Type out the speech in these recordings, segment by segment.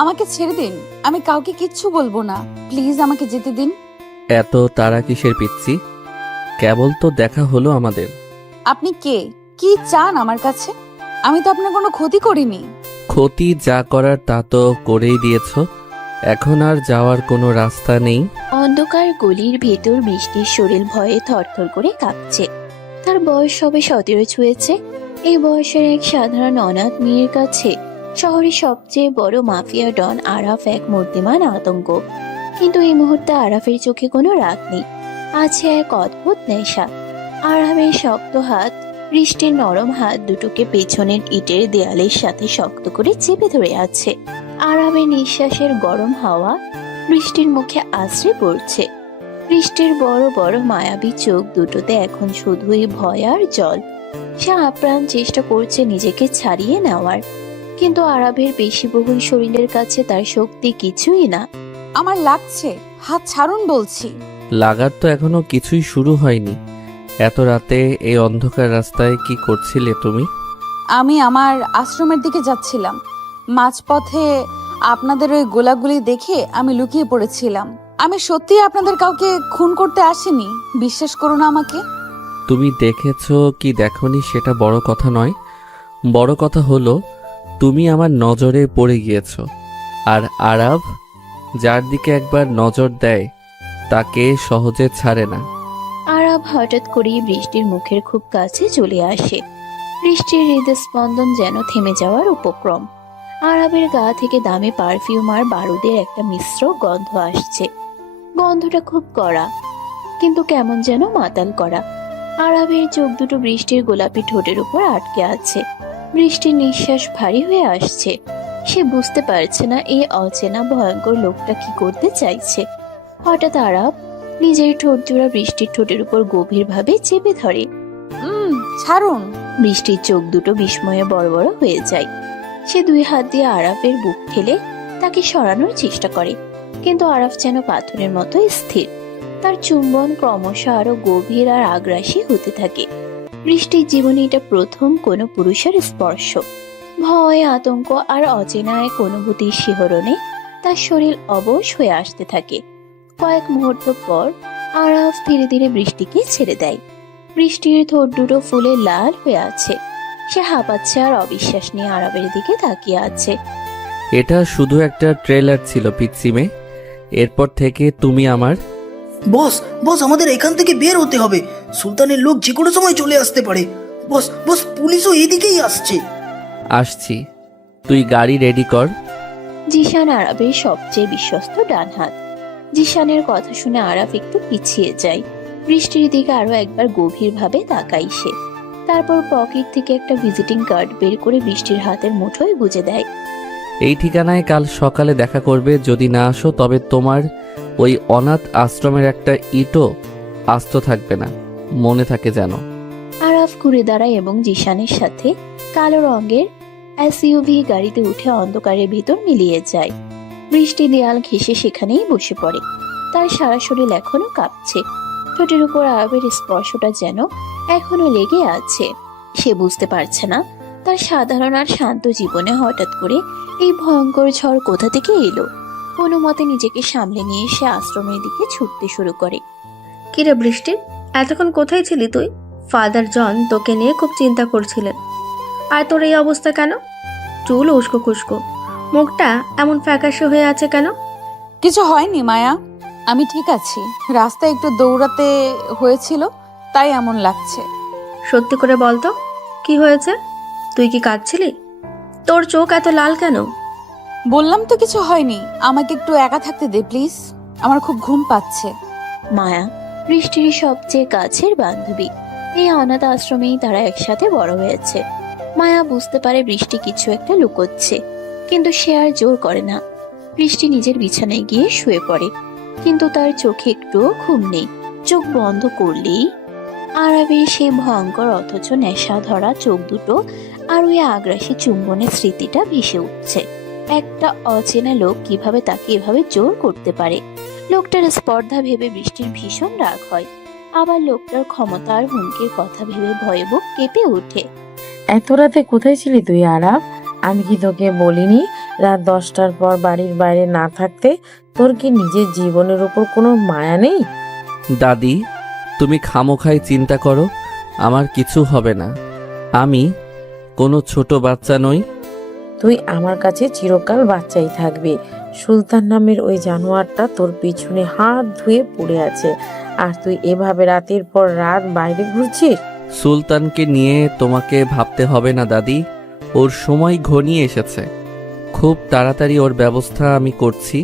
আমাকে ছেড়ে দিন, আমি কাউকে কিচ্ছু বলবো না। প্লিজ আমাকে যেতে দিন। এত তারা কিসের পিচ্ছি? কেবল তো দেখা হলো আমাদের। আপনি কে? কি চান আমার কাছে? আমি তো আপনার কোনো ক্ষতি করিনি। ক্ষতি যা করার তা তো করেই দিয়েছ। এখন আর যাওয়ার কোনো রাস্তা নেই। অন্ধকার গলির ভেতর বৃষ্টির শরীর ভয়ে থরথর করে কাঁপছে। তার বয়স সবে 17 ছুঁয়েছে। এই বয়সের এক সাধারণ অনাথ মেয়ের কাছে শহরের সবচেয়ে বড় মাফিয়া ডন আরাফ এক মূর্তিমান আতঙ্ক। কিন্তু এই মুহূর্তে আরাফের চোখে কোনো রাগ নেই, আছে এক অদ্ভুত নেশা। আরাফের শক্ত হাত বৃষ্টির নরম হাত দুটোকে পেছনের ইটের দেয়ালের সাথে শক্ত করে চেপে ধরে আছে। আরাফের নিঃশ্বাসের গরম হাওয়া বৃষ্টির মুখে আশ্রে পড়ছে। বৃষ্টির বড় বড় মায়াবী চোখ দুটোতে এখন শুধুই ভয় আর জল। সে আপ্রাণ চেষ্টা করছে নিজেকে ছাড়িয়ে নেওয়ার, কিন্তু আরাবের পেশিবহুল শরীরের কাছে তার শক্তি কিছুই না। আমার লাগছে, হাত ছাড়ুন বলছি। লাগার তো এখনো কিছুই শুরু হয়নি। এত রাতে এই অন্ধকার রাস্তায় কি করছিলে তুমি? আমি আমার আশ্রমের দিকে যাচ্ছিলাম। মাঝপথে আপনাদের ওই গোলাগুলি দেখে আমি লুকিয়ে পড়েছিলাম। আমি সত্যি আপনাদের কাউকে খুন করতে আসিনি, বিশ্বাস করুন আমাকে। তুমি দেখেছো কি দেখনি সেটা বড় কথা নয়। বড় কথা হলো তুমি আমার নজরে পড়ে গিয়েছো। আর আরাব যার দিকে একবার নজর দেয় তাকে সহজে ছাড়ে না। আরাব হঠাৎ করেই বৃষ্টির মুখের খুব কাছে চলে আসে। বৃষ্টির হৃদস্পন্দন যেন থেমে যাওয়ার উপক্রম। আরাবের গা থেকে দামি পারফিউম আর বারুদের একটা মিশ্র গন্ধ আসছে। গন্ধটা খুব কড়া, কিন্তু কেমন যেন মাতাল করা। আরাবের চোখ দুটো বৃষ্টির গোলাপি ঠোঁটের উপর আটকে আছে। বৃষ্টির নিঃশ্বাস ভারী হয়ে আসছে। সে বুঝতে পারছে না এই অচেনা ভয়ঙ্কর লোকটা কি করতে চাইছে। হঠাৎ আরাব নিজের ঠোঁট জোড়া বৃষ্টির ঠোঁটের উপর গভীরভাবে চেপে ধরে। ছাড়ুন। বৃষ্টির চোখ দুটো বিস্ময়ে বড় বড় হয়ে যায়। সে দুই হাত দিয়ে আরাফের বুক ঠেলে তাকে সরানোর চেষ্টা করে, কিন্তু আরাফ যেন পাথরের মতো স্থির। তার চুম্বন ক্রমশ আরো গভীর আর আগ্রাসী হতে থাকে। বৃষ্টির জীবনে এটা প্রথম কোনো পুরুষের স্পর্শ। ভয়, আতঙ্ক আর অচেনা এক অনুভূতির শিহরণে তার শরীর অবশ হয়ে আসতে থাকে। কয়েক মুহূর্ত পর আরাফ ধীরে ধীরে বৃষ্টিকে ছেড়ে দেয়। বৃষ্টির ঠোঁট দুটো ফুলে লাল হয়ে আছে। সে হাঁপাচ্ছে আর অবিশ্বাস নিয়ে আরবের দিকে তাকিয়ে আছে। এটা শুধু একটা ট্রেলার ছিল পিচ্ছিমে। এরপর থেকে তুমি আমার। বস বস আমাদের এখান থেকে বের হতে হবে। সুলতানের লোক যে কোনো সময় চলে আসতে পারে। বস বস পুলিশও এদিকেই আসছে। আসছি, তুই গাড়ি রেডি কর। জিশান আরবের সবচেয়ে বিশ্বস্ত ডান হাত। জিশানের কথা শুনে আরাফ একটু পিছিয়ে যায়। বৃষ্টির দিকে আরো একবার গভীরভাবে তাকাই সে। তারপর পকেট থেকে একটা ভিজিটিং কার্ড বের করে বৃষ্টির হাতের মুঠোয় গুজে দেয়। এই ঠিকানায় কাল সকালে দেখা করবে। যদি না আসো তবে তোমার ওই অনাথ আশ্রমের একটা ইটও আস্ত থাকবে না, মনে থাকে যেন। আরাফ ঘুরে দাঁড়ায় এবং জিশানের সাথে কালো রঙের এসইউভি গাড়িতে উঠে অন্ধকারের ভিতর মিলিয়ে যায়। বৃষ্টি দেয়াল ঘেঁষে সেখানেই বসে পড়ে। তার সারা শরীর এখনো কাঁপছে। ঠোঁটের উপর আরবের স্পর্শটা যেন এখনো লেগে আছে। সে বুঝতে পারছে না তার সাধারণ আর শান্ত জীবনে হঠাৎ করে এই ভয়ঙ্কর ঝড় কোথা থেকে এলো। কোনো মতে নিজেকে সামলে নিয়ে সে আশ্রমের দিকে ছুটতে শুরু করে। কিরে বৃষ্টি, এতক্ষণ কোথায় ছিলি তুই? ফাদার জন তোকে নিয়ে খুব চিন্তা করছিলেন। আর তোর এই অবস্থা কেন? চুল উস্কো খুস্কো, মুখটা এমন ফ্যাকাশে হয়ে আছে কেন? কিছু হয়নি মায়া, আমি ঠিক আছি। রাস্তায় একটু দৌড়াতে হয়েছিল, তাই এমন লাগছে। সত্যি করে বল তো, কি হয়েছে? তুই কি কাঁদছিলি? তোর চোখ এত লাল কেন? বললাম তো কিছু হয়নি। আমাকে একটু একা থাকতে দে প্লিজ, আমার খুব ঘুম পাচ্ছে। মায়া বৃষ্টির সবচেয়ে কাছের বান্ধবী। এই অনাথ আশ্রমেই তারা একসাথে বড় হয়েছে। মায়া বুঝতে পারে বৃষ্টি কিছু একটা লুকোচ্ছে, কিন্তু সে আর জোর করে না। বৃষ্টি নিজের বিছানায় গিয়ে শুয়ে পড়ে, কিন্তু তার চোখে একটুও ঘুম নেই। চোখ বন্ধ করলেই আরবের সে ভয়ঙ্কর অথচ নেশা ধরা চোখ দুটো আর ওই আগ্রাসী চুম্বনের স্মৃতিটা ভেসে উঠছে। একটা অচেনা লোক কিভাবে তাকে এভাবে জোর করতে পারে? লোকটার স্পর্ধা ভেবে বৃষ্টির ভীষণ রাগ হয়। আবার লোকটার ক্ষমতা আর হুমকির কথা ভেবে ভয়ে বুক কেঁপে ওঠে। এত রাতে কোথায় ছিলি তুই আরাফ? আমি কি তোকে বলিনি রাত 10টার পর বাড়ির বাইরে না থাকতে তোর কি নিজের জীবনের উপর কোনো মায়া নেই? দাদি, তুমি খামোখাই চিন্তা করো, আমার কিছু হবে না। আমি কোনো ছোট বাচ্চা নই। তুই আমার কাছে চিরকাল বাচ্চাই থাকবি। সুলতান নামের ওই জানোয়ারটা তোর পিছনে হাত ধুয়ে পড়ে আছে, আর তুই এভাবে রাতের পর রাত বাইরে ঘুরছিস। সুলতানকে নিয়ে তোমাকে ভাবতে হবে না দাদি, ওর সময় ঘনিয়ে এসেছে। খুব তাড়াতাড়ি ওর ব্যবস্থা আমি করছি।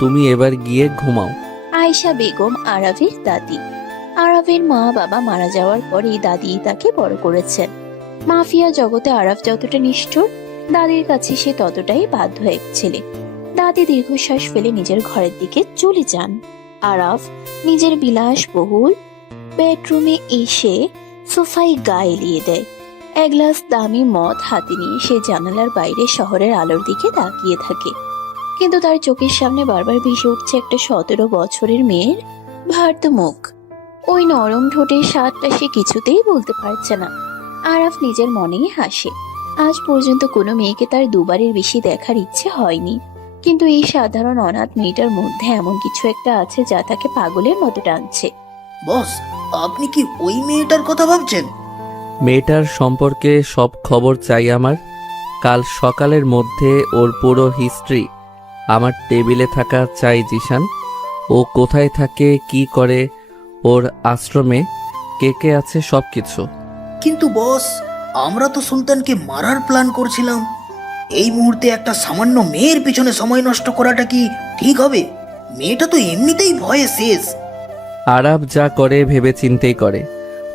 তুমি এবার গিয়ে ঘুমাও। আয়েশা বেগম আরাফের দাদি। আরাফের মা বাবা মারা যাওয়ার পরই দাদি তাকে বড় করেছেন। মাফিয়া জগতে আরাফ যতটা নিষ্ঠুর, দাদির কাছে সে ততটাই বাধ্য এক ছেলে। দাদি দীর্ঘশ্বাস ফেলে নিজের ঘরের দিকে চলে যান। আরাফ নিজের বিলাসবহুল বেডরুমে এসে সোফায় গা এলিয়ে দেয়। এক গ্লাস দামি মদ হাতে নিয়ে সে জানালার বাইরে শহরের আলোর দিকে তাকিয়ে থাকে। কিন্তু তার চোখের সামনে বারবার ভেসে উঠছে একটা 17 বছরের মেয়ের ভার্ত মুখ। ওই নরম ঠোঁটের স্বাদটা সে কিছুতেই বলতে পারছে না। আরাফ নিজের মনেই হাসে। আজ পর্যন্ত কোনো মেয়েকে তার দুবারের বেশি দেখার ইচ্ছে হয়নি, কিন্তু এই সাধারণ অনাথ মেয়েটার মধ্যে এমন কিছু একটা আছে যা তাকে পাগলের মতো টানছে। বস, আপনি কি ওই মেয়েটার কথা ভাবছেন? মেয়েটার সম্পর্কে সব খবর চাই আমার। কাল সকালের মধ্যে ওর পুরো হিস্ট্রি আমার টেবিলে থাকা চাই জিশান। ও কোথায় থাকে, কি করে, ওর আশ্রমে কে কে আছে, সব কিছু। কিন্তু বস, আমরা তো সুলতানকে মারার প্ল্যান করছিলাম। এই মুহূর্তে একটা সামান্য মেয়ের পিছনে সময় নষ্ট করাটা কি ঠিক হবে? মেয়েটা তো এমনিতেই ভয়ে শেষ। আরাব যা করে ভেবে চিন্তেই করে।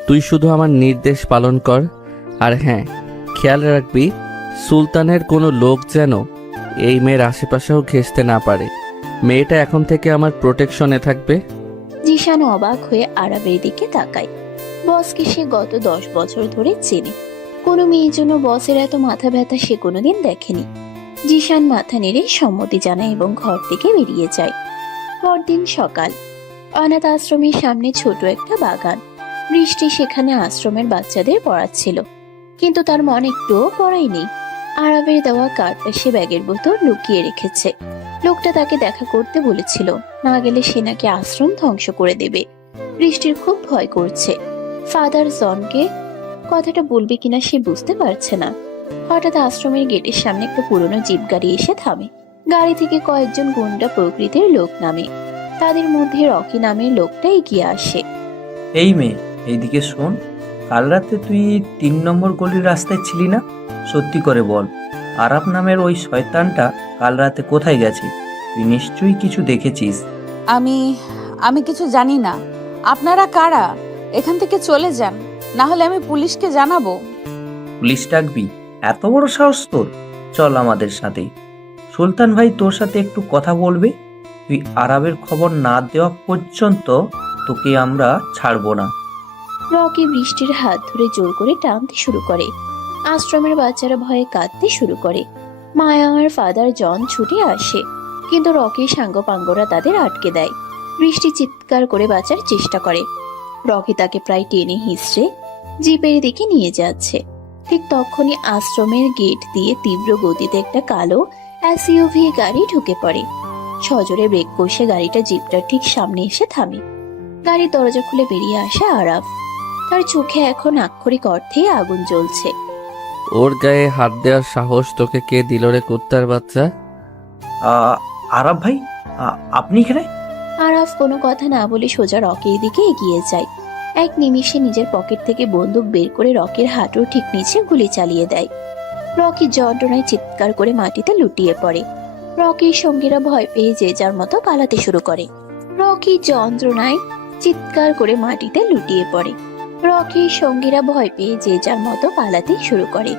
তুই শুধু আমার নির্দেশ পালন কর। আর হ্যাঁ, খেয়াল রাখবি সুলতানের কোনো লোক যেন এই মেয়ের আশেপাশেও ঘেঁষতে না পারে। মেয়েটা এখন থেকে আমার প্রোটেকশনে থাকবে। জিশান অবাক হয়ে আরাবের দিকে তাকায়। বসকে সে গত 10 বছর ধরে চেনে। কোনো মেয়ের জন্য বসের এত মাথা ব্যথা সে কোনোদিন দেখেনি। জিশান মাথা নেড়ে সম্মতি জানায় এবং ঘর থেকে বেরিয়ে যায়। পরদিন সকাল, অনাথ আশ্রমের সামনে ছোট একটা বাগান। বৃষ্টি সেখানে আশ্রমের বাচ্চাদের পড়াচ্ছিল, কিন্তু তার মন একটুও পড়াই নেই। আরাবের দেওয়া কার্ডটা সে ব্যাগের বোতল লুকিয়ে রেখেছে। লোকটা তাকে দেখা করতে বলেছিল, না গেলে সে নাকি আশ্রম ধ্বংস করে দেবে। বৃষ্টির খুব ভয় করছে। ফাদার জনকে কথাটা বলবে কিনা সে বুঝতে পারছে না। হঠাৎ আশ্রমের গেটের সামনে একটা পুরনো জিপ গাড়ি এসে থামে। গাড়ি থেকে কয়েকজন গুন্ডা প্রকৃতির লোক নামে। তাদের মধ্যে রকি নামের লোকটা এগিয়ে আসে। এই মেয়ে, এইদিকে শোন। কাল রাতে তুই 3 নম্বর গলির রাস্তায় ছিলি না? সত্যি করে বল, আরাব নামের ওই শয়তানটা কাল রাতে কোথায় গেছে? তুই নিশ্চয়ই কিছু দেখেছিস। আমি কিছু জানি না। আপনারা কারা? এখান থেকে চলে যান, না হলে আমি পুলিশকে জানাবো। পুলিশ ডাকবি? এত বড় সাহস তোর! চল আমাদের সাথে। সুলতান ভাই তোর সাথে একটু কথা বলবে। তুই আরাবের খবর না দেওয়া পর্যন্ত তোকে আমরা ছাড়বো না। রকি বৃষ্টির হাত ধরে জোর করে টানতে শুরু করে। আশ্রমের বাচ্চারা ভয়ে কাঁদতে শুরু করে। মায়া আর ফাদার জন ছুটে আসে, কিন্তু রকির সাঙ্গপাঙ্গরা তাদের আটকে দেয়। বৃষ্টি চিৎকার করে বাঁচার চেষ্টা করে। রকি তাকে প্রায় টেনে হিঁচড়ে জিপের দিকে নিয়ে যাচ্ছে। ঠিক তখনই আশ্রমের গেট দিয়ে তীব্র গতিতে একটা কালো এসইউভি গাড়ি ঢুকে পড়ে। সজোরে ব্রেক কষে গাড়িটা জিপটার ঠিক সামনে এসে থামে। গাড়ির দরজা খুলে বেরিয়ে আসে আরাফ। তার চোখে এখন আক্ষরিক অর্থেই আগুন জ্বলছে। ওর গায়ে হাত দেওয়ার সাহস তোকে কে দিল রে কুত্তার বাচ্চা? আরাব ভাই, আপনি এখানে? আরাফ কোনো কথা না বলে সোজা রকির দিকে এগিয়ে যায়। এক নিমিষে নিজের পকেট থেকে বন্দুক বের করে রকির হাঁটুর ঠিক নিচে গুলি চালিয়ে দেয়। রকি যন্ত্রণায় চিৎকার করে মাটিতে লুটিয়ে পড়ে। রকির সঙ্গীরা ভয় পেয়ে যে যার মতো পালাতে শুরু করে। রকি যন্ত্রণায় চিৎকার করে মাটিতে লুটিয়ে পড়ে। রকির সঙ্গীরা ভয় পেয়ে যে যার মতো পালাতে শুরু করে।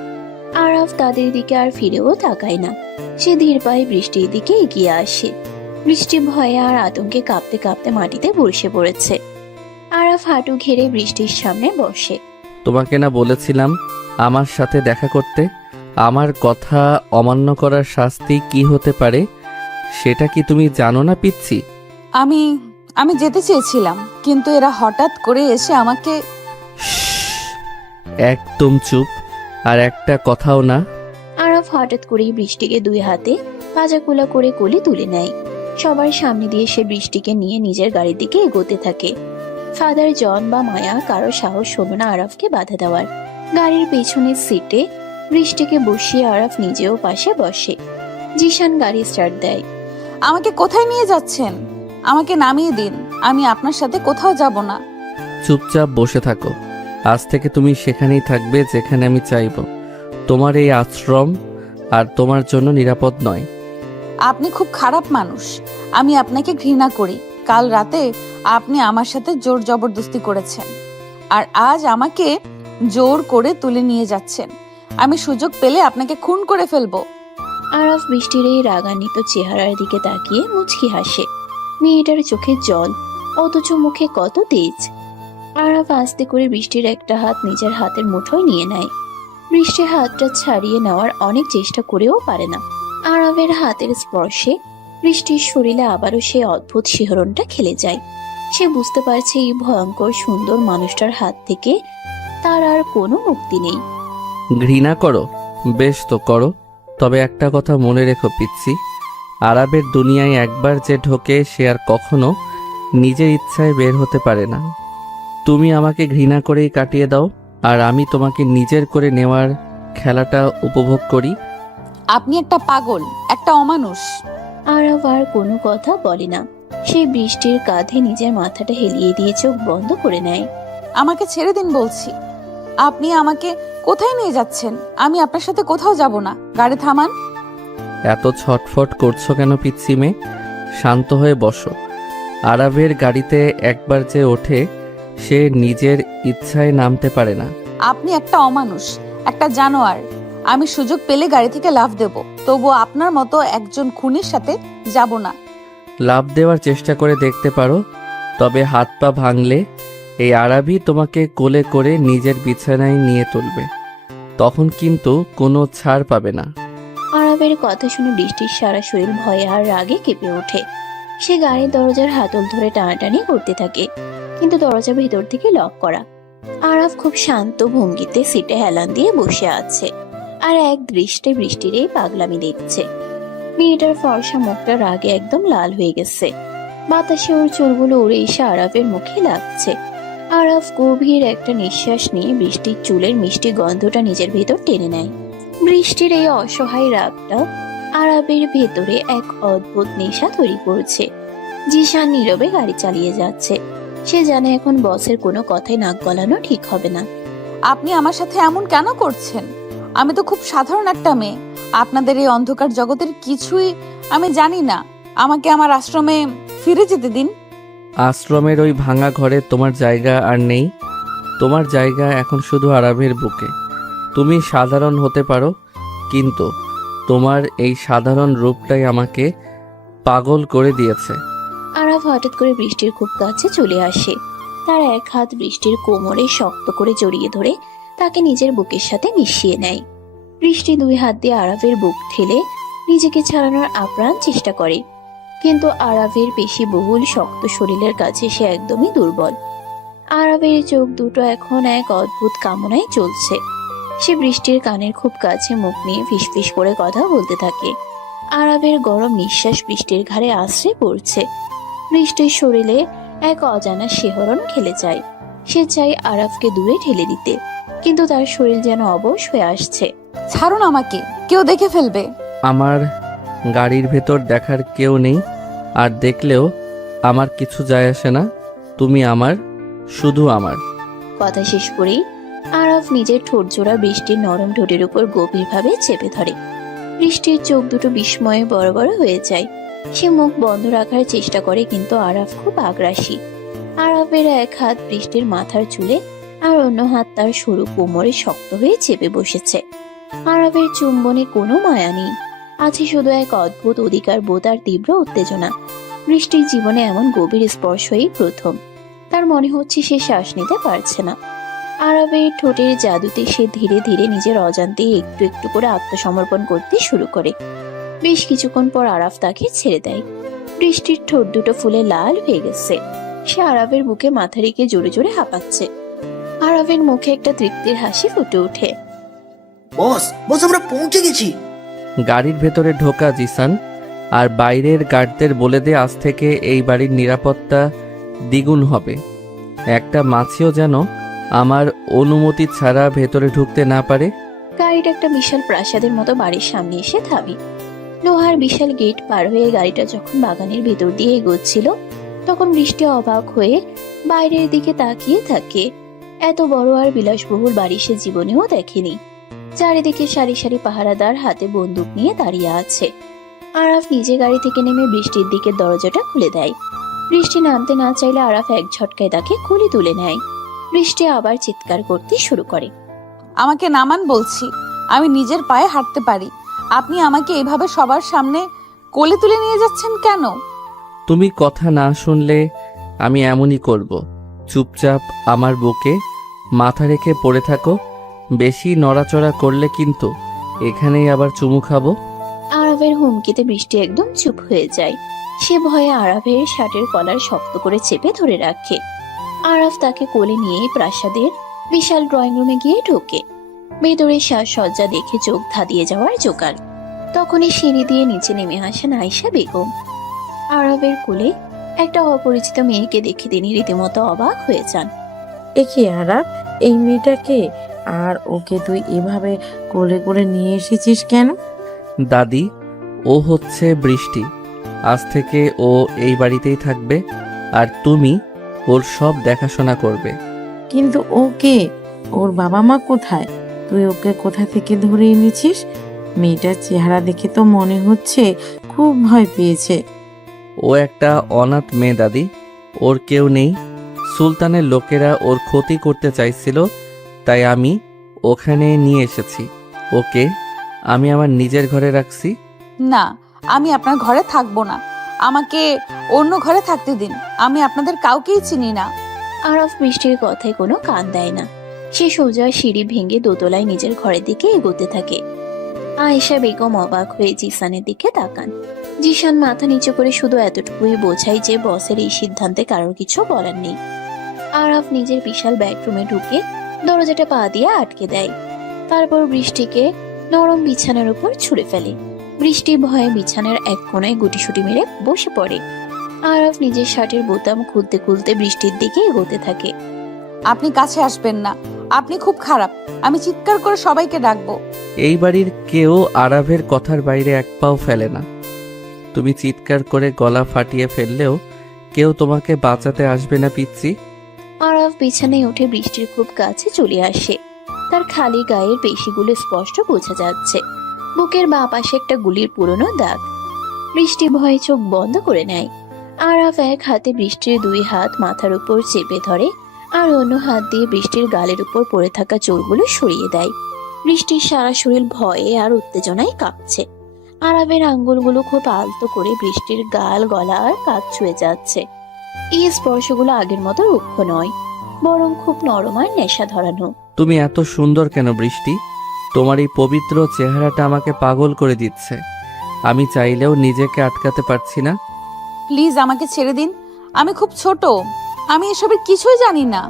আরাফ তাদের দিকে আর ফিরেও তাকায় না। সে ধীর পায়ে বৃষ্টির দিকে এগিয়ে আসে। বৃষ্টি ভয়ে আর আতঙ্কে কাঁপতে কাঁপতে মাটিতে বসে পড়েছে। আরাফ হাঁটু ঘেরে বৃষ্টির সামনে বসে। তোমাকে না বলেছিলাম আমার সাথে দেখা করতে? আমার কথা অমান্য করার শাস্তি কি হতে পারে সেটা কি তুমি জানো না পিচ্ছি? আমি যেতে চেয়েছিলাম, কিন্তু এরা হঠাৎ করে এসে আমাকে। একদম চুপ, আর একটা কথাও না। আরাফ হঠাৎ করেই বৃষ্টিকে দুই হাতে পাজাকুলা করে কোলে তুলে নেয়। সবার সামনে দিয়ে সে বৃষ্টিকে নিয়ে নিজের গাড়ির দিকে এগোতে থাকে। ফাদার জন বা মায়া কারো সাহস হলো না আরাফকে বাধা দেওয়ার। গাড়ির পেছনের সিটে বৃষ্টিকে বসিয়ে আরাফ নিজেও পাশে বসে। জিশান গাড়ি স্টার্ট দেয়। আমাকে কোথায় নিয়ে যাচ্ছেন? আমাকে নামিয়ে দিন, আমি আপনার সাথে কোথাও যাব না। চুপচাপ বসে থাকো। আজ থেকে তুমি সেখানেই থাকবে যেখানে আমি চাইব। তোমার এই আশ্রম আর তোমার জন্য নিরাপদ নয়। আপনি খুব খারাপ মানুষ, আমি আপনাকে ঘৃণা করি। কাল রাতে আপনি আমার সাথে জোর জবরদস্তি করেছেন, আর আজ আমাকে জোর করে তুলে নিয়ে যাচ্ছেন। আমি সুযোগ পেলে আপনাকে খুন করে ফেলবো। আরাফ বৃষ্টির এই রাগান্বিত চেহারার দিকে তাকিয়ে মুচকি হাসে। মেয়েটার চোখে জল, অথচ মুখে কত তেজ। আরাফ আস্তে করে বৃষ্টির একটা হাত নিজের হাতের মুঠোয় নিয়ে নেয়। বৃষ্টির হাতটা ছাড়িয়ে নেওয়ার অনেক চেষ্টা করেও পারে না। আরাফের হাতের স্পর্শে বৃষ্টির শরীরে আবারও সেই অদ্ভুত শিহরণটা খেলে যায়। সে বুঝতে পারছে এই ভয়ঙ্কর সুন্দর মানুষটার হাত থেকে তার আর কোনো মুক্তি নেই। ঘৃণা করো? বেশ তো করো, তবে একটা কথা মনে রেখো পিচ্ছি, আরবের দুনিয়ায় একবার যে ঢোকে সে আর কখনো নিজের ইচ্ছায় বের হতে পারে না। তুমি আমাকে ঘৃণা করেই কাটিয়ে দাও, আর আমি তোমাকে নিজের করে নেওয়ার খেলাটা উপভোগ করি। আপনি একটা পাগল, একটা অমানুষ। আরাফ আর কোনো কথা বলে না। সে বৃষ্টির কাঁধে নিজের মাথাটা হেলিয়ে দিয়ে চোখ বন্ধ করে নেয়। আমাকে ছেড়ে দিন বলছি। আপনি আমাকে কোথায় নিয়ে যাচ্ছেন? আমি আপনার সাথে কোথাও যাব না। গাড়ি থামান। এত ছটফট করছো কেন পিচ্ছি মেয়ে? শান্ত হয়ে বসো। আরবের গাড়িতে একবার যে ওঠে সে নিজের ইচ্ছায় নামতে পারে না। আপনি একটা অমানুষ, একটা জানোয়ার। আমি সুযোগ পেলে গাড়ি থেকে লাফ দেব, তবুও আপনার মতো একজন খুনির সাথে যাব না। লাফ দেওয়ার চেষ্টা করে দেখতে পারো, তবে হাত পা ভাঙলে এই আরবই তোমাকে কোলে করে নিজের বিছানায় নিয়ে তুলবে। তখন কিন্তু কোনো ছাড় পাবে না। আরাফের কথা শুনে বৃষ্টির সারা শরীর ভয়ে আর রাগে কেঁপে ওঠে। সে গাড়ির দরজার হাতল ধরে টানাটানি করতে থাকে, কিন্তু দরজা ভেতর থেকে লক করা। আরাফ খুব শান্ত ভঙ্গিতে সিটে হেলান দিয়ে বসে আছে, আর এক দৃষ্টে বৃষ্টির এই পাগলামি দেখছে। মেয়েটার ফর্সা মুখটা রাগে একদম লাল হয়ে গেছে। বাতাসে ওর চুলগুলো উড়ে এসে আরাফের মুখে লাগছে। আরাফ গভীর একটা নিঃশ্বাস নিয়ে বৃষ্টির চুলের মিষ্টি গন্ধটা নিজের ভেতর টেনে নেয়। বৃষ্টির এই অসহায় রাগটা আরাফের ভেতরে এক অদ্ভুত নেশা তৈরি করছে। জিশান নীরবে গাড়ি চালিয়ে যাচ্ছে। সে জানে এখন বসের কোনো কথাই নাক গলানো ঠিক হবে না। আপনি আমার সাথে এমন কেন করছেন? আমি তো খুব সাধারণ একটা মেয়ে। আপনাদের এই অন্ধকার জগতের কিছুই আমি জানি না। আমাকে আমার আশ্রমে ফিরে যেতে দিন। আশ্রমের ওই ভাঙা ঘরে তোমার জায়গা আর নেই। তোমার জায়গা এখন শুধু আরবের বুকে। তুমি সাধারণ হতে পারো, কিন্তু তোমার এই সাধারণ রূপটাই আমাকে পাগল করে দিয়েছে। আরাফ হঠাৎ করে বৃষ্টির খুব কাছে চলে আসে। তার এক হাত বৃষ্টির কোমরে শক্ত করে জড়িয়ে ধরে তাকে নিজের বুকের সাথে মিশিয়ে নেয়। বৃষ্টি দুই হাত দিয়ে আরাফের বুক ঠেলে নিজেকে ছাড়ানোর আপ্রাণ চেষ্টা করে, কিন্তু আরাফের পেশি বহুল শক্ত শরীরের কাছে সে একদমই দুর্বল। আরাফের চোখ দুটো এখন এক অদ্ভুত কামনায় চলছে। সে বৃষ্টির কানের খুব কাছে মুখ নিয়ে ফিসফিস করে কথা বলতে থাকে। আরাফের গরম নিঃশ্বাস বৃষ্টির ঘাড়ে আশ্রে পড়ছে। বৃষ্টির শরীরে এক অজানা শিহরণ খেলে যায়। সে চায় আরাফকে দূরে ঠেলে দিতে, কিন্তু তার শরীর যেন অবশ হয়ে আসছে। ছাড়ুন আমাকে, কেউ দেখে ফেলবে। আমার গাড়ির ভেতর দেখার কেউ নেই, আর দেখলেও আমার কিছু যায় আসে না। তুমি আমার, শুধু আমার। কথা শেষ করেই আরাফ নিজের ঠোঁট জোড়া বৃষ্টির নরম ঠোঁটের উপর গভীরভাবে চেপে ধরে। বৃষ্টির চোখ দুটো বিস্ময়ে বড় বড় হয়ে যায়। সে মুখ বন্ধ রাখার চেষ্টা করে, কিন্তু আরাফ খুব আগ্রাসী। আরাফের এক হাত বৃষ্টির মাথার চুলে, আর অন্য হাত তার সরু কোমরে শক্ত হয়ে চেপে বসেছে। আরাফের চুম্বনে কোনো মায়া নেই, আছে শুধু এক অদ্ভুত অধিকার বোধ আর তীব্র উত্তেজনা। বৃষ্টির জীবনে এমন গভীর স্পর্শই প্রথম। তার মনে হচ্ছে সে শ্বাস নিতে পারছে না। আরাফের ঠোঁটের জাদুতে সে ধীরে ধীরে নিজের অজান্তে একটু একটু করে আত্মসমর্পণ করতে শুরু করে। বেশ কিছুক্ষণ পর আরাফ তাকে ছেড়ে দেয়। বৃষ্টির ঠোঁট দুটো ফুলে লাল হয়ে গেছে। সে আরাফের বুকে মাথা রেখে জোরে জোরে হাঁপাচ্ছে। আরাফের মুখে একটা তৃপ্তির হাসি ফুটে ওঠে। বস বস আমরা পৌঁছে গেছি। গাড়ির ভেতরে ঢোকা জিসান, আর বাইরের গার্ডদের বলে দে আজ থেকে এই বাড়ির নিরাপত্তা দ্বিগুণ হবে। একটা মাছিও যেন আমার অনুমতি ছাড়া ভেতরে ঢুকতে না পারে। গাড়িটা একটা বিশাল প্রাসাদের মতো বাড়ির সামনে এসে থামি। লোহার বিশাল গেট পার হয়ে গাড়িটা যখন বাগানের ভেতর দিয়ে এগোচ্ছিল, তখন বৃষ্টি অবাক হয়ে বাইরের দিকে তাকিয়ে থাকে। এত বড় আর বিলাসবহুল বাড়ি সে জীবনেও দেখেনি। চারিদিকে সারি সারি পাহারাদার হাতে বন্দুক নিয়ে দাঁড়িয়ে আছে। আরাফ নিজে গাড়ি থেকে নেমে বৃষ্টির দিকে দরজাটা খুলে দেয়। বৃষ্টি নামতে না চাইলে আরাফ এক ঝটকায় তাকে কোলে তুলে নেয়। বৃষ্টি আবার চিৎকার করতে শুরু করে। আমাকে নামান বলছি, আমি নিজের পায়ে হাঁটতে পারি। আপনি আমাকে এভাবে সবার সামনে কোলে তুলে নিয়ে যাচ্ছেন কেন? তুমি কথা না শুনলে আমি এমনই করব। চুপচাপ আমার বুকে মাথা রেখে পড়ে থাকো। বেশি নড়াচড়া করলে কিন্তু এখানেই আবার চুমু খাবো। আরাফের হুমকিতে বৃষ্টি একদম চুপ হয়ে যায়। সে ভয়ে আরাফের শার্টের কলার শক্ত করে চেপে ধরে রাখে। আরাফ তাকে কোলে নিয়ে প্রাসাদের বিশাল ড্রয়িং রুমে গিয়ে ঢোকে। ভেতরে সাজসজ্জা দেখে চোখ ধাঁধিয়ে যাওয়ার জোগাড়। তখনই সিঁড়ি দিয়ে নিচে নেমে আসেন আয়েশা বেগম। আরাফের কোলে একটা অপরিচিত মেয়েকে দেখে তিনি রীতিমতো অবাক হয়ে যান। এ কি আরাব, এই মেয়েটাকে? আর ওকে তুই এভাবে কোলে করে নিয়ে এসেছিস কেন? দাদি, ও হচ্ছে বৃষ্টি। আজ থেকে ও এই বাড়িতেই থাকবে, আর তুমি ওর সব দেখাশোনা করবে। কিন্তু ওকে, ওর বাবা মা কোথায়? তুই ওকে কোথা থেকে ধরে এনেছিস? মেয়েটার চেহারা দেখে তো মনে হচ্ছে খুব ভয় পেয়েছে। ও একটা অনাথ মেয়ে দাদি, ওর কেউ নেই। সুলতানের লোকেরা ওর ক্ষতি করতে চাইছিল, তাই আমি ওখানে নিয়ে এসেছি। ওকে আমি আমার নিজের ঘরে রাখছি। না, আমি আপনার ঘরে থাকবো না। আমাকে অন্য ঘরে থাকতে দিন। আমি আপনাদের কাউকেই চিনি না। আরাফ বৃষ্টির কথায় কোনো কান দেয় না। সে সোজা সিঁড়ি ভেঙে দোতলায় নিজের ঘরের দিকে এগোতে থাকে। আয়েশা বেগম অবাক হয়ে জিসানের দিকে তাকান। জিসান মাথা নিচু করে শুধু এতটুকুই বোঝায় যে বসের এই সিদ্ধান্তে কারোর কিছু বলার নেই। আরাফ নিজের বিশাল বেডরুমে ঢুকে দরজাটা পা দিয়ে আটকে দেয়। তারপর বৃষ্টিকে নরম বিছানার উপর ছুঁড়ে ফেলে। বৃষ্টি ভয়ে বিছানার এক কোণায় গুটিসুটি মেরে বসে পড়ে। আরাফ নিজের শার্টের বোতাম খুলতে খুলতে বৃষ্টির দিকে এগোতে থাকে। আপনি কাছে আসবেন না, আপনি খুব খারাপ। আমি চিৎকার করে সবাইকে ডাকবো। এই বাড়ির কেউ আরাভের কথার বাইরে এক পাও ফেলে না। তুমি চিৎকার করে গলা ফাটিয়ে ফেললেও কেউ তোমাকে বাঁচাতে আসবে না পিচ্চি। আরাফ বিছানায় উঠে বৃষ্টির খুব কাছে চলে আসে। তার খালি গায়ের পেশিগুলো স্পষ্ট বোঝা যাচ্ছে। বুকের বাঁ পাশে একটা গুলির পুরনো দাগ। বৃষ্টি ভয়ে চোখ বন্ধ করে নেয়। আরাফ এক হাতে বৃষ্টির দুই হাত মাথার উপর চেপে ধরে, আর অন্য হাত দিয়ে বৃষ্টির গালের উপর পড়ে থাকা চোরগুলো সরিয়ে দেয়। বৃষ্টির সারা শরীর ভয়ে আর উত্তেজনায় কাঁপছে। আরাফের আঙ্গুলগুলো খুব আলতো করে বৃষ্টির গাল, গলা আর কাঁধ ছুঁয়ে যাচ্ছে। এই স্পর্শগুলো আগের মতো রুক্ষ নয়, বরং খুব নরম আর নেশা ধরানো। তুমি এত সুন্দর কেন বৃষ্টি? তোমার এই পবিত্র চেহারাটা আমাকে পাগল করে দিচ্ছে। আমি চাইলেও নিজেকে আটকাতে পারছি না। প্লিজ আমাকে ছেড়ে দিন। আমি খুব ছোট, আমি এসবের কিছুই জানি না।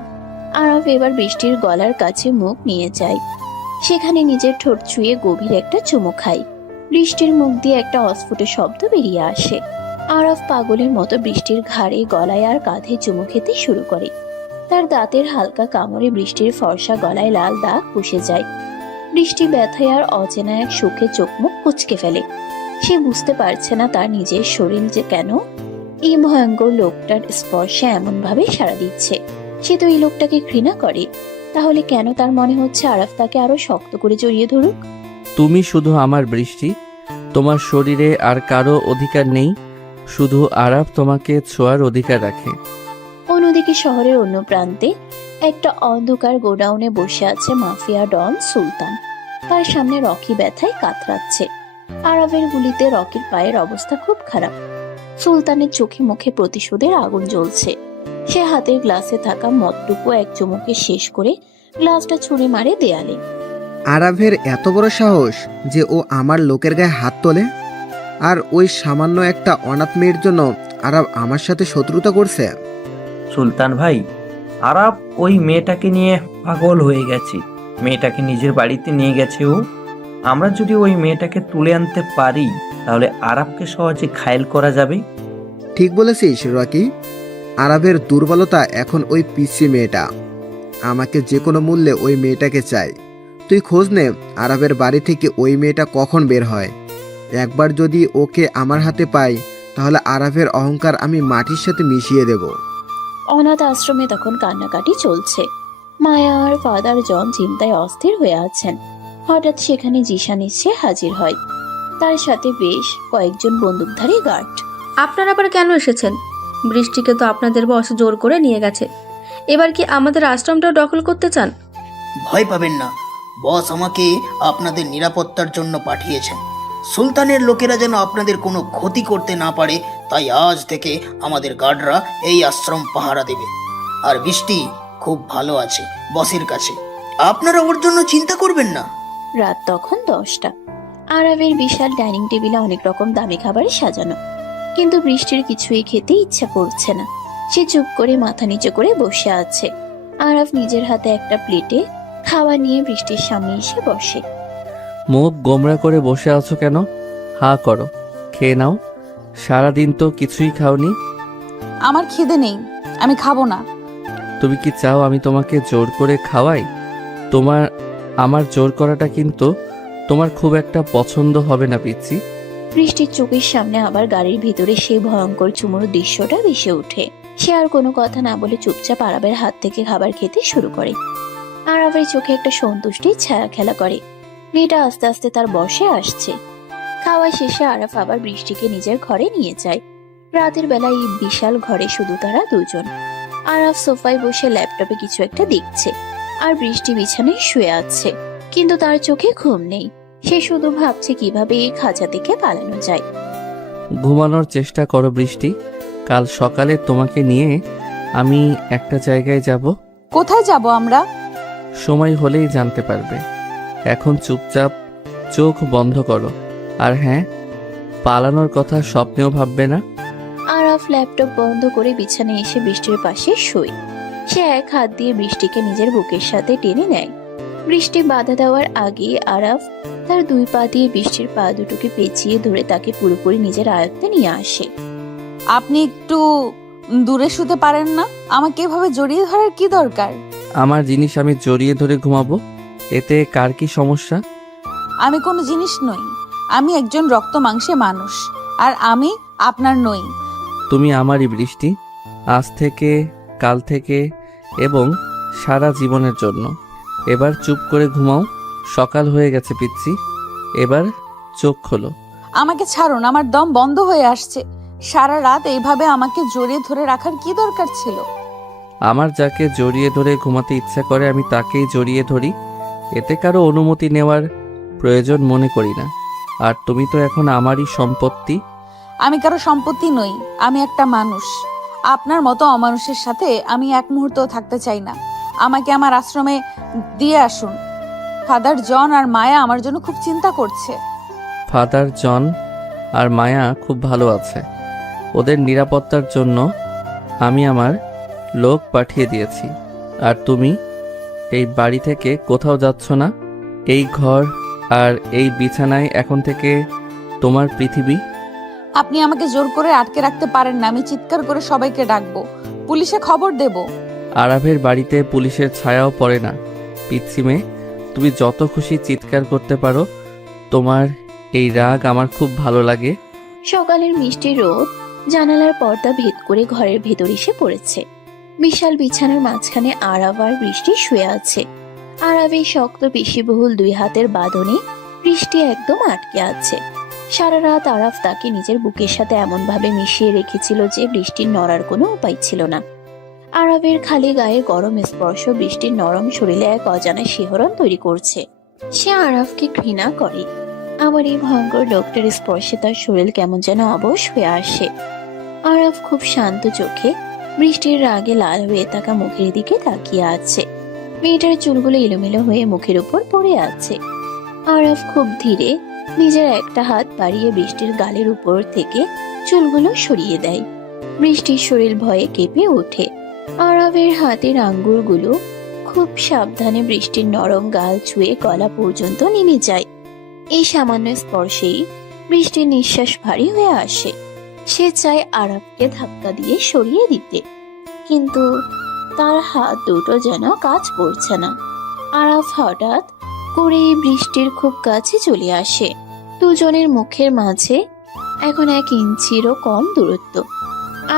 আরাফ এবার বৃষ্টির গলার কাছে মুখ নিয়ে যায়। সেখানে নিজের ঠোঁট ছুঁয়ে গভীর একটা চুমু খায়। বৃষ্টির মুখ দিয়ে একটা অস্ফুট শব্দ বেরিয়ে আসে। আরাফ পাগলের মতো বৃষ্টির ঘাড়ে, গলায় আর কাঁধে চুমু খেতে শুরু করে। তার দাঁতের হালকা কামড়ে বৃষ্টির ফর্সা গলায় লাল দাগ পুষে যায়। বৃষ্টি ব্যথায় আর অচেনা এক সুখে চোখ মুখ কুঁচকে ফেলে। সে বুঝতে পারছে না তার নিজের শরীর যে কেন এই ভয়ঙ্কর লোকটার স্পর্শে এমন ভাবে সাড়া দিচ্ছে। সে তো এই লোকটাকে ঘৃণা করে, তাহলে কেন তার মনে হচ্ছে আরাফ তাকে আরো শক্ত করে জড়িয়ে ধরুক? তুমি শুধু আমার বৃষ্টি, তোমার শরীরে আর কারো অধিকার নেই। শুধু আরাফ তোমাকে ছোঁয়ার অধিকার রাখে। অন্যদিকে শহরের অন্য প্রান্তে একটা অন্ধকার গোডাউনে বসে আছে মাফিয়া ডন সুলতান। তার সামনে রকি ব্যথায় কাতরাচ্ছে। আরাফের গুলিতে রকির পায়ের অবস্থা খুব খারাপ। সুলতানের চোখে মুখে প্রতিশোধের আগুন জ্বলছে। সে হাতের গ্লাসে থাকা মদটুকু এক চুমুকে শেষ করে গ্লাসটা ছুঁড়ে মারে দেয়ালে। আরাভের এত বড় সাহস যে ও আমার লোকের গায়ে হাত তোলে, আর ওই সামান্য একটা অনাথ মেয়ের জন্য আরাব আমার সাথে শত্রুতা করছে। সুলতান ভাই, আরাব ওই মেয়েটাকে নিয়ে পাগল হয়ে গেছে। মেয়েটাকে নিজের বাড়িতে নিয়ে গেছে ও। আমরা যদি ওই মেয়েটাকে তুলে আনতে পারি তাহলে আরাবকে সহজে ঘায়েল করা যাবে। ঠিক বলেছিস রকি। আরবের দুর্বলতা এখন ওই পিসি মেয়েটা। আমাকে যে কোনো মূল্যে ওই মেয়েটাকে চাই। তুই খোঁজ নে আরবের বাড়ি থেকে ওই মেয়েটা কখন বের হয়। একবার যদি ওকে আমার হাতে পাই তাহলে আরবের অহংকার আমি মাটির সাথে মিশিয়ে দেব। অনাথ আশ্রমে তখন কান্নাকাটি চলছে। মায়া আর ফাদার জন চিন্তায় অস্থির হয়ে আছেন। হঠাৎ সেখানে জিশান এসে হাজির হয়, তার সাথে বেশ কয়েকজন বন্দুকধারী গার্ড। আপনারা আবার কেন এসেছেন? বৃষ্টিকে তো আপনাদের বস জোর করে নিয়ে গেছে। এবার কি আমাদের আশ্রমটাও দখল করতে চান? ভয় পাবেন না, বস আমাকে আপনাদের নিরাপত্তার জন্য পাঠিয়েছেন। সুলতানের লোকেরা যেন আপনাদের কোনো ক্ষতি করতে না পারে, তাই আজ থেকে আমাদের গার্ডরা এই আশ্রম পাহারা দেবে। আর বৃষ্টি খুব ভালো আছে বসের কাছে, আপনারা ওর জন্য চিন্তা করবেন না। রাত তখন 10টা। আরবের বিশাল ডাইনিং টেবিলে অনেক রকম দামি খাবারই সাজানো, কিন্তু বৃষ্টির কিছুই খেতে ইচ্ছা করছে না। সে চুপ করে মাথা নিচু করে বসে আছে। আরব নিজের হাতে একটা প্লেটে খাবার নিয়ে বৃষ্টির সামনে এসে বসে। মুখ গোমরা করে বসে আছো কেন? হা করো, খেয়ে নাও। সারাদিন তো কিছুই খাওনি। আমার খিদে নেই, আমি খাবো না। তুমি কি চাও আমি তোমাকে জোর করে খাওয়াই? আমার জোর করাটা কিন্তু তোমার খুব একটা পছন্দ হবে না পিচ্ছি। বৃষ্টির চোখের সামনে আবার গাড়ির ভিতরে সেই ভয়ঙ্কর চুমুর দৃশ্যটা ভেসে ওঠে। সে আর কোনো কথা না বলে চুপচাপ আরবের হাত থেকে খাবার খেতে শুরু করে। আরবের চোখে একটা সন্তুষ্টির ছায়া খেলা করে। মেয়েটা আস্তে আস্তে তার বসে আসছে। খাওয়া শেষে আরব আবার বৃষ্টিকে নিজের ঘরে নিয়ে যায়। রাতের বেলা এই বিশাল ঘরে শুধু তারা দুজন। আরব সোফায় বসে ল্যাপটপে কিছু একটা দেখছে, আর বৃষ্টি বিছানায় শুয়ে আছে, কিন্তু তার চোখে ঘুম নেই। সে শুধু ভাবছে কিভাবে এই খাঁচা থেকে পালানো যায়। ঘুমানোর চেষ্টা করো বৃষ্টি। কাল সকালে তোমাকে নিয়ে আমি একটা জায়গায় যাব। কোথায় যাব আমরা? সময় হলেই জানতে পারবে। এখন চুপচাপ চোখ বন্ধ করো। আর হ্যাঁ, পালানোর কথা স্বপ্নেও ভাববে না। আরাফ ল্যাপটপ বন্ধ করে বিছানায় এসে বৃষ্টির পাশে শোয়। সে এক হাত দিয়ে বৃষ্টিকে নিজের বুকের সাথে টেনে নেয়। বৃষ্টি বাধা দেওয়ার আগে আরাফ তার দুই পা দিয়ে বৃষ্টির পা দুটোকে পেঁচিয়ে ধরে তাকে পুরোপুরি নিজের আয়ত্তে নিয়ে আসে। আপনি একটু দূরে শুতে পারেন না? আমাকে এভাবে জড়িয়ে ধরার কি দরকার? আমার জিনিস আমি জড়িয়ে ধরে ঘুমাবো, এতে কার কি সমস্যা? আমি কোনো জিনিস নই, আমি একজন রক্ত মাংসে মানুষ, আর আমি আপনার নই। তুমি আমারই বৃষ্টি, আজ থেকে, কাল থেকে এবং সারা জীবনের জন্য। এবার চুপ করে ঘুমাও। সকাল হয়ে গেছে পিচ্ছি, এবার চোখ খোলো। আমাকে ছাড়ুন, আমার দম বন্ধ হয়ে আসছে। সারা রাত এইভাবে আমাকে জড়িয়ে ধরে রাখার কি দরকার ছিল? আমার যাকে জড়িয়ে ধরে ঘুমাতে ইচ্ছা করে আমি তাকেই জড়িয়ে ধরি, এতে কারো অনুমতি নেওয়ার প্রয়োজন মনে করি না। আর তুমি তো এখন আমারই সম্পত্তি। আমি কারো সম্পত্তি নই, আমি একটা মানুষ। আপনার মতো অমানুষের সাথে আমি এক মুহূর্তও থাকতে চাই না। আমাকে আমার আশ্রমে দিয়ে আসুন। ফাদার জন আর মায়া আমার জন্য খুব চিন্তা করছে। ফাদার জন আর মায়া খুব ভালো আছে। ওদের নিরাপত্তার জন্য আমি আমার লোক পাঠিয়ে দিয়েছি। আর তুমি এই বাড়ি থেকে কোথাও যাচ্ছ না। এই ঘর আর এই বিছানায় এখন থেকে তোমার পৃথিবী। আপনি আমাকে জোর করে আটকে রাখতে পারেন না। আমি চিৎকার করে সবাইকে ডাকবো, পুলিশে খবর দেব। আরাফের বাড়িতে পুলিশের ছায়াও পড়ে না। পিচ্ছি মেয়ে, তুমি যত খুশি চিৎকার করতে পারো। তোমার এই রাগ আমার খুব ভালো লাগে। সকালের মিষ্টি রোদ জানালার পর্দা ভেদ করে ঘরের ভেতর এসে পড়েছে। বিশাল বিছানার মাঝখানে আরাব আর বৃষ্টি শুয়ে আছে। আরাবের শক্ত পেশিবহুল দুই হাতের বাঁধনে বৃষ্টি একদম আটকে আছে। সারা রাত আরাফ তাকে নিজের বুকের সাথে এমন ভাবে মিশিয়ে রেখেছিল যে বৃষ্টির নড়ার কোনো উপায় ছিল না। আরাবের খালি গায়ের গরম স্পর্শ বৃষ্টির নরম শরীরে এক অজানা শিহরণ তৈরি করছে। সে আরাফকে ঘৃণা করে, আবার এই ভয়ঙ্কর লোকটার স্পর্শে তার শরীর কেমন যেন অবশ হয়ে আসে। আরাফ খুব শান্ত চোখে বৃষ্টির রাগে লাল হয়ে থাকা মুখের দিকে তাকিয়ে আছে। মেয়েটার চুলগুলো এলোমেলো হয়ে মুখের উপর পড়ে আছে। আরাফ খুব ধীরে নিজের একটা হাত বাড়িয়ে বৃষ্টির গালের উপর থেকে চুলগুলো সরিয়ে দেয়। বৃষ্টির শরীর ভয়ে কেঁপে ওঠে। আরাফের হাতের আঙ্গুলগুলো খুব সাবধানে বৃষ্টির নরম গাল ছুঁয়ে গলা পর্যন্ত নেমে যায়। এই সামান্য স্পর্শেই বৃষ্টির নিঃশ্বাস ভারী হয়ে আসে। সে চায় আরাফকে ধাক্কা দিয়ে সরিয়ে দিতে, কিন্তু তার হাত দুটো যেন কাজ করছে না। আরাফ হঠাৎ করে বৃষ্টির খুব কাছে চলে আসে। দুজনের মুখের মাঝে এখন 1 ইঞ্চিরও কম দূরত্ব।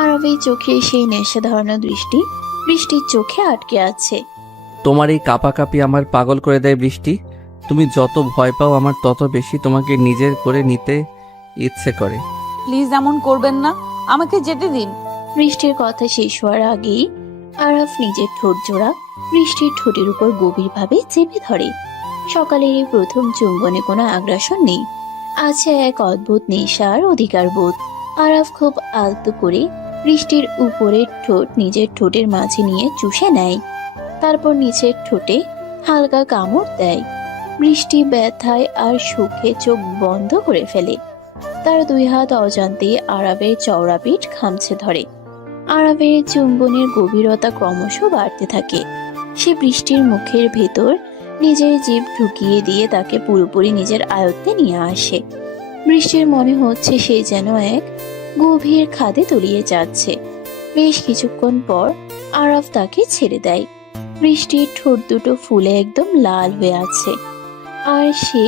আরবের চোখে সেই নেশা ধরানো দৃষ্টি বৃষ্টির চোখে আটকে আছে। তোমার এই কাঁপাকাঁপি আমার পাগল করে দেয় বৃষ্টি। তুমি যত ভয় পাও আমার তত বেশি তোমাকে নিজের করে নিতে ইচ্ছে করে। প্লিজ এমন করবেন না, আমাকে যেতে দিন। বৃষ্টির কথা শেষ হওয়ার আগেই আরাফ নিজের ঠোঁট জোড়া বৃষ্টির ঠোঁটের উপর গভীরভাবে চেপে ধরে। সকালের এই প্রথম চুম্বনে কোনো আগ্রাসন নেই, আছে এক অদ্ভুত নেশার অধিকার বোধ। আরাফ খুব আলতো করে বৃষ্টির উপরের ঠোঁট নিজের ঠোঁটের মাঝে নিয়ে চুষে নেয়, তারপর নিচের ঠোঁটে হালকা কামড় দেয়। বৃষ্টি ব্যথায় আর সুখে চোখ বন্ধ করে ফেলে। তার 2 হাত অজান্তে আরাবের চওড়া পিঠ খামছে ধরে। আরাবের চুম্বনের গভীরতা ক্রমশ বাড়তে থাকে। সে বৃষ্টির মুখের ভেতর নিজের জিভ ঢুকিয়ে দিয়ে তাকে পুরোপুরি নিজের আয়ত্তে নিয়ে আসে। বৃষ্টির মনে হচ্ছে সে যেন এক গভীর খাদে তলিয়ে যাচ্ছে। বেশ কিছুক্ষণ পর আরাফ তাকে ছেড়ে দেয়। বৃষ্টির ঠোঁট দুটো ফুলে একদম লাল হয়ে আছে, আর সে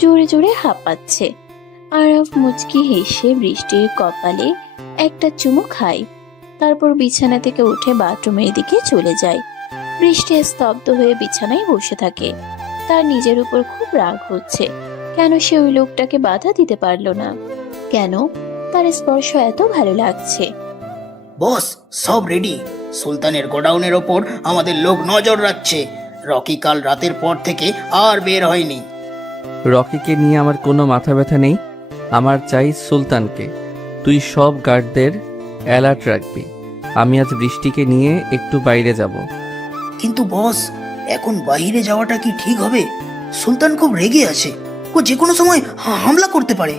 জোরে জোরে হাঁপাচ্ছে। আরাফ মুচকি হেসে বৃষ্টির কপালে একটা চুমু খায়, তারপর বিছানা থেকে উঠে বাথরুমের দিকে চলে যায়। বৃষ্টি স্তব্ধ হয়ে বিছানায় বসে থাকে। তার নিজের উপর খুব রাগ হচ্ছে। কেন সে ওই লোকটাকে বাধা দিতে পারলো না? কেন তার স্পর্শ এত ভালো লাগছে? বস, সব রেডি। সুলতানের গোডাউনের ওপর আমাদের লোক নজর রাখছে। রকি কাল রাতের পর থেকে আর বের হয়নি। রকিকে নিয়ে আমার কোনো মাথা ব্যথা নেই, আমার চাই সুলতানকে। তুই সব গার্ডদের অ্যালার্ট রাখবি। আমি আজ বৃষ্টিকে নিয়ে একটু বাইরে যাব। কিন্তু বস, এখন বাইরে যাওয়াটা কি ঠিক হবে? সুলতান খুব রেগে আছে, ও যে কোনো সময় হামলা করতে পারে।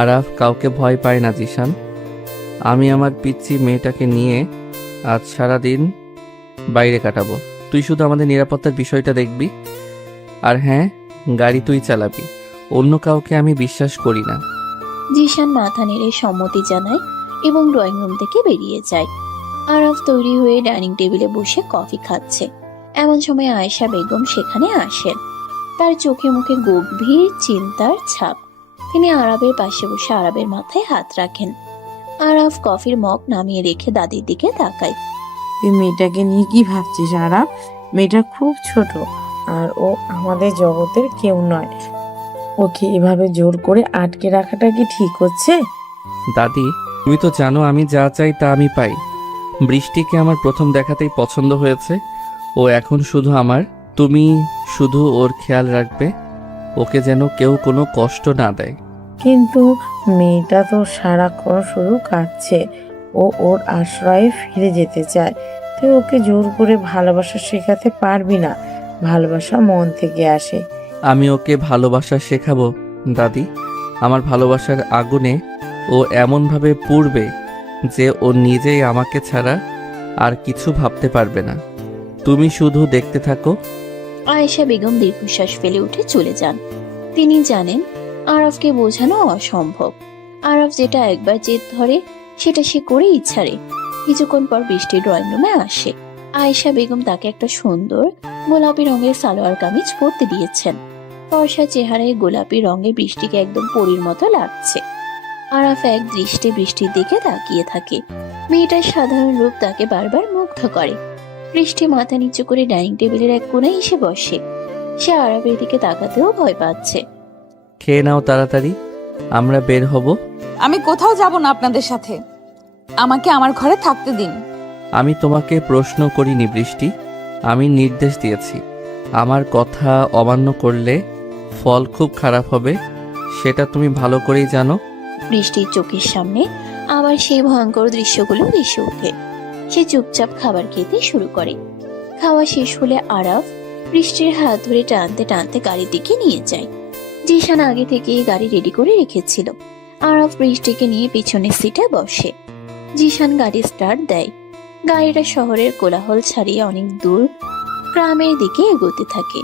আরাফ কাউকে ভয় পায় না জিশান। আমি আমার পিচ্চি মেয়েটাকে নিয়ে আজ সারাদিন বাইরে কাটাবো। তুই শুধু আমাদের নিরাপত্তার বিষয়টা দেখবি। আর হ্যাঁ, গাড়ি তুই চালাবি, অন্য কাউকে আমি বিশ্বাস করি না। জিশান মাথা নেড়ে সম্মতি জানায় এবং ড্রয়িং রুম থেকে বেরিয়ে যায়। আরাফ তৈরি হয়ে ডাইনিং টেবিলে বসে কফি খাচ্ছে। এমন সময় আয়েশা বেগম সেখানে আসেন। তার চোখে মুখে গভীর চিন্তার ছাপ। তিনি আরাবের পাশে বসে আরাবের মাথায় হাত রাখেন। আরাফ কফির মগ নামিয়ে রেখে দাদির দিকে তাকায়। তুই মেয়েটাকে নিয়ে কি ভাবছিস আরাব? মেয়েটা খুব ছোট, আর ও আমাদের জগতের কেউ নয়। ওকে এভাবে জোর করে আটকে রাখাটা কি ঠিক হচ্ছে? দাদি, তুমি তো জানো আমি যা চাই তা আমি পাই। বৃষ্টিকে আমার প্রথম দেখাতেই পছন্দ হয়েছে। ও এখন শুধু আমার। তুমি শুধু ওর খেয়াল রাখবে, ওকে যেন কেউ কোনো কষ্ট না দেয়। কিন্তু মেয়েটা তো সারাক্ষণ শুধু কাঁদছে। ও ওর আশ্রয়ে ফিরে যেতে চায়। তুই ওকে জোর করে ভালোবাসা শেখাতে পারবি না। ভালোবাসা মন থেকে আসে। আমি ওকে ভালোবাসা শেখাবো দাদি। আমার ভালোবাসার আগুনে ও এমনভাবে পুড়বে যে ও নিজেই আমাকে ছাড়া আর কিছু ভাবতে পারবে না। তুমি শুধু দেখতে থাকো। আয়েশা বেগম দীর্ঘশ্বাস ফেলে উঠে চলে যান। তিনি জানেন আরাফকে বোঝানো অসম্ভব। আরাফ যেটা একবার জেদ ধরে সেটা সে করেই ছাড়ে। কিছুক্ষণ পর বৃষ্টি ড্রয়িং রুমে আসে। আয়েশা বেগম তাকে একটা সুন্দর গোলাপি রঙের সালোয়ার কামিজ পরতে দিয়েছেন। ফর্সা চেহারায় গোলাপি রঙে বৃষ্টিকে একদম পরীর মতো লাগছে। আরাফ এক দৃষ্টে বৃষ্টির দিকে তাকিয়ে থাকে। মেয়েটার সাধারণ রূপ তাকে বারবার মুগ্ধ করে। বৃষ্টি মাথা নিচু করে ডাইনিং টেবিলের এক কোণায় এসে বসে। সে আরাফের দিকে তাকাতেও ভয় পাচ্ছে। খেয়ে নাও তাড়াতাড়ি, আমরা বের হব। আমি কোথাও যাব না আপনাদের সাথে। আমাকে আমার ঘরে থাকতে দিন। আমি তোমাকে প্রশ্ন করিনি বৃষ্টি, আমি নির্দেশ দিয়েছি। আমার কথা অমান্য করলে ফল খুব খারাপ হবে, সেটা তুমি ভালো করেই জানো। বৃষ্টির চোখের সামনে আবার সেই ভয়ঙ্কর দৃশ্যগুলো ভেসে ওঠে। সে চুপচাপ খাবার খেতে শুরু করে। খাওয়া শেষ হলে আরাফ বৃষ্টির হাত ধরে টানতে টানতে গাড়ির দিকে নিয়ে যায়। জিশান আগে থেকেই গাড়ি রেডি করে রেখেছিল। আরাফ বৃষ্টিকে নিয়ে পিছনের সিটে বসে। জিশান গাড়ি স্টার্ট দেয়। গাড়িটা শহরের কোলাহল ছাড়িয়ে অনেক দূর গ্রামের দিকে এগোতে থাকে।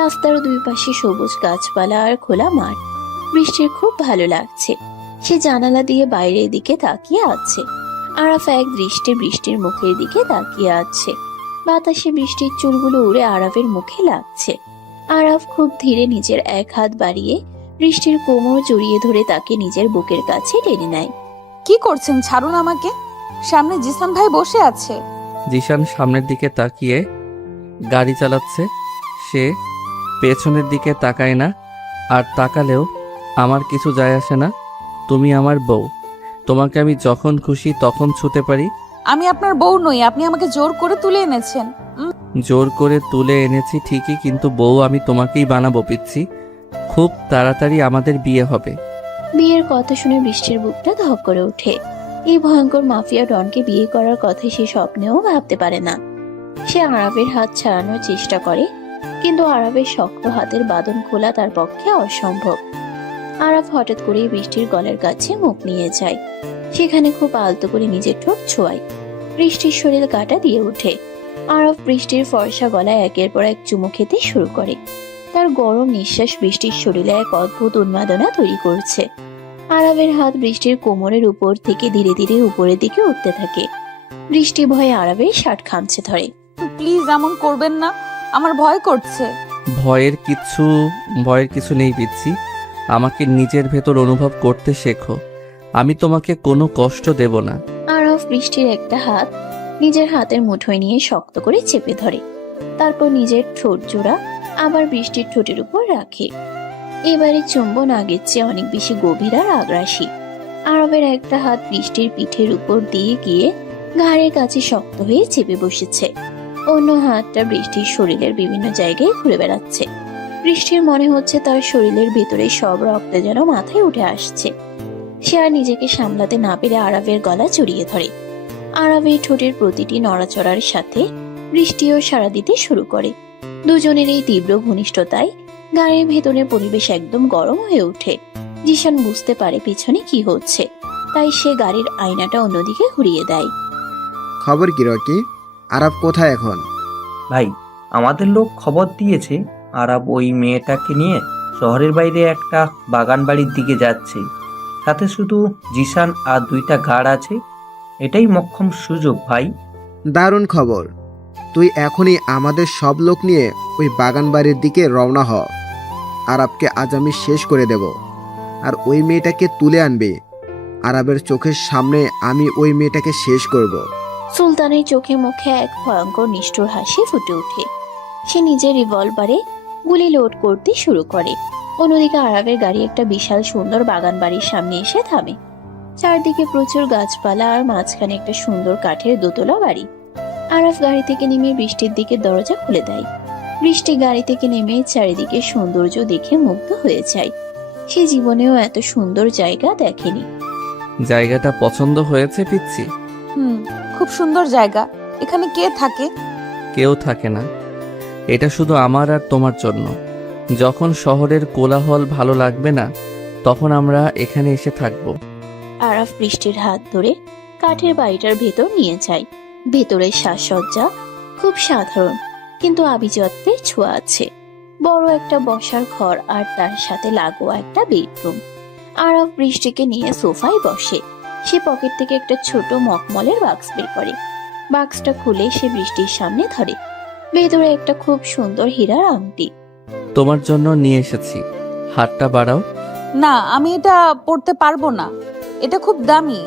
রাস্তার দুই পাশে সবুজ গাছপালা আর খোলা মাঠ। বৃষ্টির খুব ভালো লাগছে। সে জানালা দিয়ে বাইরের দিকে তাকিয়ে আছে। আরাফ এক দৃষ্টে বৃষ্টির মুখের দিকে তাকিয়ে আছে। বাতাসে বৃষ্টির চুলগুলো উড়ে আরাফের মুখে লাগছে। আরাফ খুব ধীরে নিজের এক হাত বাড়িয়ে বৃষ্টির কোমর জড়িয়ে ধরে তাকে নিজের বুকের কাছে টেনে নেয়। কি করছেন? ছাড়ুন আমাকে। সামনে জিসান ভাই বসে আছে। জিশান সামনের দিকে তাকিয়ে গাড়ি চালাচ্ছে। সে পেছনের দিকে তাকায় না, আর তাকালেও আমার কিছু যায় আসে না। তুমি আমার বউ, তোমাকে আমি যখন খুশি তখন ছুতে পারি। আমি আপনার বউ নই, আপনি আমাকে জোর করে তুলে এনেছেন। জোর করে তুলে এনেছি ঠিকই, কিন্তু বউ আমি তোমাকেই বানাবো পিচ্ছি। খুব তাড়াতাড়ি আমাদের বিয়ে হবে। বিয়ের কথা শুনে বৃষ্টির বুকটা ধক করে ওঠে। এই ভয়ঙ্কর মাফিয়া ডনকে বিয়ে করার কথা সে স্বপ্নেও ভাবতে পারে না। সে আরাফের হাত ছাড়ানোর চেষ্টা করে, কিন্তু আরাফের শক্ত হাতের বাঁধন খোলা তার পক্ষে অসম্ভব। আরাফ হঠাৎ করে বৃষ্টির গলার কাছে মুখ নিয়ে যায়। সেখানে খুব আলতো করে নিজের ঠোঁট ছোঁয়ায়। বৃষ্টির শরীর কাটা দিয়ে ওঠে। আরাফ বৃষ্টির ফর্সা গলায় একের পর এক চুমু খেতে শুরু করে। তার গরম নিঃশ্বাস বৃষ্টির শরীরে এক অদ্ভুত উন্মাদনা তৈরি করছে। আরাফের হাত বৃষ্টির কোমরের উপর থেকে ধীরে ধীরে উপরের দিকে উঠতে থাকে। বৃষ্টি ভয়ে আরাফের শার্ট খামচে ধরে। প্লিজ এমন করবেন না, আমার ভয় করছে। ভয়ের কিছু নেই পিচ্ছি। আমাকে নিজের ভেতর অনুভব করতে শেখো। আমি তোমাকে কোনো কষ্ট দেব না। আরাফ বৃষ্টির একটা হাত নিজের হাতের মুঠোয় নিয়ে শক্ত করে চেপে ধরে। তারপর নিজের ঠোঁট জোড়া আবার বৃষ্টির ঠোঁটের উপর রাখে। এবারে চুম্বন আগের চেয়ে অনেক বেশি গভীর আর আগ্রাসী। আরবের একটা হাত বৃষ্টির পিঠের উপর দিয়ে গিয়ে ঘাড়ের কাছে শক্ত হয়ে চেপে বসেছে। অন্য হাতটা বৃষ্টির শরীরের বিভিন্ন জায়গায় ঘুরে বেড়াচ্ছে। বৃষ্টির মনে হচ্ছে তার শরীরের ভেতরে সব রক্ত যেন মাথায় উঠে আসছে। সে আর নিজেকে সামলাতে না পেরে আরাফের গলা জড়িয়ে ধরে। আরাফের ঠোঁটের প্রতিটি নড়াচড়ার সাথে বৃষ্টিও সাড়া দিতে শুরু করে। দুজনের এই তীব্র ঘনিষ্ঠতায় গাড়ির ভেতরের পরিবেশ একদম গরম হয়ে ওঠে। জিশান বুঝতে পারে পেছনে কি হচ্ছে, তাই সে গাড়ির আয়নাটা অন্যদিকে ঘুরিয়ে দেয়। খবর কি রকি? আরাব কোথায় এখন? ভাই, আমাদের লোক খবর দিয়েছে আরাব ওই মেয়েটাকে নিয়ে শহরের বাইরে একটা বাগান বাড়ির দিকে যাচ্ছে। সাথে শুধু জিশান আর 2টা গার্ড আছে। এটাই মক্ষম সুযোগ ভাই। দারুণ খবর। তুই এখনই আমাদের সব লোক নিয়ে ওই বাগান বাড়ির দিকে রওনা হ। আরাবকে আজ আমি শেষ করে দেব, আর ওই মেয়েটাকে তুলে আনবে। আরাবের চোখের সামনে আমি ওই মেয়েটাকে শেষ করব। সুলতানের চোখে মুখে এক ভয়ঙ্কর নিষ্ঠুর হাসি ফুটে ওঠে। সে নিজের রিভলভারে গুলি লোড করতে শুরু করে। অন্যদিকে আরাবের গাড়ি একটা বিশাল সুন্দর বাগান বাড়ির সামনে এসে থামে। চারদিকে প্রচুর গাছপালা আর মাঝখানে একটা সুন্দর কাঠের দোতলা বাড়ি। আরাফ গাড়ি থেকে নেমে বৃষ্টির দিকে দরজা খুলে দেয়। বৃষ্টি গাড়ি থেকে নেমে চারিদিকে সৌন্দর্য দেখে মুগ্ধ হয়ে যায়। সে জীবনেও এত সুন্দর জায়গা দেখেনি। জায়গাটা পছন্দ হয়েছে পিচ্ছি? খুব সুন্দর জায়গা। এখানে কে থাকে? কেউ থাকে না। এটা শুধু আমার আর তোমার জন্য। যখন শহরের কোলাহল ভালো লাগবে না, তখন আমরা এখানে এসে থাকবো। আরাফ বৃষ্টির হাত ধরে কাঠের বাড়িটার ভেতর নিয়ে যায়। ভেতরের সাজসজ্জা খুব সাধারণ, কিন্তু আভিজাত্যের ছোঁয়া আছে। বড় একটা বসার ঘর আর তার সাথে লাগোয়া একটা বেডরুম। আরাফ বৃষ্টিকে নিয়ে সোফায় বসে। সে পকেট থেকে একটা ছোট মখমলের বাক্স বের করে। বাক্সটা খুলে সে বৃষ্টির সামনে ধরে। ভেতরে একটা খুব সুন্দর হীরার আংটি। তোমার জন্য নিয়ে এসেছি। হাতটা বাড়াও। না, আমি এটা পড়তে পারবো না। এটা খুব দামি।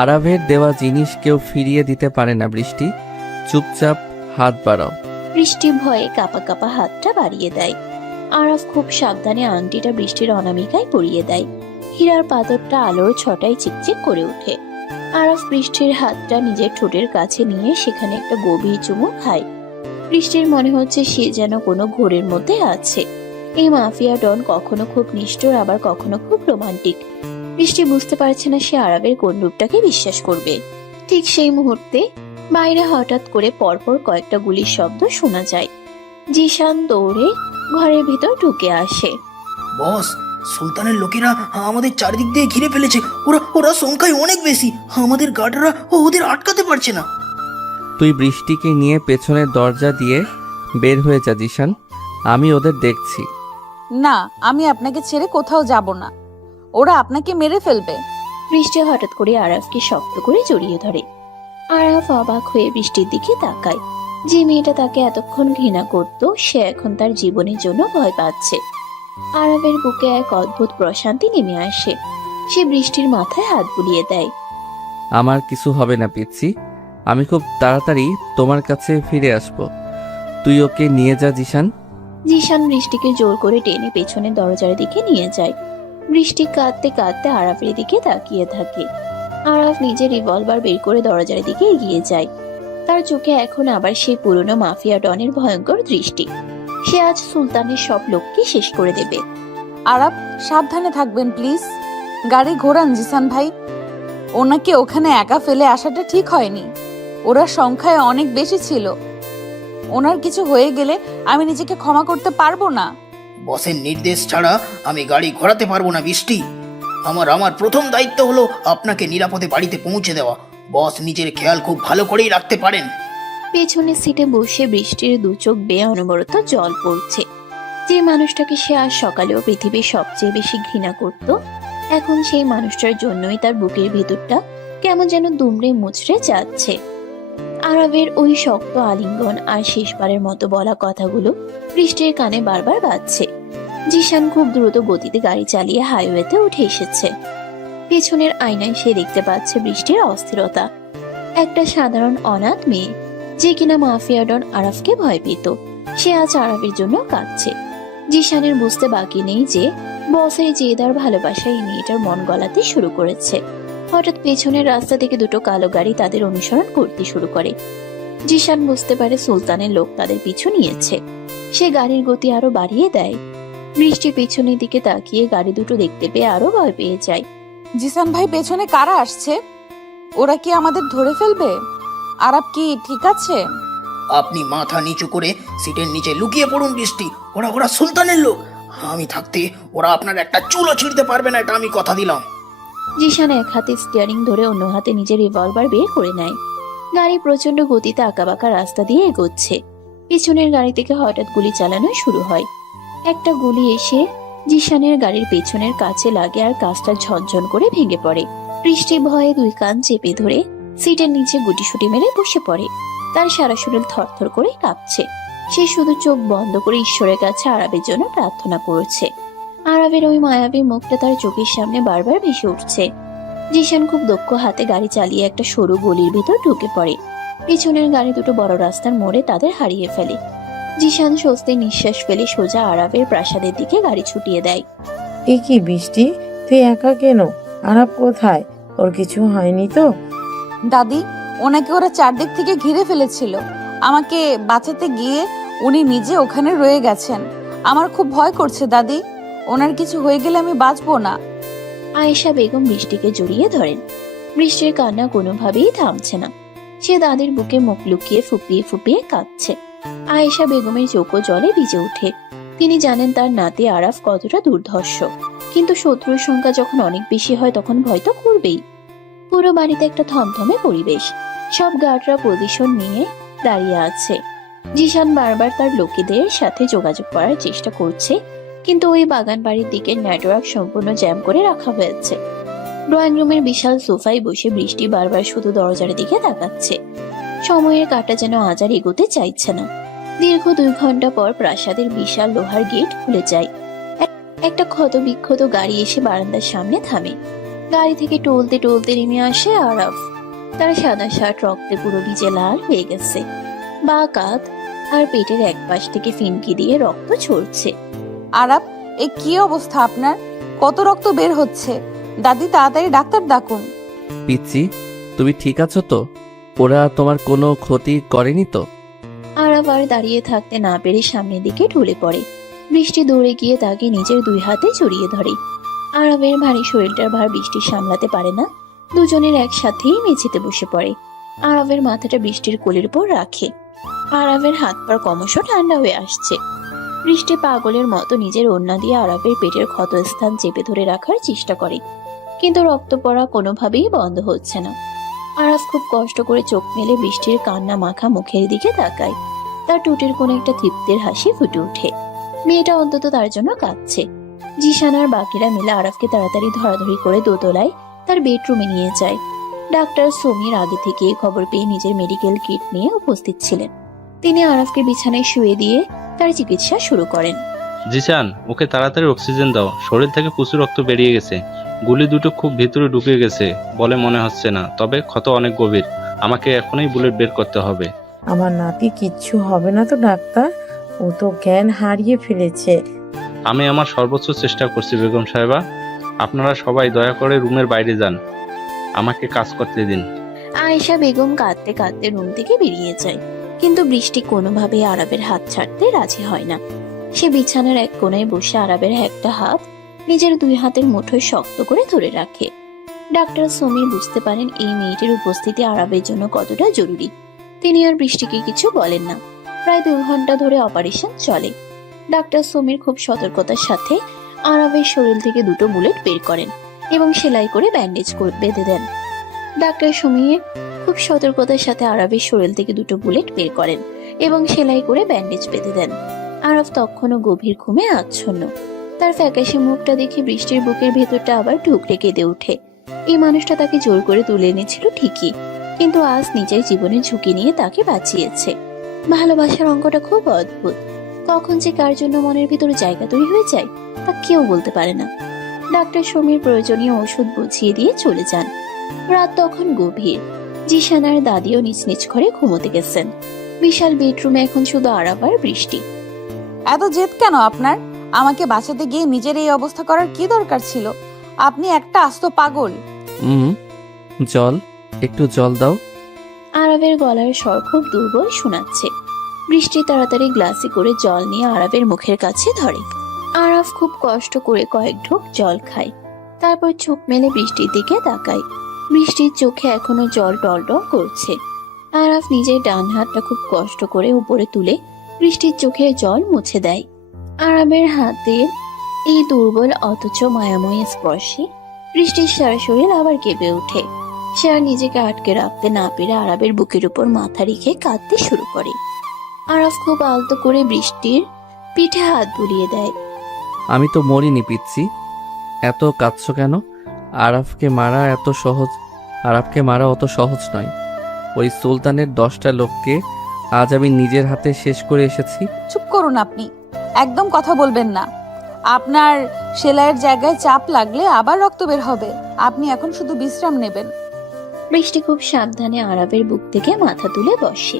আরাবের দেওয়া জিনিস কেউ ফিরিয়ে দিতে পারে না বৃষ্টি। চুপচাপ হাত বাড়াও। বৃষ্টি ভয়ে কাঁপা কাঁপা হাতটা বাড়িয়ে দেয়। আরাফ খুব সাবধানে আংটিটা বৃষ্টির অনামিকায় পরিয়ে দেয়। হীরার পাথরটা আলোর ছটায় চিকচিক করে ওঠে। আরাফ বৃষ্টির হাতটা নিজের ঠোঁটের কাছে নিয়ে সেখানে একটা গভীর চুমু খায়। বৃষ্টির মনে হচ্ছে সে যেন কোনো ঘোরের মধ্যে আছে। এই মাফিয়া ডন কখনো খুব নিষ্ঠুর, আবার কখনো খুব রোমান্টিক। বৃষ্টি বুঝতে পারছে না সে আরাবের কোন রূপটাকে বিশ্বাস করবে। ঠিক সেই মুহূর্তে বাইরে হঠাৎ করে পরপর কয়েকটা গুলির শব্দ শোনা যায়। জিশান দৌড়ে ঘরের ভিতর ঢুকে আসে। বস, সুলতানের লোকেরা আমাদের চারিদিক দিয়ে ঘিরে ফেলেছে। ওরা সংখ্যায় অনেক বেশি। আমাদের গার্ডরা ওদের আটকাতে পারছে না। তুই বৃষ্টিকে নিয়ে পেছনের দরজা দিয়ে বের হয়ে যা জিশান। আমি ওদের দেখছি। না, আমি আপনাকে ছেড়ে কোথাও যাব না। ওরা আপনাকে মেরে ফেলবে। বৃষ্টি হঠাৎ করে আরাফকে শক্ত করে জড়িয়ে ধরে। আরাফ অবাক হয়ে বৃষ্টির দিকে তাকায়। যে মেয়েটা তাকে এতক্ষণ ঘৃণা করত, সে এখন তার জীবনের জন্য ভয় পাচ্ছে। আরাফের বুকে এক অদ্ভুত প্রশান্তি নেমে আসে। সে বৃষ্টির মাথায় হাত বুলিয়ে দেয়। আমার কিছু হবে না পিচ্ছি, আমি খুব তাড়াতাড়ি তোমার কাছে ফিরে আসব। তুই ওকে নিয়ে যা জিশান। জিশান বৃষ্টিকে জোর করে টেনে পেছনের দরজার দিকে নিয়ে যায়। বৃষ্টি কাঁদতে কাঁদতে আরাফের দিকে তাকিয়ে থাকে। আরাফ নিজের রিভলভার বের করে দরজার দিকে এগিয়ে যায়। তার চোখে এখন আবার সেই পুরনো মাফিয়া ডনের ভয়ঙ্কর দৃষ্টি। সে আজ সুলতানের সব লোককে শেষ করে দেবে। আরাপ, সাবধানে থাকবেন প্লিজ। গাড়ি ঘোরান জিসান ভাই। ওনাকে ওখানে একা ফেলে আসাটা ঠিক হয়নি। ওরা সংখ্যায় অনেক বেশি ছিল। ওনার কিছু হয়ে গেলে আমি নিজেকে ক্ষমা করতে পারবো না। বসের নির্দেশ ছাড়া আমি গাড়ি ঘোরাতে পারবো না বৃষ্টি। আমার প্রথম দায়িত্ব হলো আপনাকে নিরাপদে বাড়িতে পৌঁছে দেওয়া। বস নিজের খেয়াল খুব ভালো করেই রাখতে পারেন। পেছনের সিটে বসে বৃষ্টির দু চোখ বেয়ে অনবরত জল পড়ছে। যে মানুষটাকে সে আজ সকালেও পৃথিবীর সবচেয়ে বেশি ঘৃণা করত, এখন সেই মানুষটার জন্যই তার বুকের ভেতরটা কেমন যেন দুমড়ে মুচড়ে যাচ্ছে। আরবের ওই শক্ত আলিঙ্গন আর শেষবারের মতো বলা কথাগুলো বৃষ্টির কানে বারবার বাজছে। জিশান খুব দ্রুত গতিতে গাড়ি চালিয়ে হাইওয়েতে উঠে এসেছে। পেছনের আয়নায় সে দেখতে পাচ্ছে বৃষ্টির অস্থিরতা। একটা সাধারণ অনাথ মেয়ে, যে কিনা মাফিয়া ডন আরাফকে ভয় পেত, সে আজ আরাফের জন্য কাঁদছে। জিশানের বুঝতে বাকি নেই যে বসের জেদার ভালোবাসা এই মেয়েটার মন গলাতে শুরু করেছে। হঠাৎ পেছনের রাস্তা থেকে দুটো কালো গাড়ি তাদের অনুসরণ করতে শুরু করে। জিশান বুঝতে পারে সুলতানের লোক তাদের পিছু নিয়েছে। সে গাড়ির গতি আরো বাড়িয়ে দেয়। বৃষ্টি পেছনের দিকে তাকিয়ে গাড়ি দুটো দেখতে পেয়ে আরো ভয় পেয়ে যায়। জিসান ভাই, পেছনে কারা আসছে? ওরা কি আমাদের ধরে ফেলবে? আরাপ কি ঠিক আছে? আপনি মাথা নিচু করে সিটের নিচে লুকিয়ে পড়ুন বৃষ্টি। ওরা সুলতানের লোক। আমি থাকতে ওরা আপনার একটা চুলও ছিঁড়তে পারবে না, এটা আমি কথা দিলাম। জিশান এক হাতে স্টিয়ারিং ধরে অন্য হাতে নিজের রিভলভার বের করে নেয়। গাড়ি প্রচন্ড গতিতে আঁকাবাঁকা রাস্তা দিয়ে এগোচ্ছে। পিছনের গাড়ি থেকে হঠাৎ গুলি চালানো শুরু হয়। একটা গুলি এসে জিশানের গাড়ির পেছনের কাছে লাগে আর কাঁচটা ঝনঝন করে ভেঙে পড়ে। বৃষ্টি ভয়ে দুই কান চেপে ধরে সিটের নিচে গুটিসুটি মেরে বসে পড়ে। তার সারা শরীর থরথর করে কাঁপছে। সে শুধু চোখ বন্ধ করে ঈশ্বরের কাছে আরবের জন্য প্রার্থনা করছে। আরবের ওই মায়াবী মুখটা তার চোখের সামনে বারবার ভেসে উঠছে। জিশান খুব দক্ষ হাতে গাড়ি চালিয়ে একটা সরু গলির ভিতর ঢুকে পড়ে। পিছনের গাড়ি দুটো বড় রাস্তার মোড়ে তাদের হারিয়ে ফেলে। জিশান স্বস্তি নিঃশ্বাস ফেলে সোজা আরবের প্রাসাদের দিকে গাড়ি ছুটিয়ে দেয়। এ কি বৃষ্টি, তুই একা কেন? আরাপ কোথায়? ওর কিছু হয়নি তো? দাদি, ওনাকে ওরা চারদিক থেকে ঘিরে ফেলেছিল। আমাকে বাঁচাতে গিয়ে উনি নিজে ওখানে রয়ে গেছেন। আমার খুব ভয় করছে দাদি। ওনার কিছু হয়ে গেলে আমি বাঁচবো না। আয়েশা বেগম বৃষ্টিকে জড়িয়ে ধরেন। বৃষ্টির কান্না কোনোভাবেই থামছে না। সে দাদির বুকে মুখ লুকিয়ে ফুপিয়ে ফুপিয়ে কাঁদছে। আয়েশা বেগমের চোখও জলে ভিজে ওঠে। তিনি জানেন তার নাতি আরাফ কতটা দুর্ধর্ষ, কিন্তু শত্রুর সংখ্যা যখন অনেক বেশি হয় তখন ভয় তো করবেই। পুরো বাড়িতে একটা থমথমে পরিবেশ। সব গার্ডরা পজিশন নিয়ে দাঁড়িয়ে আছে। জিশান বারবার তার লোকেদের সাথে যোগাযোগ করার চেষ্টা করছে, কিন্তু ওই বাগান বাড়ির দিকে নেটওয়ার্ক সম্পূর্ণ জ্যাম করে রাখা হয়েছে। ড্রয়িং রুমের বিশাল সোফায় বসে বৃষ্টি বারবার শুধু দরজার দিকে তাকাচ্ছে। সময়ের কাঁটা যেন আজ আর এগোতে চাইছে না। দীর্ঘ 2 ঘন্টা পর প্রাসাদের বিশাল লোহার গেট খুলে যায়। একটা ক্ষত বিক্ষত গাড়ি এসে বারান্দার সামনে থামে। গাড়ি থেকে টলতে টলতে নেমে আসে আরাফ। তার সাদা শার্ট রক্তে পুরো ভিজে লাল হয়ে গেছে। বা কাঁধ আর পেটের এক পাশ থেকে ফিনকি দিয়ে রক্ত ঝরছে। আরাপ, এ কি অবস্থা আপনার? কত রক্ত বের হচ্ছে? দাদি, তাড়াতাড়ি ডাক্তার ডাকুন। পিচ্ছি, তুমি ঠিক আছো তো? ওরা তোমার কোনো ক্ষতি করেনি তো? আরাফ আর দাঁড়িয়ে থাকতে না পেরে সামনের দিকে ঢলে পড়ে। বৃষ্টি দৌড়ে গিয়ে তাকে নিজের 2 হাতে জড়িয়ে ধরে। আরাফের ভারী শরীরটার ভার বৃষ্টি সামলাতে পারে না। দুজনের একসাথেই মেঝেতে বসে পড়ে। আরাফের মাথাটা বৃষ্টির কোলের উপর রাখে। আরাফের হাত পা ক্রমশ ঠান্ডা হয়ে আসছে। বৃষ্টি পাগলের মতো নিজের ওড়না দিয়ে আরাফের পেটের ক্ষতস্থান চেপে ধরে রাখার চেষ্টা করে, কিন্তু রক্ত পড়া কোনোভাবেই বন্ধ হচ্ছে না। আরাফ খুব কষ্ট করে চোখ মেলে বৃষ্টির কান্না মাখা মুখের দিকে তাকায়। তার ঠোঁটের কোণে একটা তৃপ্তির হাসি ফুটে ওঠে। মেয়েটা অন্তত তার জন্য কাঁদছে। জিশান আর বাকিরা মিলে আরাফকে তাড়াতাড়ি ধরাধরি করে দোতলায় তার বেডরুমে নিয়ে যায়। ডাক্তার সমীর আগে থেকে খবর পেয়ে নিজের মেডিকেল কিট নিয়ে উপস্থিত ছিলেন। তিনি আরাফকে বিছানায় শুয়ে দিয়ে তার চিকিৎসা শুরু করেন। জিসান, ওকে তাড়াতাড়ি অক্সিজেন দাও, শরীর থেকে প্রচুর রক্ত বেরিয়ে গেছে, গুলি দুটো খুব ভিতরে ঢুকে গেছে বলে মনে হচ্ছে না, তবে ক্ষত অনেক গভীর, আমাকে এখনই বুলেট বের করতে হবে। আমার নাতি কিচ্ছু হবে না তো ডাক্তার? ও তো জ্ঞান হারিয়ে ফেলেছে। আমি আমার সর্বোচ্চ চেষ্টা করছি বেগম সাহেবা, আপনারা সবাই দয়া করে রুমের বাইরে যান, আমাকে কাজ করতে দিন। আয়েশা বেগম কাঁদতে কাঁদতে রুম থেকে বেরিয়ে যায়, কিন্তু বৃষ্টি কোনোভাবেই আরাবের হাত ছাড়তে রাজি হয় না। সে বিছানার এক কোণায় বসে আরাবের একটা হাত নিজের দুই হাতের মুঠোয় শক্ত করে ধরে রাখে। ডাক্তার সমীর বুঝতে পারেন এই মেয়েটির উপস্থিতি আরাবের জন্য কতটা জরুরি। তিনি আর বৃষ্টিকে কিছু বলেন না। প্রায় 2 ঘন্টা ধরে অপারেশন চলে। ডাক্তার সমীর খুব সতর্কতার সাথে আরাবের শরীর থেকে 2টো বুলেট বের করেন এবং সেলাই করে ব্যান্ডেজ করে বেঁধে দেন। ডাক্তার সমীর খুব সতর্কতার সাথে আরাবের শরীর থেকে 2টো বুলেট বের করেন এবং সেলাই করে ব্যান্ডেজ বেঁধে দেন। আরাফ তখনও গভীর ঘুমে আচ্ছন্ন। তার ফ্যাকাশে মুখটা দেখে বৃষ্টির বুকের ভেতরটা আবার ঢুকরে কেঁদে ওঠে। এই মানুষটা তাকে জোর করে তুলে এনেছিল ঠিকই, কিন্তু আজ নিজের জীবনের ঝুঁকি নিয়ে তাকে বাঁচিয়েছে। ভালোবাসার অঙ্কটা খুব অদ্ভুত, কখন যে কার জন্য মনের ভিতরে জায়গা তৈরি হয়ে যায় তা কেউ বলতে পারে না। ডাক্তার সমীর প্রয়োজনীয় ওষুধ বুঝিয়ে দিয়ে চলে যান। রাত তখন গভীর। জিশান আর দাদিও নিচ নিচ ঘরে ঘুমোতে গেছেন। বিশাল বেডরুমে এখন শুধু আরাব আর বৃষ্টি। এত জেদ কেন আপনার? আমাকে বাঁচাতে গিয়ে নিজের এই অবস্থা করার কি দরকার ছিল? আপনি একটা আস্ত পাগল। জল, একটু জল দাও। আরাবের গলার স্বর খুব দুর্বল শোনাচ্ছে। বৃষ্টি তাড়াতাড়ি গ্লাসে করে জল নিয়ে আরাবের মুখের কাছে ধরে। আরাফ খুব কষ্ট করে কয়েক ঢোক জল খায়, তারপর চোখ মেলে বৃষ্টির দিকে তাকায়। বৃষ্টির চোখে এখনো জল টলটল করছে। আরাফ নিজের ডান হাতটা খুব কষ্ট করে উপরে তুলে বৃষ্টির চোখের জল মুছে দেয়। আরাবের হাতের এই দুর্বল অথচ মায়াময় স্পর্শে বৃষ্টির সারা শরীর আবার কেঁপে ওঠে। সে আর নিজেকে আটকে রাখতে না পেরে আরাবের বুকের উপর মাথা রেখে কাঁদতে শুরু করে। আরাফ খুব আলতো করে বৃষ্টির পিঠে হাত বুলিয়ে দেয়। আমি তো মরিনি পিচ্ছি, এত কাঁদছো কেন? আরাফকে মারা অত সহজ নয়। ওই সুলতানের 10টা লোককে আজ আমি নিজের হাতে শেষ করে এসেছি। চুপ করুন আপনি, একদম কথা বলবেন না। আপনার সেলাইয়ের জায়গায় চাপ লাগলে আবার রক্ত বের হবে। আপনি এখন শুধু বিশ্রাম নেবেন। বৃষ্টি খুব সাবধানে আরাবের বুক থেকে মাথা তুলে বসে।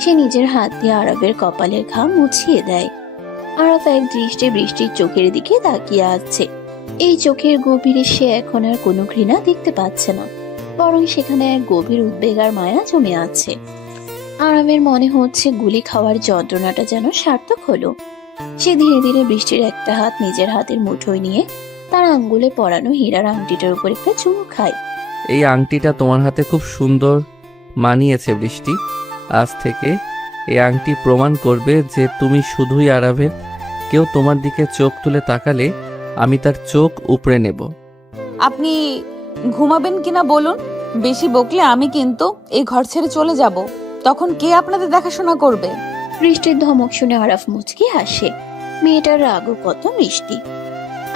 সে নিজের হাত দিয়ে আরাবের কপালের ঘাম মুছিয়ে দেয়। আরাফ এক দৃষ্টে বৃষ্টির চোখের দিকে তাকিয়ে আছে। এই চোখের গভীরে সে এখন আর কোনো ঘৃণা দেখতে পাচ্ছে না, বরং সেখানে এক গভীর উদ্বেগ আর মায়া জমে আছে। আরামের মনে হচ্ছে গুলি খাওয়ার যন্ত্রণাটা যেন সার্থক হলো। সে ধীরে ধীরে বৃষ্টির একটা হাত নিজের হাতের মুঠোয় নিয়ে তার আঙ্গুলে পরানো হীরার আংটিটার উপর একটা চুমু খায়। এই আংটিটা তোমার হাতে খুব সুন্দর মানিয়েছে বৃষ্টি। আজ থেকে এই আংটি প্রমাণ করবে যে তুমি শুধুই আরাবের। কেউ তোমার দিকে চোখ তুলে তাকালে আমি তার চোখ উপড়ে নেব। আপনি ঘুমাবেন কিনা বলুন? বেশি বকলে আমি কিন্তু এই ঘর ছেড়ে চলে যাব। তখন কে আপনাদের দেখাশোনা করবে? বৃষ্টির ধমক শুনে আরাফ মুচকি হাসে। মেয়েটার রাগও কত মিষ্টি।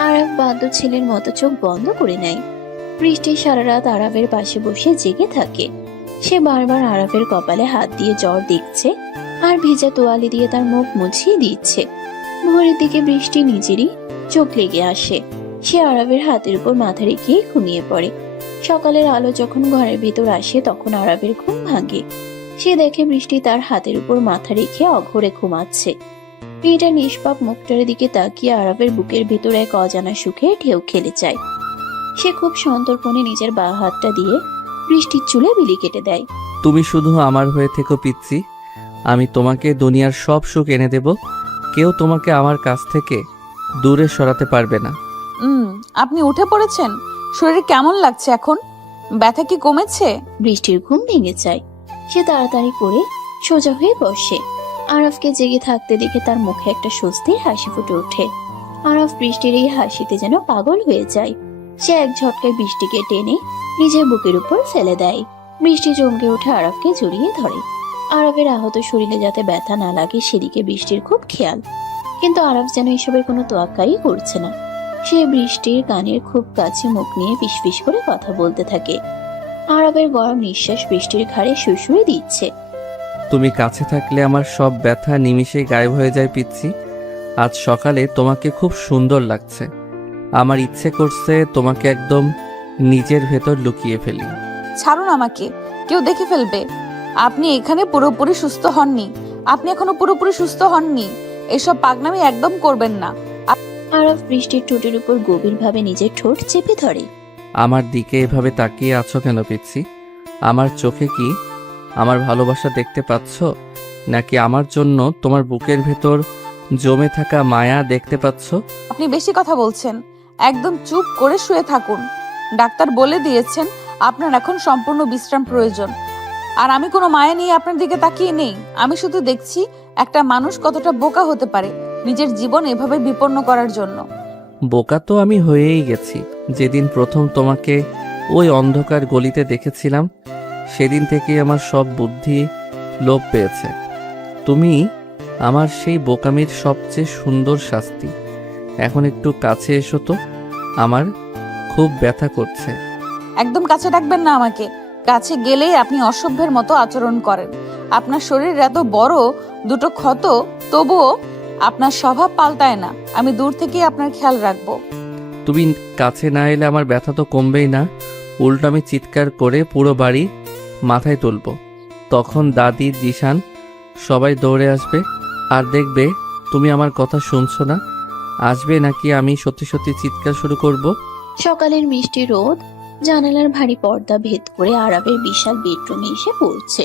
আরাফ বাধ্য ছেলের মতো চোখ বন্ধ করে নেয়। বৃষ্টি সারা রাত আরাফের পাশে বসে জেগে থাকে। সে বারবার আরাফের কপালে হাত দিয়ে জ্বর দেখছে আর ভেজা তোয়ালে দিয়ে তার মুখ মুছিয়ে দিচ্ছে। ভোরের দিকে বৃষ্টি নিজেরই চোখ লেগে আসে। সে আরাফের হাতের উপর মাথা রেখে ঘুমিয়ে পড়ে। সকালের আলো যখন ঘরের ভেতর আসে তখন আরাফের ঘুম ভাঙে। সে দেখে বৃষ্টি তার হাতের উপর মাথা রেখে অঘরে ঘুমাচ্ছে। মেয়েটা নিষ্পাপ মুখটার দিকে তাকিয়ে আরাফের বুকের ভেতর এক অজানা সুখে ঢেউ খেলে যায়। সে খুব সন্তর্পণে নিজের বাঁ হাতটা দিয়ে বৃষ্টির চুলে বিলি কেটে দেয়। তুমি শুধু আমার হয়ে থেকো পিচ্ছি, আমি তোমাকে দুনিয়ার সব সুখ এনে দেব। কেউ তোমাকে আমার কাছ থেকে দূরে সরাতে পারবে না। আপনি উঠে পড়েছেন? শরীরে কেমন লাগছে এখন? ব্যথা কি কমেছে? বৃষ্টির ঘুম ভেঙে যায়। সে তাড়াতাড়ি করে সোজা হয়ে বসে। আরাফকে জেগে থাকতে দেখে তার মুখে একটা স্বস্তির হাসি ফুটে ওঠে। আরাফ বৃষ্টির এই হাসিতে যেন পাগল হয়ে যায়। সে এক ঝটকায় বৃষ্টিকে টেনে নিজের বুকের উপর ফেলে দেয়। বৃষ্টি চমকে উঠে আরাফকে জড়িয়ে ধরে। আরাফের আহত শরীরে যাতে ব্যথা না লাগে সেদিকে বৃষ্টির খুব খেয়াল। কিন্তু আরব যেন এসবের কোনো তোয়াক্কাই করছে না। সে বৃষ্টির কানের খুব কাছে মুখ নিয়ে ফিসফিস করে কথা বলতে থাকে। আরবের গরম নিঃশ্বাস বৃষ্টির ঘাড়ে শুষুড়ে দিচ্ছে। তুমি কাছে থাকলে আমার সব ব্যথা নিমিষেই গায়েব হয়ে যায় পিচ্ছি। আজ সকালে তোমাকে খুব সুন্দর লাগছে। আমার ইচ্ছে করছে তোমাকে একদম নিজের ভেতর লুকিয়ে ফেলি। ছাড়ুন আমাকে, কেউ দেখে ফেলবে। আপনি এখানে পুরোপুরি সুস্থ হননি, আপনি এখনো পুরোপুরি সুস্থ হননি। এসব পাগনামি একদম করবেন না। আরব বৃষ্টির ঠোঁটের উপর গভীরভাবে নিজের ঠোঁট চেপে ধরে। আমার দিকে এভাবে তাকিয়ে আছো কেন পিচ্ছি? আমার চোখে কি আমার ভালোবাসা দেখতে পাচ্ছ, নাকি আমার জন্য তোমার বুকের ভেতর জমে থাকা মায়া দেখতে পাচ্ছ? আপনি বেশি কথা বলছেন, একদম চুপ করে শুয়ে থাকুন। ডাক্তার বলে দিয়েছেন আপনার এখন সম্পূর্ণ বিশ্রাম প্রয়োজন। আর আমি কোনো মায়া নিয়ে আপনার দিকে তাকিয়ে নেই। আমি শুধু দেখছি একটা মানুষ কতটা বোকা হতে পারে নিজের জীবন এভাবে বিপন্ন করার জন্য। বোকা তো আমি হয়েই গেছি। যেদিন প্রথম তোমাকে ওই অন্ধকার গলিতে দেখেছিলাম, সেদিন থেকেই আমার সব বুদ্ধি লোপ পেয়েছে। তুমি আমার সেই বোকামির সবচেয়ে সুন্দর শাস্তি। এখন একটু কাছে এসো তো, আমার খুব ব্যথা করছে। একদম কাছে ডাকবেন না আমাকে। কাছে গেলেই আপনি অসভ্যের মতো আচরণ করেন। আপনার শরীর এত বড়, দুটো ক্ষত, তবুও আপনার স্বভাব পাল্টায় না। আমি দূর থেকেই আপনার খেয়াল রাখবো। তুমি কাছে না এলে আমার ব্যথা তো কমবেই না, উল্টো আমি চিৎকার করে পুরো বাড়ি মাথায় তুলব। তখন দাদি, জিশান সবাই দৌড়ে আসবে। আর দেখবে তুমি আমার কথা শুনছো না। আসবে নাকি আমি সত্যি সত্যি চিৎকার শুরু করব? সকালের মিষ্টি রোদ জানালার ভারী পর্দা ভেদ করে আরবের বিশাল বেডরুমে এসে পড়ছে।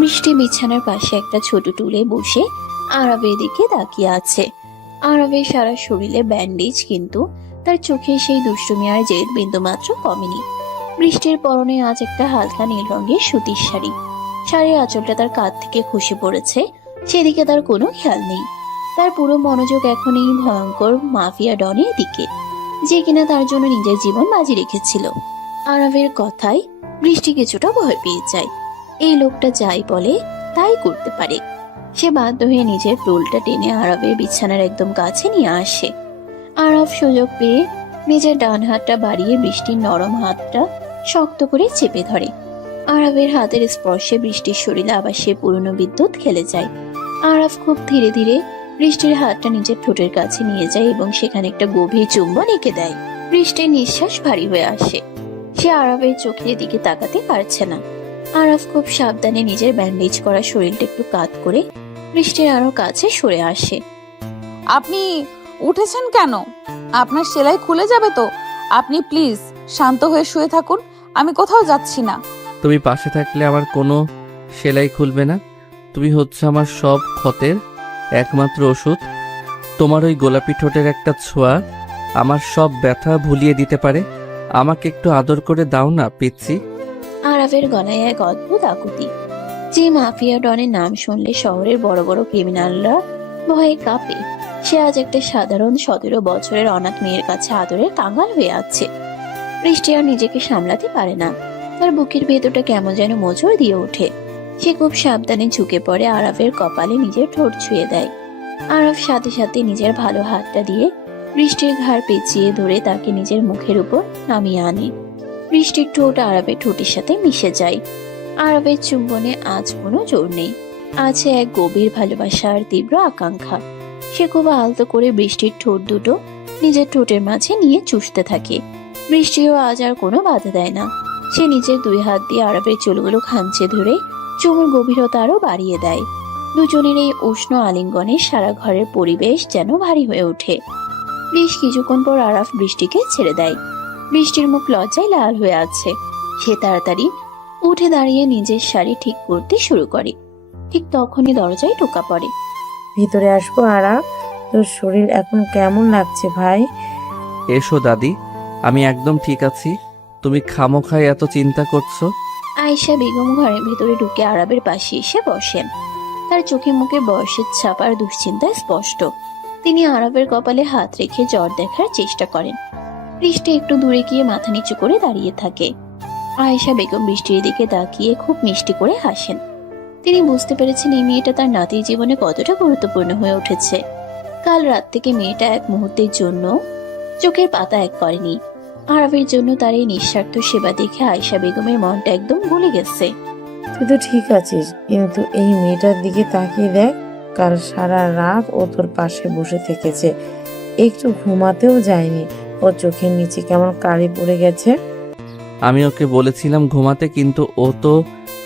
বৃষ্টি বিছানার পাশে একটা ছোট টুলে বসে আরবের দিকে তাকিয়ে আছে। আরবের সারা শরীরে ব্যান্ডেজ, কিন্তু তার চোখে সেই দুষ্টুমি আর জেদ বিন্দুমাত্র কমেনি। বৃষ্টির পরনে আজ একটা হালকা নীল রঙের সুতির শাড়ি। শাড়ির আঁচলটা তার কাঁধ থেকে খসে পড়েছে, সেদিকে তার কোনো খেয়াল নেই। তার পুরো মনোযোগ এখন এই ভয়ঙ্কর মাফিয়া ডনের দিকে, যে কিনা তার জন্য নিজের জীবন বাজি রেখেছিল। আরবের কথায় বৃষ্টি কিছুটা ভয় পেয়ে যায়। এই লোকটা যাই বলে তাই করতে পারে। সে বাধ্য হয়ে নিজের টোলটা টেনে আরবের বিছানার একদম কাছে নিয়ে আসে। আরব সুযোগ পেয়ে নিজের ডান হাতটা বাড়িয়ে বৃষ্টির নরম হাতটা শক্ত করে চেপে ধরে। আরবের হাতের স্পর্শে বৃষ্টির শরীরে আবার সে পুরনো বিদ্যুৎ খেলে যায়। আরব খুব ধীরে ধীরে বৃষ্টির হাতটা নিজের ঠোঁটের কাছে নিয়ে যায় এবং সেখানে একটা গভীর চুম্বন এঁকে দেয়। বৃষ্টির নিঃশ্বাস ভারী হয়ে আসে। সে আরবের চোখের দিকে তাকাতে পারছে না। আরব খুব সাবধানে নিজের ব্যান্ডেজ করা শরীরটা একটু কাত করে বৃষ্টির আরো কাছে সরে আসে। আপনি উঠেছেন কেন? আপনার সেলাই খুলে যাবে তো। আপনি প্লিজ শান্ত হয়ে শুয়ে থাকুন, আমি কোথাও যাচ্ছি না। তুমি পাশে থাকলে আমার কোনো সেলাই খুলবে না। তুমি হচ্ছে আমার সব ক্ষতের একমাত্র ওষুধ। তোমার ওই গোলাপি ঠোঁটের একটা ছোঁয়া আমার সব ব্যথা ভুলিয়ে দিতে পারে। আমাকে একটু আদর করে দাও না পিচ্ছি। আরবের গলায় এক অদ্ভুত আকুতি। যে মাফিয়া ডনের নাম শুনলে শহরের বড় বড় ক্রিমিনালরা ভয়ে কাঁপে, সে আজ একটা সাধারণ 17 বছরের অনাথ মেয়ের কাছে আদরের কাঙাল হয়ে আছে। বৃষ্টি আর নিজেকে সামলাতে পারে না। তার বুকের ভেতরটা কেমন যেন মোচড় দিয়ে ওঠে। সে খুব সাবধানে ঝুঁকে পড়ে আরবের কপালে নিজের ঠোঁট ছুঁয়ে দেয়। আরব সাথে সাথে নিজের ভালো হাতটা দিয়ে বৃষ্টির ঘাড় পেঁচিয়ে ধরে তাকে নিজের মুখের উপর নামিয়ে আনে। বৃষ্টির ঠোঁট আরবের ঠোঁটের সাথে মিশে যায়। আরবের চুম্বনে আজ কোনো জোর নেই, আছে এক গভীর ভালোবাসা আর তীব্র আকাঙ্ক্ষা। সে খুব আলতো করে বৃষ্টির ঠোঁট দুটো নিজের ঠোঁটের মাঝে নিয়ে চুষতে থাকে। বৃষ্টিও আজ আর কোনো বাধা দেয় না। সে নিজের 2 হাত দিয়ে আরবের চুলগুলো খামচে ধরে চুমুর গভীরতা আরো বাড়িয়ে দেয়। দুজনের এই উষ্ণ আলিঙ্গনে সারা ঘরের পরিবেশ যেন ভারী হয়ে ওঠে। বেশ কিছুক্ষণ পর আরাফ বৃষ্টিকে ছেড়ে দেয়। বৃষ্টির মুখ লজ্জায় লাল হয়ে আছে। সে তাড়াতাড়ি উঠে দাঁড়িয়ে নিজের শাড়ি ঠিক করতে শুরু করে। ঠিক তখনই দরজায় টোকা পড়ে। ভিতরে আসবো আরাব? তোর শরীর এখন কেমন লাগছে ভাই? এসো দাদি, আমি একদম ঠিক আছি। তুমি খামোখায় এত চিন্তা করছো? আয়েশা বেগম ঘরের ভেতরে ঢুকে আরবের পাশে এসে বসেন। তার চোখে মুখে বয়সের ছাপ আর দুশ্চিন্তা স্পষ্ট। তিনি আরবের কপালে হাত রেখে জ্বর দেখার চেষ্টা করেন। বৃষ্টি একটু দূরে গিয়ে মাথা নিচু করে দাঁড়িয়ে থাকে। আয়েশা বেগম বৃষ্টির দিকে তাকিয়ে খুব মিষ্টি করে হাসেন। তিনি বুঝতে পেরেছেন এই মেয়েটা তার নাতির জীবনে কতটা গুরুত্বপূর্ণ হয়ে উঠেছে। কাল রাত থেকে মেয়েটা এক মুহূর্তের জন্য চোখের পাতা এক করেনি। আরাফের জন্য তার এই নিঃস্বার্থ সেবা দেখে আয়েশা বেগমের মনটা একদম গলে গেছে। তুই তো ঠিক আছিস, কিন্তু এই মেয়েটার দিকে তাকিয়ে দেখ। কাল সারা রাত ও তোর পাশে বসে থেকেছে, একটু ঘুমাতেও যায়নি। ওর চোখের নিচে কেমন কালি পড়ে গেছে। আমি ওকে বলেছিলাম ঘুমাতে, কিন্তু ও তো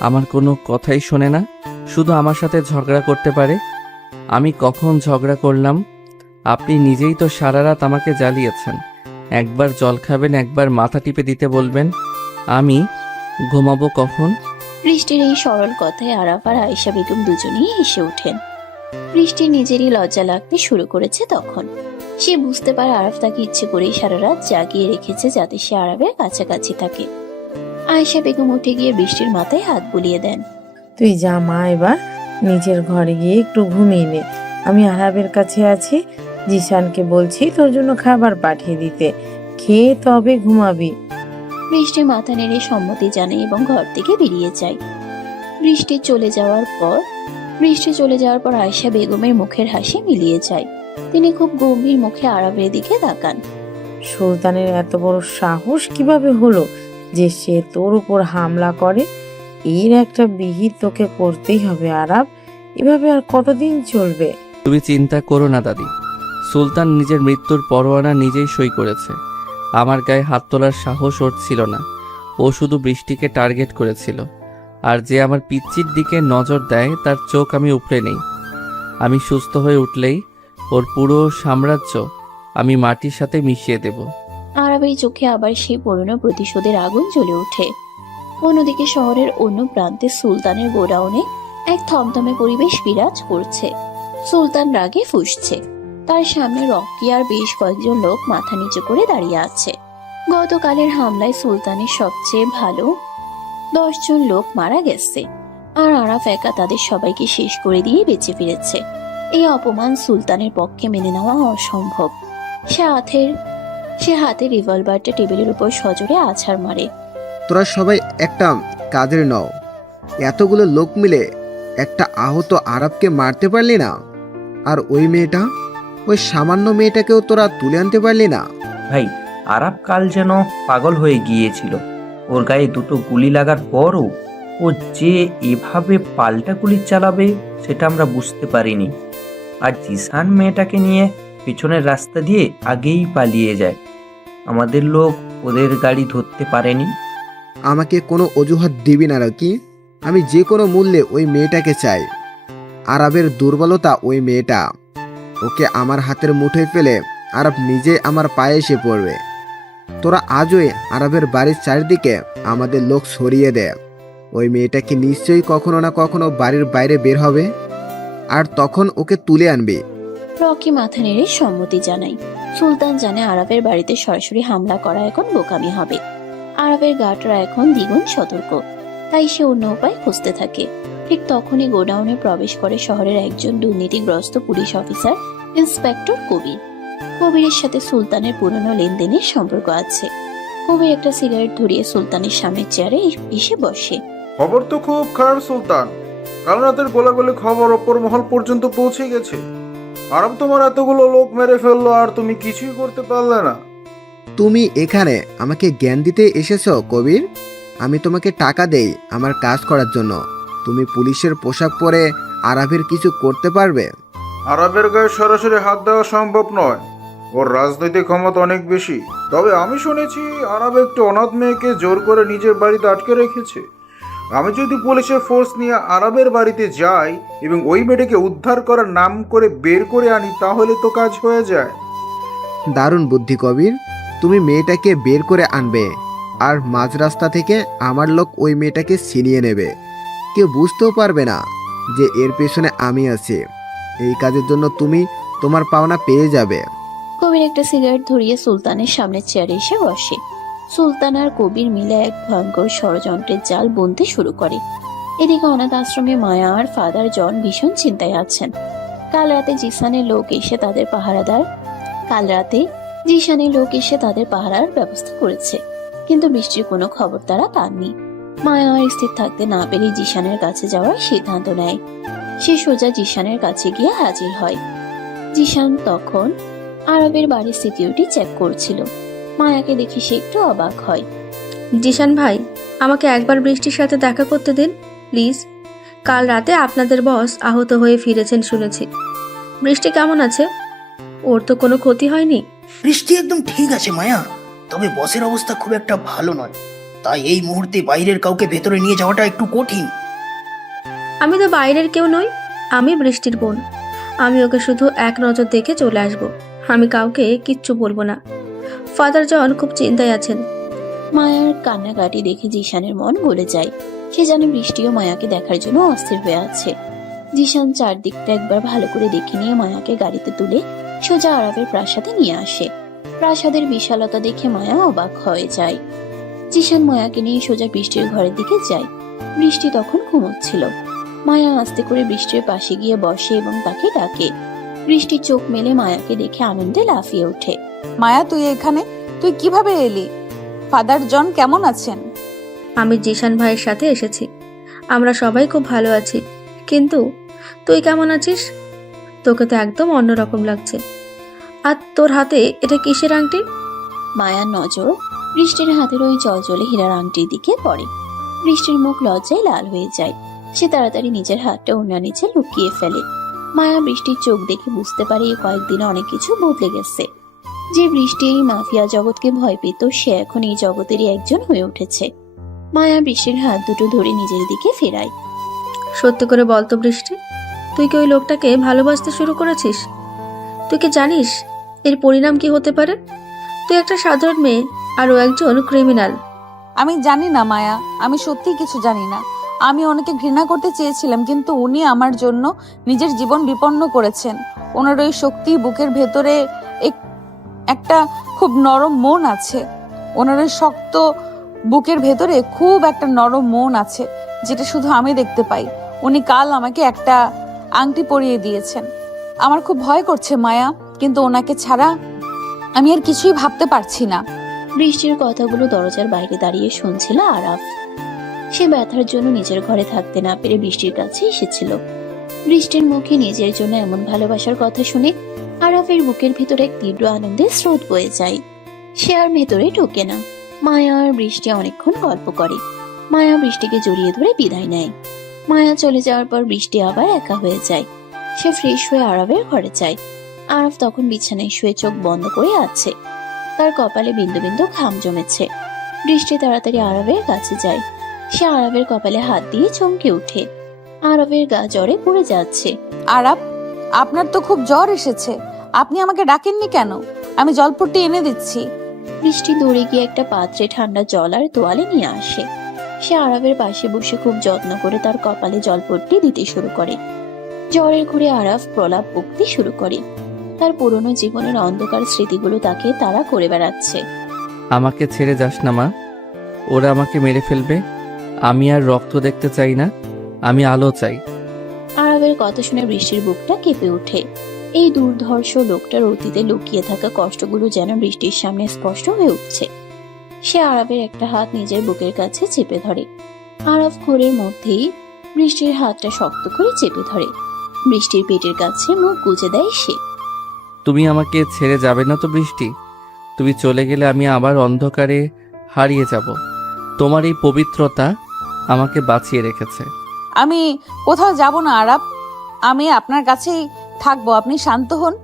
আমার কোনো কথাই শোনে না, শুধু আমার সাথে ঝগড়া করতে পারে। আমি কখন ঝগড়া করলাম? আপনি নিজেই তো সারা রাত আমাকে জ্বালিয়েছেন। একবার জল খাবেন, একবার মাথা টিপে দিতে বলবেন। আমি ঘুমাবো কখন? বৃষ্টির এই সরল কথায় আরাফ আর আয়েশা বেগম দুজনেই হেসে ওঠেন। বৃষ্টির নিজেরই লজ্জা লাগতে শুরু করেছে তখন। সে বুঝতে পারে আরাফ তাকে ইচ্ছে করেই সারা রাত জাগিয়ে রেখেছে যাতে সে আরাফের কাছাকাছি থাকে। আয়েশা বেগম উঠে গিয়ে বৃষ্টির মাথায় হাত বুলিয়ে দেন। তুই যা মা, এবার নিজের ঘরে গিয়ে একটু ঘুমিয়ে নে। আমি আরাবের কাছে আছি, জিসানকে বলছি তোর জন্য খাবার পাঠিয়ে দিতে। খেয়ে তবে ঘুমাবি। বৃষ্টি মাথা নেড়ে সম্মতি জানায় এবং ঘর থেকে বেরিয়ে যায়। বৃষ্টি চলে যাওয়ার পর আয়েশা বেগমের মুখের হাসি মিলিয়ে যায়। তিনি খুব গম্ভীর মুখে আরাফের দিকে তাকান। সুলতানের এত বড় সাহস কিভাবে হলো যে সে তোর উপর হামলা করে? এর একটা বিহিত তোকে করতেই হবে আরাব। এভাবে আর কতদিন চলবে? তুমি চিন্তা করো না দাদি, সুলতান নিজের মৃত্যুর পরোয়ানা নিজেই সই করেছে। আমার গায়ে হাত তোলার সাহস ওর ছিল না। ও শুধু বৃষ্টিকে টার্গেট করেছিল। আর যে আমার পিচ্চির দিকে নজর দেয় তার চোখ আমি উপড়ে নেই। আমি সুস্থ হয়ে উঠলেই ওর পুরো সাম্রাজ্য আমি মাটির সাথে মিশিয়ে দেব। আরাফের চোখে আবার সেই পুরনো প্রতিশোধের আগুন জ্বলে ওঠে। অন্যদিকে শহরের অন্য প্রান্তে সুলতানের গোডাউনে এক থমথমে পরিবেশ বিরাজ করছে। সুলতান রাগে ফুঁসছে। তার সামনে রকি আর বেশ কয়েকজন লোক মাথা নিচু করে দাঁড়িয়ে আছে। গতকালের হামলায় সুলতানের সবচেয়ে ভালো 10 জন লোক মারা গেছে, আর আরাফ একা তাদের সবাইকে শেষ করে দিয়ে বেঁচে ফিরেছে। এই অপমান সুলতানের পক্ষে মেনে নেওয়া অসম্ভব। সে হাতে রিভলভারটা টেবিলের উপর সজোরে আছাড় মারে। তোরা সবাই একটা কাজের নও। এতগুলো লোক মিলে একটা আহত আরবকে মারতে পারলি না? আর ওই মেয়েটা, ওই সামান্য মেয়েটাকেও তোরা তুলে আনতে পারলি না? ভাই, আরাব কাল যেন পাগল হয়ে গিয়েছিল। ওর গায়ে দুটো গুলি লাগার পরও ও যে এভাবে পাল্টা গুলি চালাবে সেটা আমরা বুঝতে পারিনি। আর জিসান মেয়েটাকে নিয়ে পিছনের রাস্তা দিয়ে আগেই পালিয়ে যায়। আমাদের লোক ওদের গাড়ি ধরতে পারেনি। আমাকে কোনো অজুহাত দিবি না রকি। আমি যে কোনো মূল্যে ওই মেয়েটাকে চাই। আরবের দুর্বলতা ওই মেয়েটা। ওকে আমার হাতের মুঠোয় ফেলে আরব নিজে আমার পায়ে এসে পড়বে। তোরা আজই আরবের বাড়ির চারিদিকে আমাদের লোক সরিয়ে দে। ওই মেয়েটাকে নিশ্চয়ই কখনো না কখনো বাড়ির বাইরে বের হবে, আর তখন ওকে তুলে আনবে। রকি মাথা নেড়ে সম্মতি জানায়। সুলতান জানে আরাফের বাড়িতে সরাসরি হামলা করা এখন বোকামি হবে। আরাফের গার্ডরা এখন দ্বিগুণ সতর্ক, তাই সে অন্য উপায় খুঁজতে থাকে। ঠিক তখনই গোডাউনে প্রবেশ করে শহরের একজন দুর্নীতিগ্রস্ত পুলিশ অফিসার ইন্সপেক্টর কবির। কবিরের সাথে সুলতানের পুরনো লেনদেনের সম্পর্ক আছে। কবির একটা সিগারেট ধরিয়ে সুলতানের সামনের চেয়ারে এসে বসে। খবর তো খুব খারাপ সুলতান। কাল রাতের গোলাগুলি খবর ওপর মহল পর্যন্ত পৌঁছে গেছে। আরব তোমার এতগুলো লোক মেরে ফেললো আর তুমি কিছুই করতে পারলে না। তুমি এখানে আমাকে জ্ঞান দিতে এসেছো কবির? আমি তোমাকে টাকা দেই আমার কাজ করার জন্য। তুমি পুলিশের পোশাক পরে আরবের কিছু করতে পারবে? আরবের গায়ে সরাসরি হাত দেওয়া সম্ভব নয়। ওর রাজনৈতিক ক্ষমতা অনেক বেশি। তবে আমি শুনেছি আরব একটি অনাথ মেয়েকে জোর করে নিজের বাড়িতে আটকে রেখেছে। আমি যদি পুলিশের ফোর্স নিয়ে আরবের বাড়িতে যাই এবং ওই মেয়েটাকে উদ্ধার করার নাম করে বের করে আনি, তাহলে তো কাজ হয়ে যায়। দারুণ বুদ্ধি কবির। তুমি মেয়েটাকে বের করে আনবে, আর মাঝ রাস্তা থেকে আমার লোক ওই মেয়েটাকে ছিনিয়ে নেবে। কেউ বুঝতেও পারবে না যে এর পেছনে আমি আছি। এই কাজের জন্য তুমি তোমার পাওনা পেয়ে যাবে। কবির একটা সিগারেট ধরিয়ে সুলতানের সামনের চেয়ারে এসে বসে। সুলতান আর কবির মিলে এক ভয়ঙ্কর ষড়যন্ত্রের জাল বুনতে শুরু করে। এদিকে অনাথ আশ্রমে মায়া আর ফাদার জন ভীষণ চিন্তায় আছেন। কাল রাতে জিসানের লোক এসে তাদের পাহারার ব্যবস্থা করেছে, কিন্তু বৃষ্টির কোনো খবর তারা পাননি। মায়া আর স্থির থাকতে না পেরে জিসানের কাছে যাওয়ার সিদ্ধান্ত নেয়। সে সোজা জিসানের কাছে গিয়ে হাজির হয়। জিশান তখন আরবের বাড়ির সিকিউরিটি চেক করছিল। মায়াকে দেখে সে একটু অবাক হয়। জিশান ভাই, আমাকে একবার বৃষ্টির সাথে দেখা করতে দিন প্লিজ। কাল রাতে আপনাদের বস আহত হয়ে ফিরেছেন শুনেছি। বৃষ্টি কেমন আছে? ওর তো কোনো ক্ষতি হয়নি? বৃষ্টি একদম ঠিক আছে মায়া, তবে বসের অবস্থা খুব একটা ভালো নয়, তাই এই মুহূর্তে বাইরের কাউকে ভেতরে নিয়ে যাওয়াটা একটু কঠিন। আমি তো বাইরের কেউ নই, আমি বৃষ্টির বোন। আমি ওকে শুধু এক নজর দেখে চলে আসব। আমি কাউকে কিচ্ছু বলবো না। ফাদার জন খুব চিন্তায় আছেন। মায়ার কান্নাকাটি দেখে জিশানের মন গলে যায়। সে জানে বৃষ্টিও মায়াকে দেখার জন্য অস্থির হয়ে আছে। জিশান চারদিকটা একবার ভালো করে দেখে নিয়ে মায়াকে গাড়িতে তুলে সোজা আরবের প্রাসাদে নিয়ে আসে। প্রাসাদের বিশালতা দেখে মায়া অবাক হয়ে যায়। জিশান মায়াকে নিয়ে সোজা বৃষ্টির ঘরের দিকে যায়। বৃষ্টি তখন ঘুমোচ্ছিল। মায়া আস্তে করে বৃষ্টির পাশে গিয়ে বসে এবং তাকে ডাকে। বৃষ্টি চোখ মেলে মায়াকে দেখে আনন্দে লাফিয়ে ওঠে। মায়া, তুই এখানে? তুই কিভাবে এলি? ফাদার জন কেমন আছেন? আমি জিশান ভাইয়ের সাথে এসেছি। আমরা সবাই খুব ভালো আছি, কিন্তু তুই কেমন আছিস? তোকে তো একদম অন্যরকম লাগছে। আর তোর হাতে এটা কিসের আংটি? মায়ার নজর বৃষ্টির হাতের ওই জলজলে হীরার আংটির দিকে পড়ে। বৃষ্টির মুখ লজ্জায় লাল হয়ে যায়। সে তাড়াতাড়ি নিজের হাতটা ওনার নিচে লুকিয়ে ফেলে। মায়া বৃষ্টির চোখ দেখে বুঝতে পারে এই কয়েকদিনে অনেক কিছু বদলে গেছে। যে বৃষ্টি এই মাফিয়া জগৎকে ভয় পেত, সে এখন এই জগতেরই একজন হয়ে উঠেছে। মায়া বৃষ্টির হাত দুটো ধরে নিজের দিকে ফেরায়। সত্যি করে বলতো বৃষ্টি, তুই কি ওই লোকটাকে ভালোবাসতে শুরু করেছিস? তুই কি জানিস এর পরিণাম কি হতে পারে? তুই একটা সাধারণ মেয়ে আর ও একজন ক্রিমিনাল। আমি জানি না মায়া, আমি সত্যি কিছু জানি না। আমি ওনাকে ঘৃণা করতে চেয়েছিলাম, কিন্তু উনি আমার জন্য নিজের জীবন বিপন্ন করেছেন। ওনার ওই শক্তি বুকের ভেতরে একটা খুব নরম মন আছে। ওনার ওই শক্ত বুকের ভেতরে খুব একটা নরম মন আছে, যেটা শুধু আমি দেখতে পাই। উনি কাল আমাকে একটা আংটি পরিয়ে দিয়েছেন। আমার খুব ভয় করছে মায়া, কিন্তু ওনাকে ছাড়া আমি আর কিছুই ভাবতে পারছি না। বৃষ্টির কথাগুলো দরজার বাইরে দাঁড়িয়ে শুনছিল আরাফ। সে ব্যথার জন্য নিজের ঘরে থাকতে না পেরে বৃষ্টির কাছে এসেছিল। বৃষ্টির মুখে নিজের জন্য এমন ভালোবাসার কথা শুনে আরাফের বুকের ভিতরে এক তীব্র আনন্দের স্রোত বয়ে যায়। সে আর ভেতরে ঢোকে না। মায়া আর বৃষ্টি অনেকক্ষণ গল্প করে। মায়া বৃষ্টিকে জড়িয়ে ধরে বিদায় নেয়। মায়া চলে যাওয়ার পর বৃষ্টি আবার একা হয়ে যায়। সে ফ্রেশ হয়ে আরাফের ঘরে যায়। আরাফ তখন বিছানায় শুয়ে চোখ বন্ধ করে আছে। তার কপালে বিন্দু বিন্দু ঘাম জমেছে। বৃষ্টি তাড়াতাড়ি আরাফের কাছে যায়। সে আরাফের কপালে হাত দিয়ে চমকে ওঠে। আরাফের গা জ্বরে পড়ে যাচ্ছে। আরাপ, আপনার তো খুব জ্বর এসেছে। আপনি আমাকে ডাকেননি কেন? আমি জলপট্টি এনে দিচ্ছি। বৃষ্টি দৌড়ে গিয়ে একটা পাত্রে ঠান্ডা জল আর তোয়ালে নিয়ে আসে। সে আরাফের পাশে বসে খুব যত্ন করে তার কপালে জলপট্টি দিতে শুরু করে। জ্বরের ঘুরে আরাফ প্রলাপ বকতে শুরু করে। তার পুরনো জীবনের অন্ধকার স্মৃতিগুলো তাকে তাড়া করে বেড়াচ্ছে। আমাকে ছেড়ে যাস না মা, ওরা আমাকে মেরে ফেলবে। আমি আর রক্ত দেখতে চাই না, আমি আলো চাই। আরাফের কথা শুনে বৃষ্টির বুকটা কেঁপে ওঠে। এই দুর্ধর্ষ লোকটার অতীতে লুকিয়ে থাকা কষ্টগুলো যেন বৃষ্টির সামনে স্পষ্ট হয়ে উঠছে। সে আরাফের একটা হাত নিজের বুকের কাছে চেপে ধরে। আরাফ ঘোরের মধ্যেই বৃষ্টির হাতটা শক্ত করে চেপে ধরে। বৃষ্টির পেটের কাছে মুখ গুজে দেয় সে। তুমি আমাকে ছেড়ে যাবে না তো বৃষ্টি? তুমি চলে গেলে আমি আবার অন্ধকারে হারিয়ে যাব। তোমার এই পবিত্রতা আমাকে বাঁচিয়ে রেখেছে। আমি কোথাও যাব না আরাপ, আমি আপনার কাছেই থাকবো। আপনি শান্ত হন।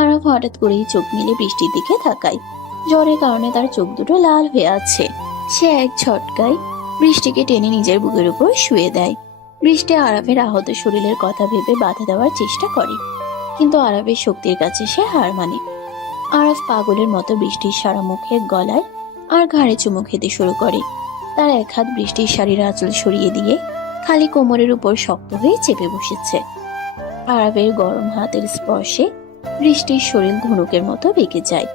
আরাফ হঠাৎ করেই চোখ মিলে বৃষ্টির দিকে তাকায়। জ্বরের কারণে তার চোখ দুটো লাল হয়ে আছে। সে এক ঝটকায় বৃষ্টিকে টেনে নিজের বুকের উপর শুয়ে দেয়। বৃষ্টি আরাফের আহত শরীরের কথা ভেবে বাধা দেওয়ার চেষ্টা করে, কিন্তু আরাফের শক্তির কাছে সে হার মানে। আরাফ পাগলের মতো বৃষ্টির সারা মুখে, গলায় আর ঘাড়ে চুমু খেতে শুরু করে। তার এক হাত বৃষ্টির শাড়ির আঁচল সরিয়ে দিয়ে খালি কোমরের উপর শক্ত হয়ে চেপে বসেছে। আরাফের গরম হাতের স্পর্শে বৃষ্টির শরীর ধনুকের মতো বেঁকে যায়।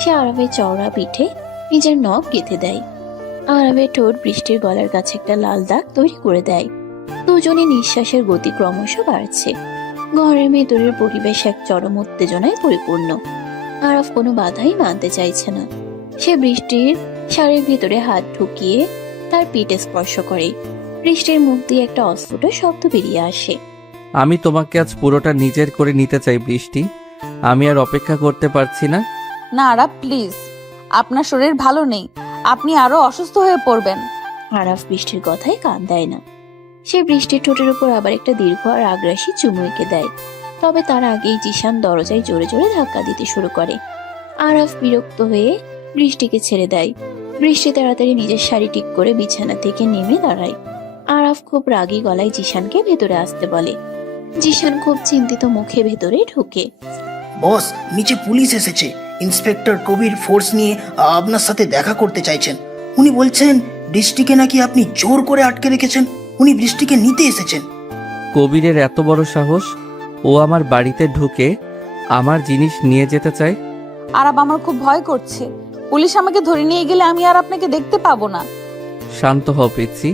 সে আরাফের চওড়া পিঠে নিজের নখ গেঁথে দেয়। আরাফের ঠোঁট বৃষ্টির গলার কাছে একটা লাল দাগ তৈরি করে দেয়। দুজনে নিঃশ্বাসের গতি ক্রমশ বাড়ছে। ঘরের ভেতরের পরিবেশ এক চরম উত্তেজনায় পরিপূর্ণ। আরাফ কোনো বাধাই মানতে চাইছে না। সে বৃষ্টির শাড়ির ভিতরে হাত ঢুকিয়ে তার পিঠে স্পর্শ করে। বৃষ্টির মুখ দিয়ে একটা অস্ফুট শব্দ বেরিয়ে আসে। আমি তোমাকে আজ পুরোটা নিজের করে নিতে চাই বৃষ্টি। আমি আর অপেক্ষা করতে পারছি না। না আরাব প্লিজ, আপনার শরীর ভালো নেই, আপনি আরো অসুস্থ হয়ে পড়বেন। আরাফ বৃষ্টির কথায় কান দেয় না। সে বৃষ্টির ঠোঁটের উপর আবার একটা দীর্ঘ আর আগ্রাসী চুমু এঁকে দেয়। তবে তার আগেই জিশান দরজায় জোরে জোরে ধাক্কা দিতে শুরু করে। আরাফ বিরক্ত হয়ে বৃষ্টিকে ছেড়ে দেয়। বৃষ্টি তাড়াতাড়ি নিজের শাড়ি ঠিক করে বিছানা থেকে নেমে দাঁড়ায়। আরাফ খুব রাগী গলায় জিশানকে ভেতরে আসতে বলে। জিশান খুব চিন্তিত মুখে ভেতরে ঢুকে। বস, নিচে পুলিশ এসেছে। ইন্সপেক্টর কবির ফোর্স নিয়ে আপনার সাথে দেখা করতে চাইছেন। উনি বলছেন বৃষ্টিকে নাকি আপনি জোর করে আটকে রেখেছেন। উনি বৃষ্টিকে নিতে এসেছেন। কবিরের এত বড় সাহস, ও আমার বাড়িতে ঢুকে আমার জিনিস নিয়ে যেতে চায়। আরাব, আমার খুব ভয় করছে। পুলিশ আমাকে ধরে নিয়ে গেলে আমি আর আপনাকে দেখতে পাবো না। শান্ত হও পিচ্ছি,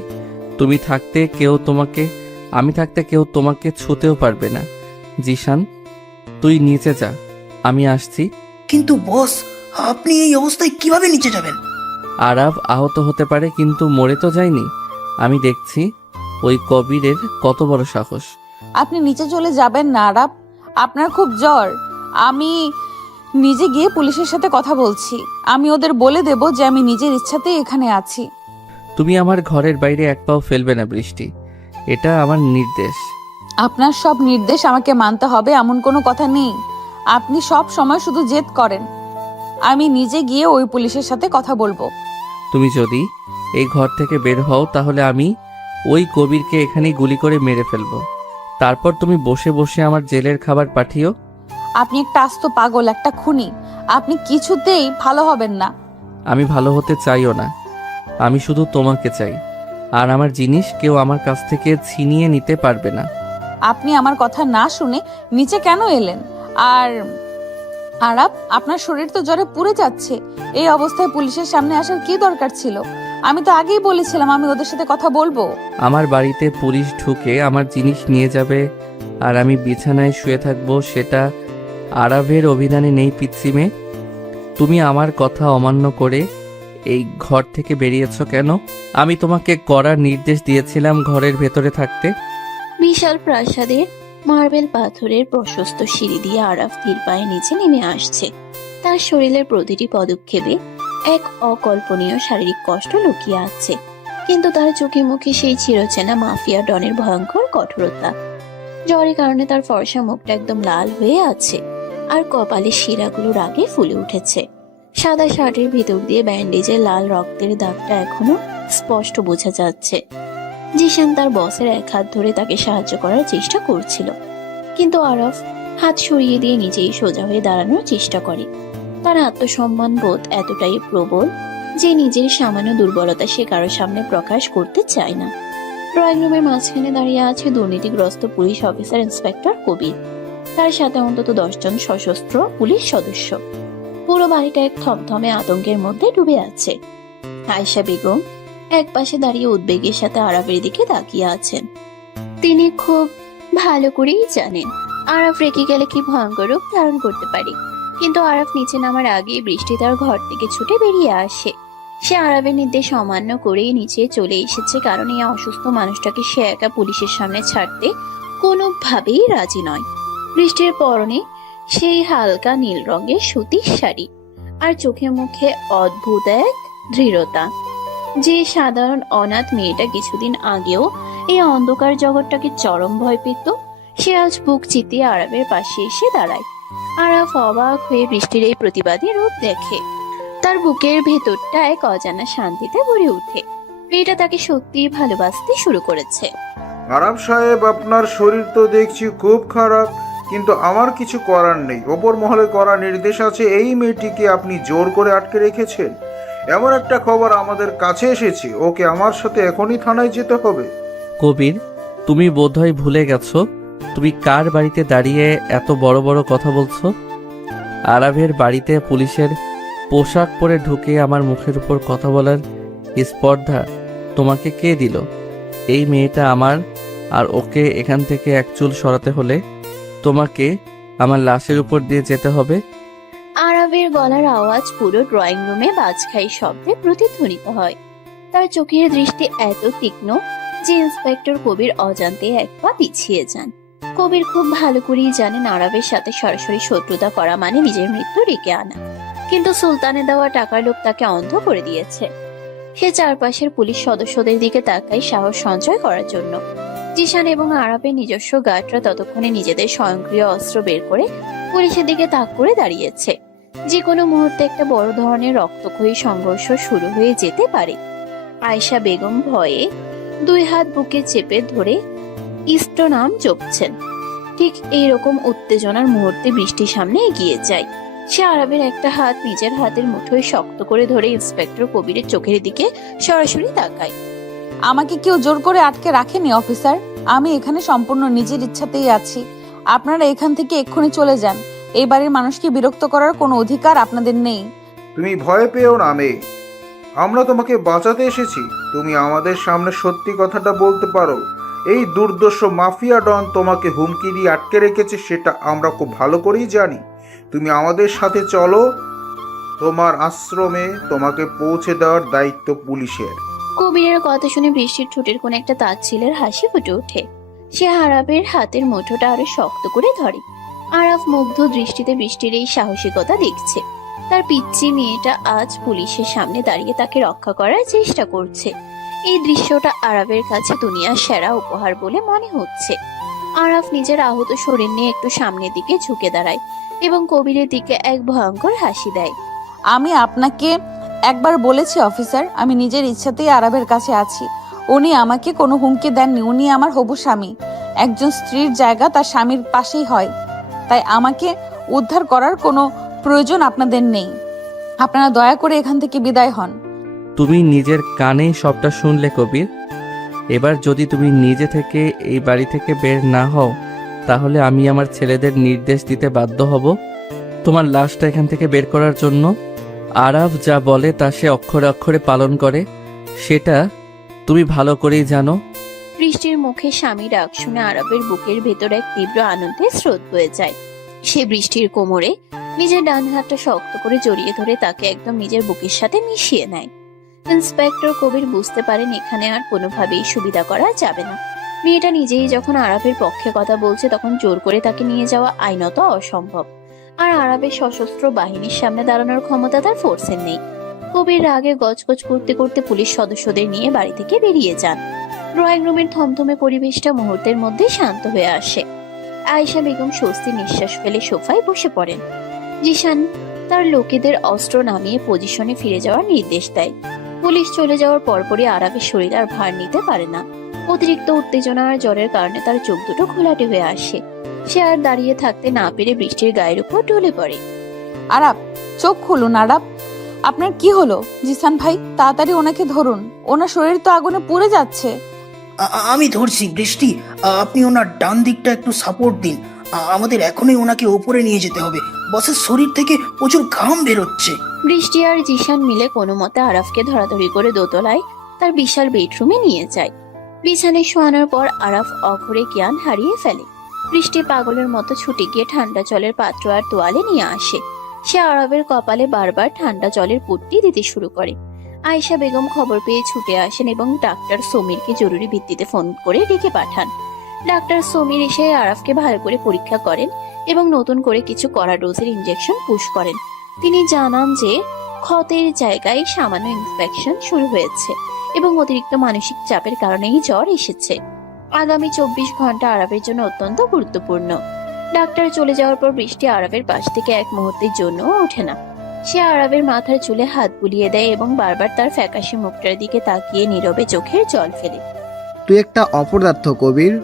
আমি থাকতে কেউ তোমাকে ছুঁতেও পারবে না। জিশান, তুই নিচে যা, আমি আসছি। কিন্তু বস, আপনি এই অবস্থায় কিভাবে নিচে যাবেন? আরাব আহত হতে পারে, কিন্তু মরে তো যায়নি। আমি দেখছি ওই কবিরের কত বড় সাহস। আপনি নিচে চলে যাবেন না আরাব, আপনার খুব জ্বর। আমি নিজে গিয়ে পুলিশের সাথে কথা বলছি। আমি ওদের বলে দেব যে আমি নিজের ইচ্ছাতেই এখানে আছি। তুমি আমার ঘরের বাইরে এক পাও ফেলবে না বৃষ্টি, এটা আমার নির্দেশ। আপনার সব নির্দেশ আমাকে মানতে হবে এমন কোনো কথা নেই। আপনি সব সময় শুধু জেদ করেন। আমি নিজে গিয়ে ওই পুলিশের সাথে কথা বলবো। তুমি যদি এই ঘর থেকে বের হও তাহলে আমি ওই কবিরকে এখানেই গুলি করে মেরে ফেলবো। তারপর তুমি বসে বসে আমার জেলের খাবার পাঠিও। আপনি একটা আস্ত পাগল, একটা খুনি। আপনি কিছুতেই ভালো হবেন না। আমি ভালো হতে চাইও না, আমি শুধু তোমাকে চাই। আর আমার জিনিস কেউ আমার কাছ থেকে ছিনিয়ে নিতে পারবে না। আপনি আমার কথা না শুনে নিচে কেন এলেন? আর আরাব, আপনার শরীর তো জ্বরে পুড়ে যাচ্ছে। এই অবস্থায় পুলিশের সামনে আসার কি দরকার ছিল? আমি তো আগেই বলেছিলাম আমি ওদের সাথে কথা বলবো। আমার বাড়িতে পুলিশ ঢুকে আমার জিনিস নিয়ে যাবে আর আমি বিছানায় শুয়ে থাকবো, সেটা আরাবের অভিধানে নেই পিচ্ছি মেয়ে। তুমি আমার কথা অমান্য করে এই ঘর থেকে বেরিয়েছো কেন? আমি তোমাকে করার নির্দেশ দিয়েছিলাম ঘরের ভেতরে থাকতে। বিশাল প্রাসাদের মার্বেল পাথরের প্রশস্ত সিঁড়ি দিয়ে আরাফ ধীর পায়ে নিচে নেমে আসছে। তার শরীরের প্রতিটি পদক্ষেপে এক অকল্পনীয় শারীরিক কষ্ট লুকিয়ে আছে, কিন্তু তার চোখে মুখে সেই চিরচেনা মাফিয়া ডনের ভয়ঙ্কর কঠোরতা। জ্বরের কারণে তার ফর্সা মুখটা একদম লাল হয়ে আছে, আর কপালের শিরাগুলো রাগে ফুলে উঠেছে। সাদা শার্টের ভিতর দিয়ে ব্যান্ডেজের লাল রক্তের দাগটা এখনো স্পষ্ট বোঝা যাচ্ছে। জিশান তার বসের এক হাত ধরে তাকে সাহায্য করার চেষ্টা করছিল, কিন্তু আরাফ হাত সরিয়ে দিয়ে নিজেই সোজা হয়ে দাঁড়ানোর চেষ্টা করে। তার আত্মসম্মান বোধ এতটাই প্রবল যে নিজের সামান্য দুর্বলতা সে কারোর সামনে প্রকাশ করতে চায় না। ড্রয়িং রুমের মাঝখানে দাঁড়িয়ে আছে দুর্নীতিগ্রস্ত পুলিশ অফিসার ইন্সপেক্টর কবির। তার সাথে অন্তত 10 জন সশস্ত্র পুলিশ সদস্য। পুরো বাড়িটা এক থমথমে আতঙ্কের মধ্যে ডুবে আছে। আয়েশা বেগম এক পাশে দাঁড়িয়ে উদ্বেগের সাথে আরাফের দিকে তাকিয়ে আছেন। তিনি খুব ভালো করেই জানেন আরাফ রেগে গেলে কি ভয়ঙ্কর রূপ ধারণ করতে পারে, কিন্তু আরাফ নিচে নামার আগেই বৃষ্টি তার ঘর থেকে ছুটে বেরিয়ে আসে। সে আরাফের নির্দেশ অমান্য করেই নিচে চলে এসেছে, কারণ এই অসুস্থ মানুষটাকে সে একা পুলিশের সামনে ছাড়তে কোনোভাবেই রাজি নয়। বৃষ্টির পরনে সেই হালকা নীল রঙের সুতির শাড়ি, আর চোখে মুখে অদ্ভুত এক দৃঢ়তা। যে সাধারণ অনাথ মেয়েটা কিছুদিন আগেও এই অন্ধকার জগৎটাকে চরম ভয় পেত, সে আজ বুক চিতিয়ে আরাফের পাশে এসে দাঁড়ায়। আরাফ অবাক হয়ে বৃষ্টির এই প্রতিবাদী রূপ দেখে। তার বুকের ভেতরটা এক অজানা শান্তিতে ভরে ওঠে। মেয়েটা তাকে সত্যিই ভালোবাসতে শুরু করেছে। আরাব সাহেব, আপনার শরীর তো দেখছি খুব খারাপ, কিন্তু আমার কিছু করার নেই। ওপর মহলে করা নির্দেশ আছে এই মেয়েটিকে আপনি জোর করে আটকে রেখেছেন। এমন একটা খবর আমাদের কাছে এসেছে, ওকে আমার সাথে এখনই থানায় যেতে হবে। কবির, তুমি বোধহয় ভুলে গেছো তুমি কার বাড়িতে দাঁড়িয়ে এত বড় বড় কথা বলছো? আরাবের বাড়িতে পুলিশের পোশাক পরে ঢুকে আমার মুখের উপর কথা বলার স্পর্ধা তোমাকে কে দিল? এই মেয়েটা আমার, আর ওকে এখান থেকে এক চুল সরাতে হলে তোমাকে আমার লাশের উপর দিয়ে যেতে হবে। আরাবের গলার আওয়াজ পুরো ড্রয়িং রুমে বাজখাই শব্দে প্রতিধ্বনিত হয়। তার চোখের দৃষ্টি এত তীক্ষ্ণ যে ইন্সপেক্টর কবির অজান্তে এক পা পিছিয়ে যান। কবির খুব ভালো করেই জানেন আরবের সাথে সরাসরি শত্রুতা করা মানে নিজের মৃত্যু ডেকে আনা, কিন্তু সুলতানের দেওয়া টাকার লোভ তাকে অন্ধ করে দিয়েছে। সে চারপাশের পুলিশ সদস্যদের দিকে তাকায় সাহস সঞ্চয় করার জন্য। জিশান এবং আরবের নিজস্ব গার্ডরা ততক্ষণে নিজেদের স্বয়ংক্রিয় অস্ত্র বের করে পুলিশের দিকে তাক করে দাঁড়িয়েছে। যে কোনো মুহূর্তে একটা বড় ধরনের রক্তক্ষয়ী সংঘর্ষ শুরু হয়ে যেতে পারে। আয়েশা বেগম ভয়ে 2 হাত বুকে চেপে ধরে ইষ্টনাম জপছেন। ঠিক এইরকম উত্তেজনার মুহূর্তে বৃষ্টির সামনে এগিয়ে যায়। সে আরবের একটা হাত নিজের হাতের মুঠোয় শক্ত করে ধরে ইন্সপেক্টর কবিরের চোখের দিকে সরাসরি তাকায়। আমাকে কেউ জোর করে আটকে রাখেনি অফিসার, আমি এখানে সম্পূর্ণ নিজের ইচ্ছাতেই আছি। আপনারা এখান থেকে এক্ষুনি চলে যান। এই বাড়ির মানুষকে বিরক্ত করার কোনো অধিকার আপনাদের নেই। তুমি ভয় পেও না মেয়ে, আমরা তোমাকে বাঁচাতে এসেছি। তুমি আমাদের সামনে সত্যি কথাটা বলতে পারো। এই দুর্দর্শ মাফিয়া ডন তোমাকে হুমকি দিয়ে আটকে রেখেছে, সেটা আমরা খুব ভালো করেই জানি। তুমি আমাদের সাথে চলো, তোমার আশ্রমে তোমাকে পৌঁছে দেওয়ার দায়িত্ব পুলিশের। কবিরের কথা শুনে বৃষ্টির ঠোঁটের কোন একটা তাচ্ছিলের হাসি ফুটে ওঠে। সে আরবের হাতের মুঠোটা আরো শক্ত করে ধরে। আরাফ মুগ্ধ দৃষ্টিতে বৃষ্টির এই সাহসিকতা দেখছে। তার পিচ্চি মেয়েটা আজ পুলিশের সামনে দাঁড়িয়ে তাকে রক্ষা করার চেষ্টা করছে। এই দৃশ্যটা আরাফের কাছে দুনিয়ার সেরা উপহার বলে মনে হচ্ছে। আরাফ নিজের আহত শরীর নিয়ে একটু সামনের দিকে ঝুঁকে দাঁড়ায় এবং কবিরের দিকে এক ভয়ঙ্কর হাসি দেয়। আমি আপনাকে একবার বলেছি অফিসার, আমি নিজের ইচ্ছাতেই আরবের কাছে আছি। উনি আমাকে কোনো হুমকি দেননি। উনি আমার হবু স্বামী। একজন স্ত্রীর জায়গা তার স্বামীর পাশেই হয়, তাই আমাকে উদ্ধার করার কোনো প্রয়োজন আপনাদের নেই। আপনারা দয়া করে এখান থেকে বিদায় হন। তুমি নিজের কানে সবটা শুনলে কবির। এবার যদি তুমি নিজে থেকে এই বাড়ি থেকে বের না হও, তাহলে আমি আমার ছেলেদের নির্দেশ দিতে বাধ্য হব তোমার লাশটা এখান থেকে বের করার জন্য। আরাফ যা বলে তা সে অক্ষরে অক্ষরে পালন করে, সেটা তুমি ভালো করেই জানো। বৃষ্টির মুখে স্বামী ডাক শুনে আরবের বুকের ভেতর এক তীব্র আনন্দের স্রোত বয়ে যায়। সে বৃষ্টির কোমরে নিজের ডান হাতটা শক্ত করে জড়িয়ে ধরে তাকে একদম নিজের বুকের সাথে মিশিয়ে নেয়। ইন্সপেক্টর কবির বুঝতে পারেন এখানে আর কোনোভাবেই সুবিধা করা যাবে না। মেয়েটা নিজেই যখন আরবের পক্ষে কথা বলছে, তখন জোর করে তাকে নিয়ে যাওয়া আইনত অসম্ভব। আর আরবের সশস্ত্র বাহিনীর সামনে দাঁড়ানোর ক্ষমতা তার ফোর্সের নেই। কবির রাগে গজগজ করতে করতে পুলিশ সদস্যদের নিয়ে বাড়ি থেকে বেরিয়ে যান। ড্রয়িং রুমের থমথমে পরিবেশটা মুহূর্তের মধ্যে শান্ত হয়ে আসে। আয়েশা বেগম স্বস্তি নিঃশ্বাস ফেলে সোফায় বসে পড়েন। জিশান তার লোকেদের অস্ত্র নামিয়ে পজিশনে ফিরে যাওয়ার নির্দেশ দেয়। পুলিশ চলে যাওয়ার পরপরই আরবের শরীর আর ভার নিতে পারে না। অতিরিক্ত উত্তেজনা আর জ্বরের কারণে তার চোখ দুটো ঘোলাটে হয়ে আসে। সে আর দাঁড়িয়ে থাকতে না পেরে বৃষ্টির গায়ের উপর ঢলে পড়ে। আরাব, চোখ খুলুন। আরাব, আপনার কি হলো? জিসান ভাই, তাড়াতাড়ি ওনাকে ধরুন। ওনার শরীর তো আগুনে পুড়ে যাচ্ছে। আমি ধরছি বৃষ্টি, আপনি ওনার ডান দিকটা একটু সাপোর্ট দিন। আমাদের এখনই ওনাকে ওপরে নিয়ে যেতে হবে। বসের শরীর থেকে প্রচুর ঘাম বেরোচ্ছে। বৃষ্টি আর জিশান মিলে কোনো মতে আরাফকে ধরাধরি করে দোতলায় তার বিশাল বেডরুমে নিয়ে যায়। বিছানায় শোয়ানোর পর আরাফ অঘরে জ্ঞান হারিয়ে ফেলে। বৃষ্টি পাগলের মতো ছুটে গিয়ে ঠান্ডা জলের পাত্র আর তোয়ালে নিয়ে আসে। সে আরবের কপালে বারবার ঠান্ডা জলের পুট্টি দিতে শুরু করে। আয়েশা বেগম খবর পেয়ে ছুটে আসেন এবং ডাক্তার সমীরকে জরুরি ভিত্তিতে ফোন করে ডেকে পাঠান। ডাক্তার সমীর এসে আরাফকে ভালো করে পরীক্ষা করেন এবং নতুন করে কিছু কড়া ডোজের ইনজেকশন পুশ করেন। তিনি জানান যে ক্ষতের জায়গায় সামান্য ইনফেকশন শুরু হয়েছে এবং অতিরিক্ত মানসিক চাপের কারণেই জ্বর এসেছে। আগামী 24 ঘন্টা আরবের জন্য অত্যন্ত গুরুত্বপূর্ণ। ডাক্তার চলে যাওয়ার পর বৃষ্টি আরবের পাশ থেকে এক মুহূর্তের জন্য ওঠে না। সে আরবের মাথার চুলে হাত বুলিয়ে দেয় এবং বারবার তার ফ্যাকাশে মুখটার দিকে তাকিয়ে নীরবে চোখের জল ফেলে। তুই একটা অপদার্থ কবির।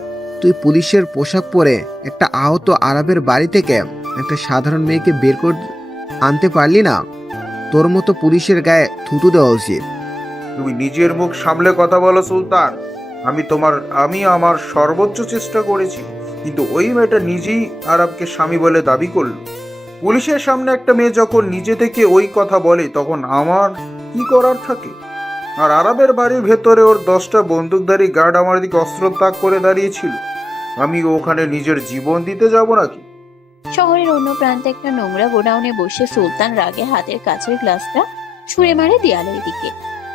তুই পুলিশের পোশাক পরে একটা আহত আরবের বাড়ি থেকে একটা সাধারণ মেয়েকে বের করে আনতে পারলি না? তোর মতো পুলিশের গায়ে থুতু দেওয়া উচিত। তুমি নিজের মুখ সামলে কথা বলো সুলতান। আমি আমার সর্বোচ্চ চেষ্টা করেছি, কিন্তু ওই মেয়েটা নিজেই আরবকে স্বামী বলে দাবি করলো। পুলিশের সামনে একটা মেয়ে যখন নিজে থেকে ওই কথা বলে, তখন আমার কি করার থাকে? আর আরবের বাড়ির ভেতরে ওর 10টা বন্দুকধারী গার্ড আমার দিকে অস্ত্র তাক করে দাঁড়িয়েছিল। আমি ওখানে নিজের জীবন দিতে যাব নাকি? শহরের অন্য প্রান্তে একটা নোংরা গোডাউনে বসে সুলতান রাগে হাতের কাছের গ্লাসটা ছুঁড়ে মারে দেয়ালের দিকে।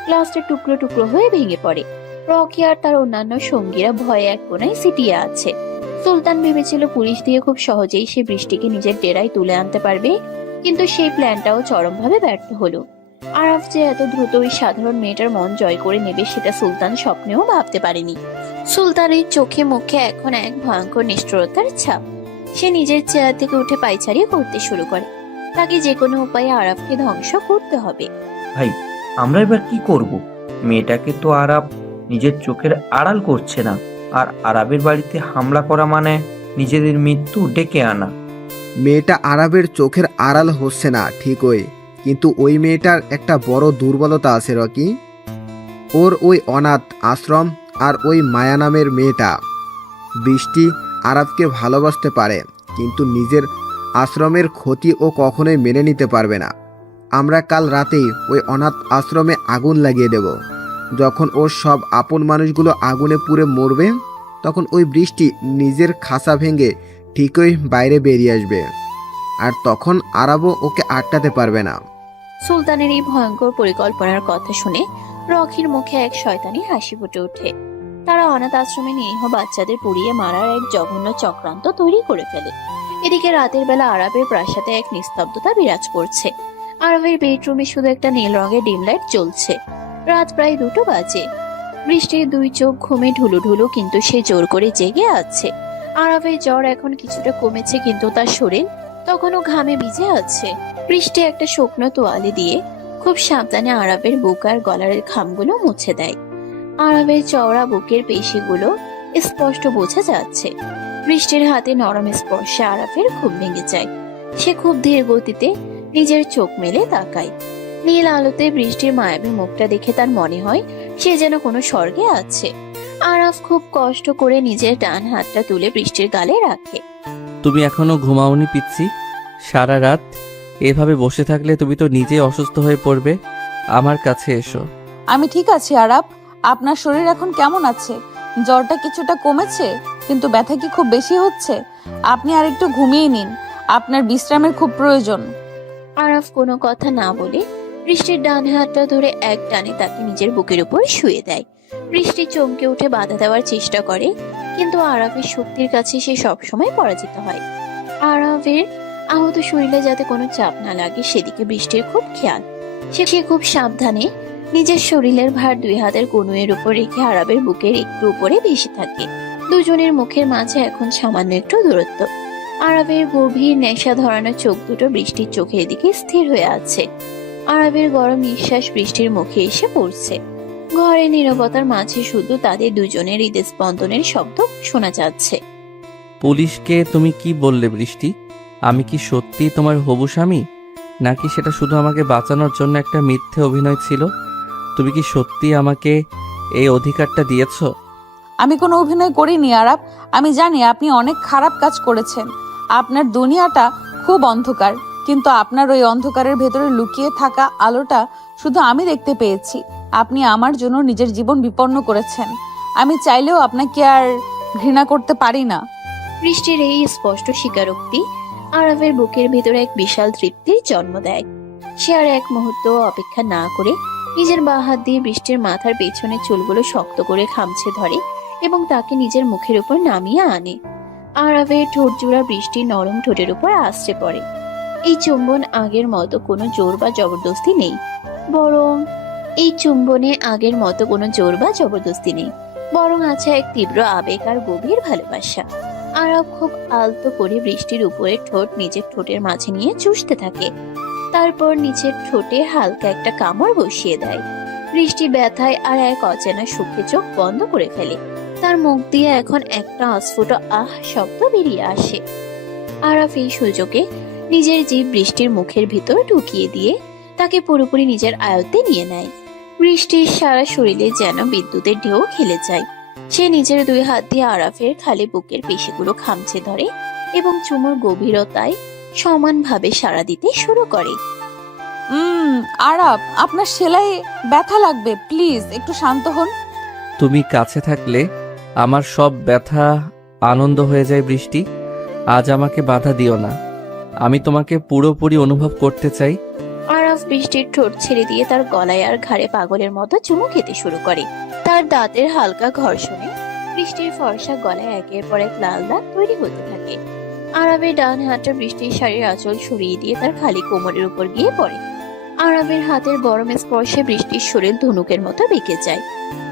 গ্লাসটা টুকরো টুকরো হয়ে ভেঙে পড়ে। রকি আর তার অন্যান্য সঙ্গীরা ভয়ে এক কোনায় সিটিয়ে আছে। সুলতান ভেবেছিল পুলিশ দিয়ে খুব সহজেই সে বৃষ্টিকে নিজের ডেরায় তুলে আনতে পারবে, কিন্তু সেই প্ল্যানটাও চরমভাবে ব্যর্থ হলো। আরাফ যে এত দ্রুত ওই সাধারণ মেয়েটার মন জয় করে নেবে সেটা সুলতান স্বপ্নেও ভাবতে পারেনি। সুলতানের চোখে মুখে এখন এক ভয়ঙ্কর নিষ্ঠুরতার ছাপ। সে নিজের চেয়ার থেকে উঠে পায়চারি করতে শুরু করে। তাকে যে কোনো উপায়ে আরাফকে ধ্বংস করতে হবে। ভাই, আমরা এবার কি করব? মেয়েটাকে তো আরাব নিজের চোখের আড়াল করছে না, আর আরাবের বাড়িতে হামলা করা মানে নিজেদের মৃত্যু ডেকে আনা। মেয়েটা আরাবের চোখের আড়াল হচ্ছে না ঠিকই, কিন্তু ওই মেয়েটার একটা বড় দুর্বলতা আছে রকি। ওর ওই অনাথ আশ্রম আর ওই মায়া নামের মেয়েটা। বৃষ্টি আরাবকে ভালোবাসতে পারে, কিন্তু নিজের আশ্রমের ক্ষতি ও কখনোই মেনে নিতে পারবে না। আমরা কাল রাতেই ওই অনাথ আশ্রমে আগুন লাগিয়ে দেব। যখন ওর সব আপন মানুষগুলো আগুনে পুড়ে মরবে, তখন ওই বৃষ্টি নিজের খাঁচা ভেঙে ঠিকই বাইরে বেরিয়ে আসবে, আর তখন আরাবও ওকে আটকাতে পারবে না। সুলতানের এই ভয়ঙ্কর পরিকল্পনার কথা শুনে রকির মুখে এক শয়তানি হাসি ফুটে ওঠে। তারা অনাথ আশ্রমে নিরীহ বাচ্চাদের পুড়িয়ে মারার এক জঘন্য চক্রান্ত তৈরি করে ফেলে। এদিকে রাতের বেলা আরাবের প্রাসাদে এক নিস্তব্ধতা বিরাজ করছে। আরাবের বেডরুমে শুধু একটা নীল রঙের ডিম লাইট জ্বলছে। রাত প্রায় 2টো বাজে। বৃষ্টির 2 চোখ ঘুমে ঢুলু ঢুলু, কিন্তু সে জোর করে জেগে আছে। আরাবের জ্বর এখন কিছুটা কমেছে, কিন্তু তার শরীর তখনও ঘামে ভিজে আছে। বৃষ্টি একটা শুকনো তোয়ালে দিয়ে খুব সাবধানে আরাবের বুক আর গলার খামগুলো মুছে দেয়। আরাবের চওড়া বুকের পেশিগুলো স্পষ্ট বোঝা যাচ্ছে। বৃষ্টির হাতে নরম স্পর্শে আরাফের ঘুম ভেঙে যায়। সে খুব ধীর গতিতে নিজের চোখ মেলে তাকায়। নীল আলোতে বৃষ্টির মায়াবী মুখটা দেখে তার মনে হয় সে যেন কোনো স্বর্গে আছে। আরাফ খুব কষ্ট করে নিজের ডান হাতটা তুলে বৃষ্টির গালে রাখে। তুমি এখনো ঘুমাওনি পিচ্ছি? সারা রাত এভাবে বসে থাকলে তুমি তো নিজে অসুস্থ হয়ে পড়বে। আমার কাছে এসো। আমি ঠিক আছি আরাব। আপনার শরীর এখন কেমন আছে? জ্বরটা কিছুটা কমেছে, কিন্তু ব্যথা কি খুব বেশি হচ্ছে? আপনি আর একটু ঘুমিয়ে নিন, আপনার বিশ্রামের খুব প্রয়োজন। আরাফ কোনো কথা না বলে বৃষ্টির ডান হাতটা ধরে এক টানে তাকে নিজের বুকের উপর শুয়ে দেয়। বৃষ্টি চমকে উঠে বাধা দেওয়ার চেষ্টা করে, কিন্তু আরাফের শক্তির কাছে সে সবসময় পরাজিত হয়। আরাফের আহত শরীরে যাতে কোনো চাপ না লাগে সেদিকে বৃষ্টির খুব খেয়াল। সে খুব সাবধানে নিজের শরীরের ভার 2 হাতের কনুইয়ের উপর রেখে আরাবের বুকের একটু উপরে বেশি থাকে। দুজনের মুখের মাঝে এখন সামান্য একটু দূরত্ব। আরাবের গভীর নেশা ধরানো চোখ দুটো বৃষ্টির চোখের দিকে স্থির হয়ে আছে। আরাবের গরম নিঃশ্বাস বৃষ্টির মুখে এসে পড়ছে। ঘরের নীরবতার মাঝে শুধু তাদের দুজনের হৃদস্পন্দনের শব্দ শোনা যাচ্ছে। পুলিশকে তুমি কি বললে বৃষ্টি? আমি কি সত্যি তোমার হবু স্বামী, নাকি সেটা শুধু আমাকে বাঁচানোর জন্য একটা মিথ্যে অভিনয় ছিল? তুমি কি সত্যি আমাকে এই অধিকারটা দিয়েছো? আমি কোনো অভিনয় করিনি আরাব। আমি জানি আপনি অনেক খারাপ কাজ করেছেন। আপনার দুনিয়াটা খুব অন্ধকার, কিন্তু আপনার ওই অন্ধকারের ভেতরে লুকিয়ে থাকা আলোটা শুধু আমি দেখতে পেয়েছি। আপনি আমার জন্য নিজের জীবন বিপন্ন করেছেন। আমি চাইলেও আপনাকে আর ঘৃণা করতে পারি না। বৃষ্টির এই স্পষ্ট স্বীকারোক্তি আরাফের বুকের ভেতরে এক বিশাল তৃপ্তির জন্ম দেয়। সে আর এক মুহূর্ত অপেক্ষা না করে নিজের বাঁ হাত দিয়ে বৃষ্টির মাথার পেছনে চুলগুলো শক্ত করে খামছে ধরে এবং তাকে নিজের মুখের উপর নামিয়ে আনে। আরাফের ঠোঁট জোড়া বৃষ্টির নরম ঠোঁটের উপর আশ্রে পড়ে। এই চুম্বন আগের মতো কোনো জোর বা জবরদস্তি নেই, বরং আছে এক তীব্র আবেগ আর গভীর ভালোবাসা। আরাফ খুব আলতো করে বৃষ্টির উপরে ঠোঁট নিজের ঠোঁটের মাঝে নিয়ে চুষতে থাকে। তারপর নিচের ঠোঁটে হালকা একটা কামড় বসিয়ে দেয়। বৃষ্টি ব্যথায় আর এক অচেনা সুখে চোখ বন্ধ করে ফেলে। তার মুখ দিয়ে এখন একটা অস্ফুট আহ শব্দ বেরিয়ে আসে। আরাফ এই সুযোগে নিজের জীব বৃষ্টির মুখের ভিতর ঢুকিয়ে দিয়ে তাকে পুরোপুরি নিজের আয়ত্তে নিয়ে নেয়। বৃষ্টির সারা শরীরে যেন বিদ্যুতের ঢেউ খেলে যায়। সে নিজের 2 হাত দিয়ে আরাফের খালি বুকের পেশিগুলো খামচে ধরে এবং চুমুর গভীরতায় সমানভাবে সাড়া দিতে শুরু করে। আরাব, আপনার সেলাই ব্যথা লাগবে, প্লিজ একটু শান্ত হন। তুমি কাছে থাকলে আমার সব ব্যথা আনন্দ হয়ে যায় বৃষ্টি। আজ আমাকে বাধা দিও না, আমি তোমাকে পুরোপুরি অনুভব করতে চাই। আরাফ বৃষ্টির ঠোঁট ছেড়ে দিয়ে তার গলায় আর ঘাড়ে পাগলের মতো চুমু খেতে শুরু করে। তার দাঁতের হালকা ঘর্ষণে বৃষ্টির ফর্সা গলায় একের পর এক লাল দাগ তৈরি হতে থাকে। আরবের ডান হাতটা বৃষ্টির শাড়ির আঁচল সরিয়ে দিয়ে তার খালি কোমরের উপর গিয়ে পড়ে। আরবের হাতের গরম স্পর্শে বৃষ্টির শরীর ধনুকের মতো বেঁকে যায়।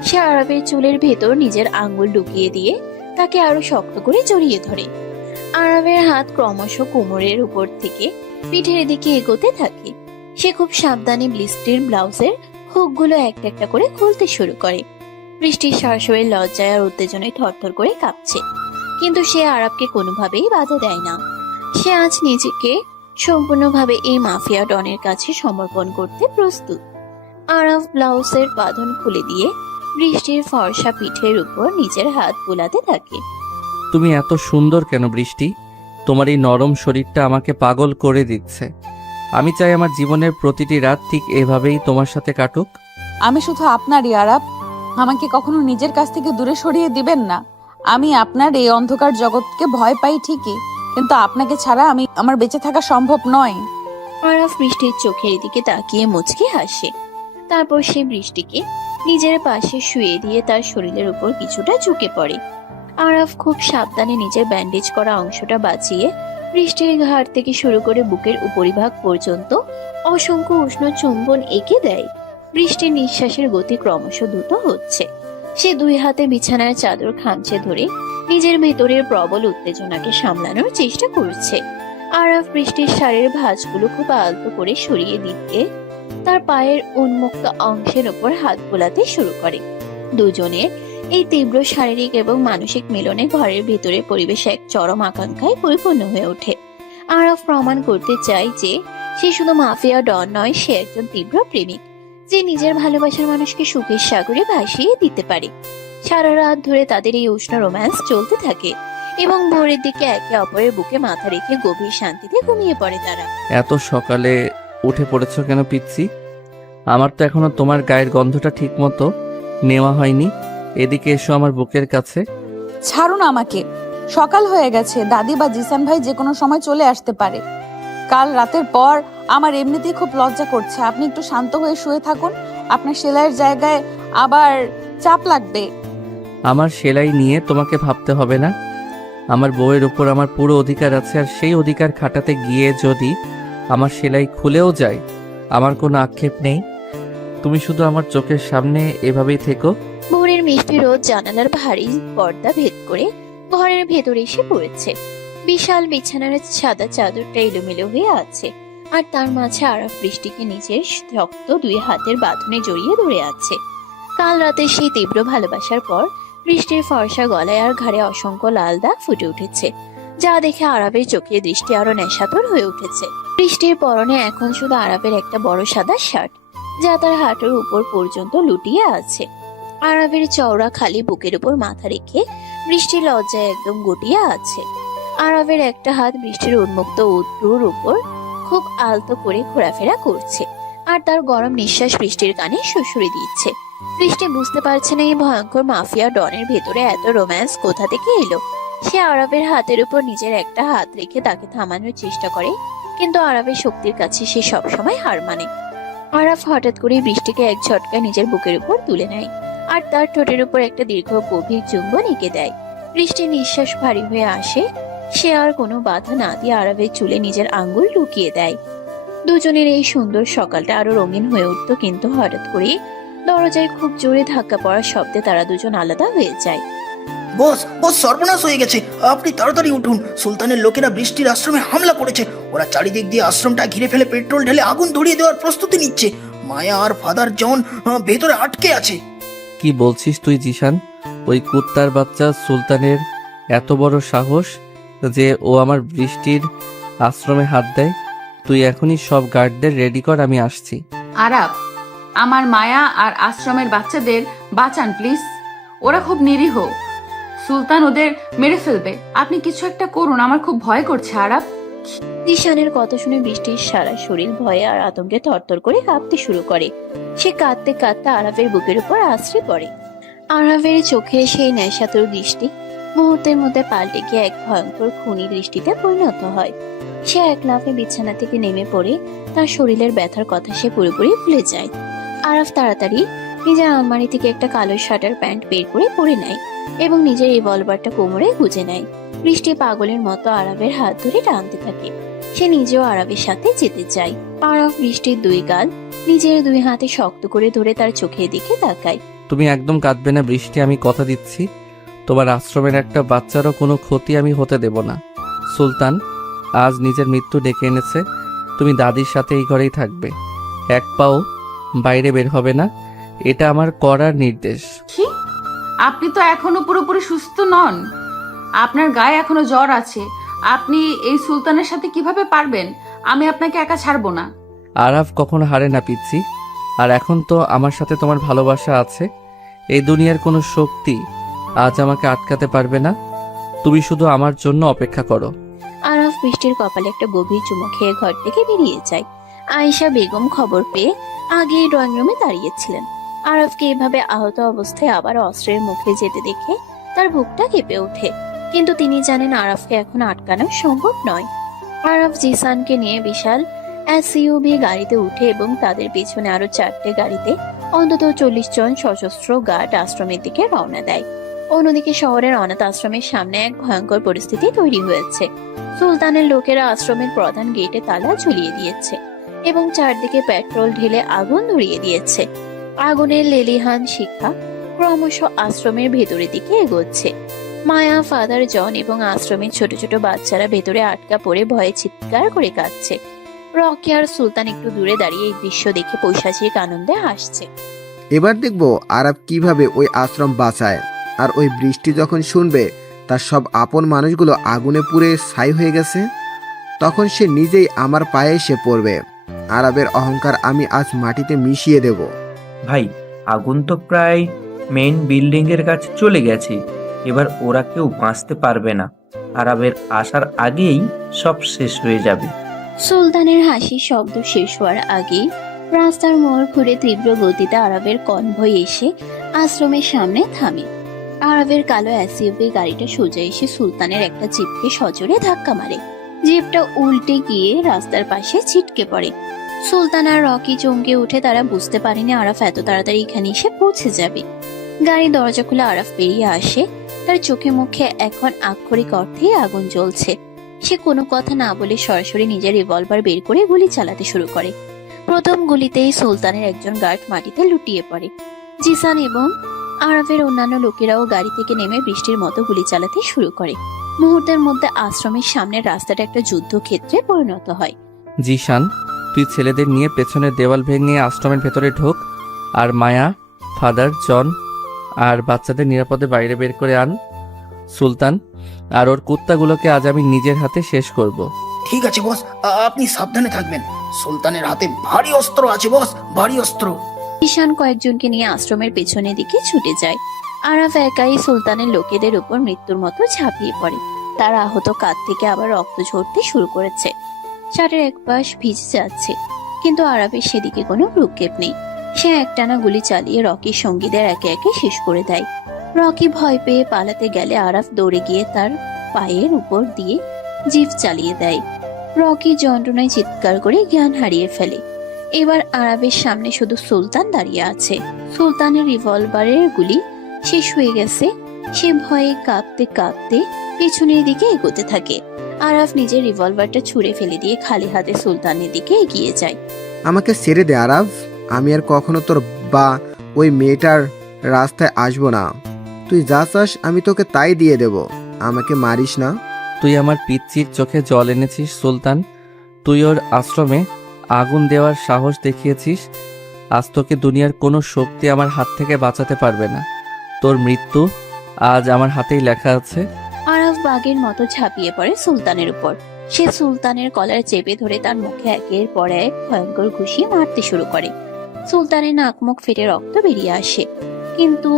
সে আরবের চুলের ভেতর নিজের আঙ্গুল ঢুকিয়ে দিয়ে তাকে আরো শক্ত করে জড়িয়ে ধরে। আরবের হাত ক্রমশ কোমরের উপর থেকে পিঠের দিকে এগোতে থাকে। সে খুব সাবধানে বৃষ্টির ব্লাউজের হুকগুলো একটা একটা করে খুলতে শুরু করে। বৃষ্টির সরাসরি লজ্জায় আর উত্তেজনায় থরথর করে কাঁপছে, কিন্তু সে আরবকে কোনোভাবেই বাধা দেয় না। সে আজ নিজেকে সম্পূর্ণভাবে এই মাফিয়া ডনের কাছে সমর্পণ করতে প্রস্তুত। আরব ব্লাউজের বাঁধন খুলে দিয়ে বৃষ্টির ফর্সা পিঠের উপর নিজের হাত বুলাতে থাকে। তুমি এত সুন্দর কেন বৃষ্টি? তোমার এই নরম শরীরটা আমাকে পাগল করে দিচ্ছে। আমি চাই আমার জীবনের প্রতিটি রাত ঠিক এভাবেই তোমার সাথে কাটুক। আমি শুধু আপনারই আরাপ, আমাকে কখনো নিজের কাছ থেকে দূরে সরিয়ে দিবেন না। আমি আপনার এই অন্ধকার জগৎকে ভয় পাই ঠিকই, কিন্তু আপনাকে ছাড়া আমার বেঁচে থাকা সম্ভব নয়। আরব বৃষ্টির চোখের দিকে তাকিয়ে মুচকি হাসে। তারপর সে বৃষ্টিকে নিজের পাশে শুয়ে দিয়ে তার শরীরের উপর কিছুটা ঝুঁকে পড়ে। আরব খুব সাবধানে নিজের ব্যান্ডেজ করা অংশটা বাঁচিয়ে বৃষ্টির ঘাড় থেকে শুরু করে বুকের উপরিভাগ পর্যন্ত অসংখ্য উষ্ণ চুম্বন এঁকে দেয়। বৃষ্টির নিঃশ্বাসের গতি ক্রমশ দ্রুত হচ্ছে। সে দুই হাতে বিছানার চাদর খামচে ধরে নিজের ভেতরের প্রবল উত্তেজনাকে সামলানোর চেষ্টা করছে। আরব বৃষ্টির শাড়ির ভাঁজগুলো খুব আলতো করে সরিয়ে দিতে তার পায়ের উন্মুক্ত অংশের উপর হাত বোলাতে শুরু করে। দুজনের এই তীব্র শারীরিক এবং মানসিক মিলনে ঘরের ভেতরে পরিবেশ এক চরম আকাঙ্ক্ষায় পরিপূর্ণ হয়ে ওঠে। আরব প্রমাণ করতে চায় যে সে শুধু মাফিয়া ডন নয়, সে একজন তীব্র প্রেমিক যে নিজের ভালোবাসার মানুষকে সুখের সাগরে ভাসিয়ে দিতে পারে। সারা রাত ধরে তাদের এই উষ্ণ রোম্যান্স চলতে থাকে এবং ভোরের দিকে একে অপরের বুকে মাথা রেখে গভীর শান্তিতে ঘুমিয়ে পড়ে তারা। এত সকালে উঠে পড়েছ কেন পিচ্ছি? আমার তো এখনো তোমার গায়ের গন্ধটা ঠিক মতো নেওয়া হয়নি। এদিকে এসো আমার বুকের কাছে। ছাড়ুন আমাকে, সকাল হয়ে গেছে। দাদি বা জিসান ভাই যে কোনো সময় চলে আসতে পারে। কাল রাতের পর আমার এমনিতেই খুব লজ্জা করছে। আপনি একটু শান্ত হয়ে শুয়ে থাকুন, আপনার সেলাইয়ের জায়গায় আবার চাপ লাগবে। আমার সেলাই নিয়ে তোমাকে ভাবতে হবে না। আমার বউয়ের উপর আমার পুরো অধিকার আছে, আর সেই অধিকার খাটাতে গিয়ে যদি আমার সেলাই খুলেও যায় আমার কোনো আক্ষেপ নেই। তুমি শুধু আমার চোখের সামনে এভাবেই থেকো। ভোরের মিষ্টি রোদ জানালার ভারী পর্দা ভেদ করে ঘরের ভেতরে এসে পড়েছে। বিশাল বিছানার সাদা চাদরটা এলোমেলো হয়ে আছে, আর তার মাঝে আরব বৃষ্টিকে নিজের শক্ত দুই হাতের বাঁধনে জড়িয়ে ধরে আছে। কাল রাতে সেই তীব্র ভালোবাসার পর বৃষ্টির ফর্সা গলায় আর ঘাড়ে অসংখ্য লাল দাগ ফুটে উঠেছে, যা দেখে আরবের চোখের দৃষ্টি আরো নেশাতুর হয়ে উঠেছে। বৃষ্টির পরনে এখন শুধু আরবের একটা বড় সাদা শার্ট, যা তার হাঁটুর উপর পর্যন্ত লুটিয়ে আছে। আরবের চওড়া খালি বুকের উপর মাথা রেখে বৃষ্টির লজ্জায় একদম গুটিয়ে আছে। আরবের একটা হাত বৃষ্টির উন্মুক্ত উদরুর উপর খুব আলতো করে ঘোরাফেরা করছে, আর তার গরম নিঃশ্বাস বৃষ্টির কানে সুড়সুড়ি দিচ্ছে। বৃষ্টি বুঝতে পারছে না এই ভয়ঙ্কর মাফিয়া ডনের ভেতরে এত রোম্যান্স কোথা থেকে এলো। সে আরবের হাতের উপর নিজের একটা হাত রেখে তাকে থামানোর চেষ্টা করে, কিন্তু আরবের শক্তির কাছে সে সবসময় হার মানে। আরব হঠাৎ করে বৃষ্টিকে এক ঝটকায় নিজের বুকের উপর তুলে নেয়, আর তার ঠোঁটের উপর একটা দীর্ঘ গভীর চুম্বন এঁকে দেয়। বৃষ্টির নিঃশ্বাস ভারী হয়ে আসে। সে আর কোনো বাধা না দিয়ে আরবের চুলে নিজের আঙ্গুল ঢুকিয়ে দেয়। দুজনের এই সুন্দর সকালটা আরো রঙিন হয়ে উঠত, কিন্তু হঠাৎ করে দরজায় খুব জোরে ধাক্কা পড়ার শব্দে তারা দুজন আলাদা হয়ে যায়। বস বস, সর্বনাশ হয়ে গেছে, আপনি তাড়াতাড়ি উঠুন। সুলতানের লোকেরা বৃষ্টির আশ্রমে হামলা করেছে। ওরা চারিদিক দিয়ে আশ্রমটা ঘিরে ফেলে পেট্রোল ঢেলে আগুন ধরিয়ে দেওয়ার প্রস্তুতি নিচ্ছে। মায়া আর ফাদার জন ভেতরে আটকে আছে। কি বলছিস তুই জিশান? ওই কুত্তার বাচ্চা সুলতানের এত বড় সাহস যে ও আমার বৃষ্টির আশ্রমে হাত দেয়? তুই এখনই সব গার্ডদের রেডি কর, আমি আসছি। আরাব, আমার মায়া আর আশ্রমের বাচ্চাদের বাঁচান প্লিজ। ওরা খুব নিরীহ, সুলতান ওদের মেরে ফেলবে। আপনি কিছু একটা করুন, আমার খুব ভয় করছে আরাব। জিশানের কথা শুনে বৃষ্টির সারা শরীর ভয়ে আর আতঙ্কে থরথর করে কাঁপতে শুরু করে। সে কাঁদতে কাঁদতে আরাবের বুকের উপর আশ্রে পড়ে। আরাবের চোখে সেই নেশাতুর দৃষ্টি মুহূর্তের মধ্যে পাল্টে গিয়ে এক ভয়ঙ্কর খুনি দৃষ্টিতে পরিণত হয়। সে এক লাফে বিছানা থেকে নেমে পড়ে তার শরীরের ব্যথার কথা সে পুরোপুরি ভুলে যায়। আরাব তাড়াতাড়ি নিজের আলমারি থেকে একটা কালো শার্টার প্যান্ট বের করে পরে নেয়। এবং নিজের রিভলভারটা কোমরে গুজে নেয়। বৃষ্টি পাগলের মতো আরবের হাত ধরে টানতে থাকে। সে নিজেও আরবের সাথে যেতে চায়। আরব বৃষ্টির দুই গাল নিজের দুই হাতে শক্ত করে ধরে তার চোখের দিকে তাকায়। তুমি একদম কাঁদবে না বৃষ্টি, আমি কথা দিচ্ছি। তোমার আশ্রমের একটা বাচ্চারও কোনো ক্ষতি আমি হতে দেব না। সুলতান আজ নিজের মৃত্যু ডেকে এনেছে। তুমি দাদির সাথে এই ঘরেই থাকবে, এক পাও বাইরে বের হবে না। এটা আমার করার নির্দেশ। কি? আপনি তো এখনো পুরোপুরি সুস্থ নন, আপনার গায়ে এখনো জ্বর আছে। আপনি এই সুলতানের সাথে কিভাবে পারবেন? আমি আপনাকে একা ছাড়বো না। আরাফ কখনো হারে না পিচ্ছি। আর এখন তো আমার সাথে তোমার ভালোবাসা আছে। এই দুনিয়ার কোনো শক্তি আজ আমাকে আটকাতে পারবে না। তুমি শুধু আমার জন্য অপেক্ষা করো। আরব বৃষ্টির কপালে একটা গভীর চুমু খেয়ে ঘর থেকে বেরিয়ে যায়। আয়েশা বেগম খবর পেয়ে আগে ড্রয়িং রুমে দাঁড়িয়েছিলেন। আরবকে এভাবে আহত অবস্থায় আবার অস্ত্রের মুখে যেতে দেখে তার বুকটা কেঁপে ওঠে। কিন্তু তিনি জানেন আরবকে এখন আটকানো সম্ভব নয়। আরব জিসানকে নিয়ে বিশাল এসইউভি গাড়িতে উঠে এবং তাদের পেছনে আরো 4টে গাড়িতে অন্তত 40 জন সশস্ত্র গার্ড আশ্রমের দিকে রওনা দেয়। অন্যদিকে শহরের অনাথ আশ্রমের সামনে এক ভয়ঙ্কর পরিস্থিতি তৈরি হয়েছে। সুলতানের লোকেরা আশ্রমের প্রধান গেটে তালা ঝুলিয়ে দিয়েছে এবং চারদিকে পেট্রোল ঢেলে আগুন ধরিয়ে দিয়েছে। আগুনের লেলিহান শিখা ক্রমশ আশ্রমের ভেতরের দিকে এগোচ্ছে। মায়া, ফাদার জন এবং আশ্রমের ছোট ছোট বাচ্চারা ভেতরে আটকা পড়ে ভয়ে চিৎকার করে কাঁদছে। রকি আর সুলতান একটু দূরে দাঁড়িয়ে এই দৃশ্য দেখে পৈশাচিক আনন্দে হাসছে। এবার দেখবো আরব কিভাবে ওই আশ্রম বাঁচায়। আর ওই বৃষ্টি যখন শুনবে তার সব আপন মানুষগুলো আগুনে পুড়ে ছাই হয়ে গেছে, তখন সে নিজেই আমার পায়ে এসে পড়বে। আরবের অহংকার আমি আজ মাটিতে মিশিয়ে দেব। ভাই, আগুন তো প্রায় মেইন বিল্ডিং এর কাছে চলে গেছে। এবার ওরা কেউ বাঁচতে পারবে না। আরবের আসার আগেই সব শেষ হয়ে যাবে। সুলতানের হাসির শব্দ শেষ হওয়ার আগেই রাস্তার মোড় ঘুরে তীব্র গতিতে আরবের কনভয় এসে আশ্রমের সামনে থামে। আরবের কালো এসইউভি গাড়িটা সোজা এসে সুলতানের একটা জিপকে সজোরে ধাক্কা মারে। জিপটা উল্টে গিয়ে রাস্তার পাশে ছিটকে পড়ে। সুলতান আর রকি চমকে উঠে, তারা বুঝতে পারেনি আরাফ এত তাড়াতাড়ি এখানে এসে পৌঁছে যাবে। গাড়ির দরজা খুলে আরাফ বেরিয়ে আসে। তার চোখে মুখে এখন আক্ষরিক অর্থেই আগুন জ্বলছে। সে কোনো কথা না বলে সরাসরি নিজের রিভলভার বের করে গুলি চালাতে শুরু করে। প্রথম গুলিতেই সুলতানের একজন গার্ড মাটিতে লুটিয়ে পড়ে। জিসান এবং আরাফের অন্যান্য লোকেরাও গাড়ি থেকে নেমে বৃষ্টির মতো গুলি চালাতে শুরু করে। মুহূর্তের মধ্যে আশ্রমের সামনের রাস্তাটা একটা যুদ্ধক্ষেত্রে পরিণত হয়। জিশান, তুই ছেলেদের নিয়ে পেছনের দেওয়াল ভেঙে আশ্রমের ভেতরে ঢোক। আর মায়া, ফাদার জন আর বাচ্চাদের নিরাপদে বাইরে বের করে আন। সুলতান আর ওর কুত্তাগুলোকে আজ আমি নিজের হাতে শেষ করব। ঠিক আছে বস, আপনি সাবধানে থাকবেন। সুলতানের হাতে ভারী অস্ত্র আছে বস, ভারী অস্ত্র। ঈশান কয়েকজনকে নিয়ে আশ্রমের পেছনের দিকে ছুটে যায়। আরাফ একাই সুলতানের লোকেদের উপর মৃত্যুর মতো ঝাঁপিয়ে পড়ে। তার আহত কাঁধ থেকে আবার রক্ত ঝরতে শুরু করেছে। শার্টের এক পাশ ভিজে যাচ্ছে, কিন্তু আরাফের সেদিকে কোনো ভ্রুক্ষেপ নেই। সে একটানা গুলি চালিয়ে রকির সঙ্গীদের একে একে শেষ করে দেয়। রকি ভয় পেয়ে পালাতে গেলে আরাফ দৌড়ে গিয়ে তার পায়ের উপর দিয়ে জিপ চালিয়ে দেয়। রকি যন্ত্রণায় চিৎকার করে জ্ঞান হারিয়ে ফেলে। এবার আরাবের সামনে শুধু সুলতান দাঁড়িয়ে আছে। সুলতানের রিভলভারের গুলি শেষ হয়ে গেছে। সে ভয়ে কাঁপতে কাঁপতে পেছনের দিকে এগোতে থাকে। আরাফ নিজের রিভলভারটা ছুঁড়ে ফেলে দিয়ে খালি হাতে সুলতানের দিকে এগিয়ে যায়। আমাকে ছেড়ে দে আরব, আমি আর কখনো তোর বা ওই মেয়েটার রাস্তায় আসবো না। তুই যা চাস আমি তোকে তাই দিয়ে দেব, আমাকে মারিস না। তুই আমার পিচ্চির চোখে জল এনেছিস সুলতান। তুই ওর আশ্রমে আগুন দেওয়ার সাহস দেখিয়েছিস। আজ তোকে দুনিয়ার কোনো শক্তি আমার হাত থেকে বাঁচাতে পারবে না। তোর মৃত্যু আজ আমার হাতেই লেখা আছে। আরাফ বাঘের মতো ঝাঁপিয়ে পড়ে সুলতানের উপর। সে সুলতানের কলার চেপে ধরে তার মুখে একের পর এক ভয়ঙ্কর ঘুষি মারতে শুরু করে। সুলতানের নাক মুখ ফেটে রক্ত বেরিয়ে আসে, কিন্তু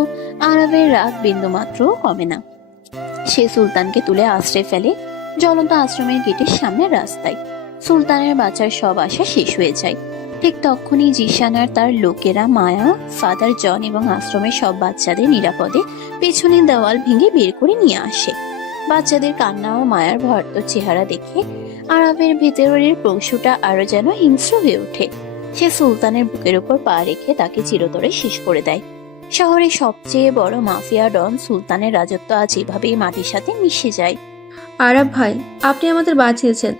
আরাফের রাগ বিন্দুমাত্র কমে না। সে সুলতানকে তুলে আশ্রে ফেলে জ্বলন্ত আশ্রমের গেটের সামনে রাস্তায়। সুলতানের বাঁচার সব আশা শেষ হয়ে যায়। ঠিক তখনই জিশান আর তার লোকেরা মায়া, ফাদার জন এবং আশ্রমের সব বাচ্চাদের নিরাপদে পেছনের দেওয়াল ভেঙে বের করে নিয়ে আসে। বাচ্চাদের কান্না ও মায়ার ভয়ার্ত চেহারা দেখে আরাফের ভেতরের পশুটা আরো যেন হিংস্র হয়ে ওঠে। সে সুলতানের বুকের উপর পা রেখে তাকে চিরতরে শেষ করে দেয়। শহরের সবচেয়ে বড় মাফিয়া ডন সুলতানের রাজত্ব আজ এভাবেই মাটির সাথে মিশে যায়। আরাব ভাই, আপনি আমাদের বাঁচিয়েছেন।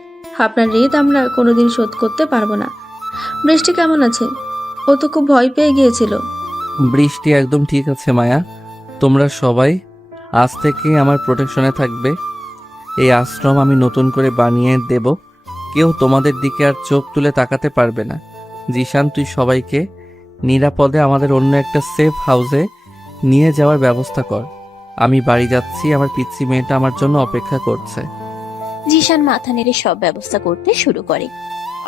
আপনার ঋণ আমরা কোনোদিন শোধ করতে পারবো না। বৃষ্টি কেমন আছে? ও তো খুব ভয় পেয়ে গিয়েছিল। বৃষ্টি একদম ঠিক আছে মায়া। তোমরা সবাই আজ থেকে আমার প্রোটেকশনে থাকবে। এই আশ্রম আমি নতুন করে বানিয়ে দেব, কেউ তোমাদের দিকে আর চোখ তুলে তাকাতে পারবে না। জিশান, তুই সবাইকে নিরাপদে আমাদের অন্য একটা সেফ হাউসে নিয়ে যাওয়ার ব্যবস্থা কর। আমি বাড়ি যাচ্ছি, আমার পিচ্চি মেয়েটা আমার জন্য অপেক্ষা করছে। জিশান মাথা নেড়ে সব ব্যবস্থা করতে শুরু করে।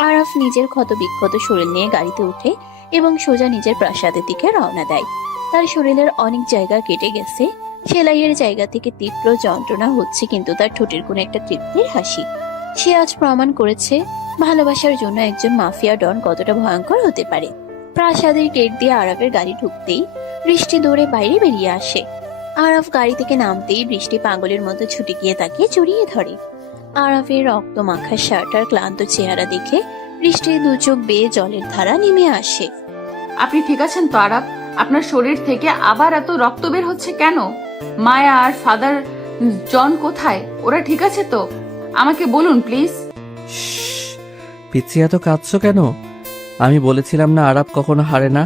আরাফ নিজের ক্ষতবিক্ষত শরীর নিয়ে গাড়িতে উঠে এবং সোজা নিজের প্রাসাদের দিকে রওনা দেয়। তার শরীরের অনেক জায়গা কেটে গেছে, সেলাইয়ের জায়গা থেকে তীব্র যন্ত্রণা হচ্ছে, কিন্তু তার ঠোঁটের কোণে একটা তৃপ্তির হাসি। সে আজ প্রমাণ করেছে ভালোবাসার জন্য একজন মাফিয়া ডন কতটা ভয়ঙ্কর হতে পারে। প্রাসাদের গেট দিয়ে আরাফের গাড়ি ঢুকতেই বৃষ্টি দৌড়ে বাইরে বেরিয়ে আসে। আরাফ গাড়ি থেকে নামতেই বৃষ্টি পাগলের মতো ছুটে গিয়ে তাকে জড়িয়ে ধরে। আরাফের রক্ত মাখা শার্ট আর ক্লান্ত চেহারা দেখে বৃষ্টির দু চোখ বেয়ে জলের ধারা নেমে আসে। আপনি ঠিক আছেন তো আরাব? আপনার শরীর থেকে আবার এত রক্ত বের হচ্ছে কেন? মায়া আর ফাদার জন কোথায়? ওরা ঠিক আছে তো? আমাকে বলুন প্লিজ। পিচ্ছি, এত কাঁদছো কেন? আমি বলেছিলাম না আরাব কখনো হারে না।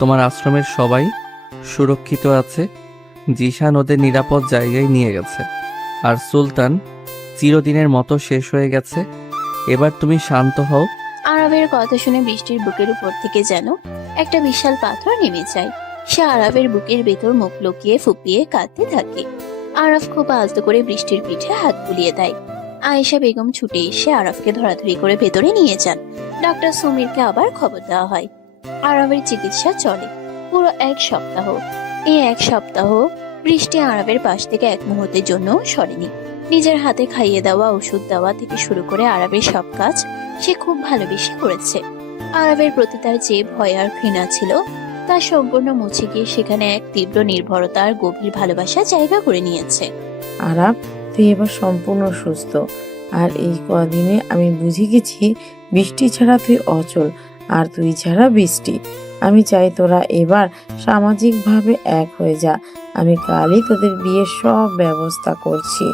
তোমার আশ্রমের সবাই সুরক্ষিত আছে। জিশান ওদের নিরাপদ জায়গায় নিয়ে গেছে, আর সুলতান চিরদিনের মতো শেষ হয়ে গেছে। এবার তুমি শান্ত হও। আরাবের কথা শুনে বৃষ্টির বুকের উপর থেকে যেন একটা বিশাল পাথর নেমে যায়। সে আরাবের বুকের ভেতর মুখ লুকিয়ে ফুপিয়ে কাঁদতে থাকে। আরাফ খুব আলতো করে বৃষ্টির পিঠে হাত বুলিয়ে দেয়। আয়েশা বেগম ছুটে এসে আরাফকে ধরাধরি করে ভেতরে নিয়ে যান। ডাক্তার সুমিরকে আবার খবর দেওয়া হয়। আরাবের চিকিৎসা চলে পুরো 1 সপ্তাহ। এই 1 সপ্তাহ বৃষ্টি আরাবের পাশ থেকে এক মুহূর্তের জন্য সরেনি। নিজের হাতে খাইয়ে দেওয়া, ওষুধ দেওয়া থেকে শুরু করে আরাবের সব কাজ সে খুব ভালোবেসে করেছে। আরাবের প্রতি তার যে ভয় আর ঘৃণা ছিল তা সম্পূর্ণ মুছে গিয়ে সেখানে এক তীব্র নির্ভরতা আর গভীর ভালোবাসা জায়গা করে নিয়েছে। আরাব, তুই এবার সম্পূর্ণ সুস্থ। আর এই কদিনে আমি বুঝে গেছি বৃষ্টি ছাড়া তুই অচল, আর তুই ছাড়া বৃষ্টি। আমি চাই তোরা এবার সামাজিকভাবে এক হয়ে যা। আমি কালই তোদের বিয়ের সব ব্যবস্থা করছি।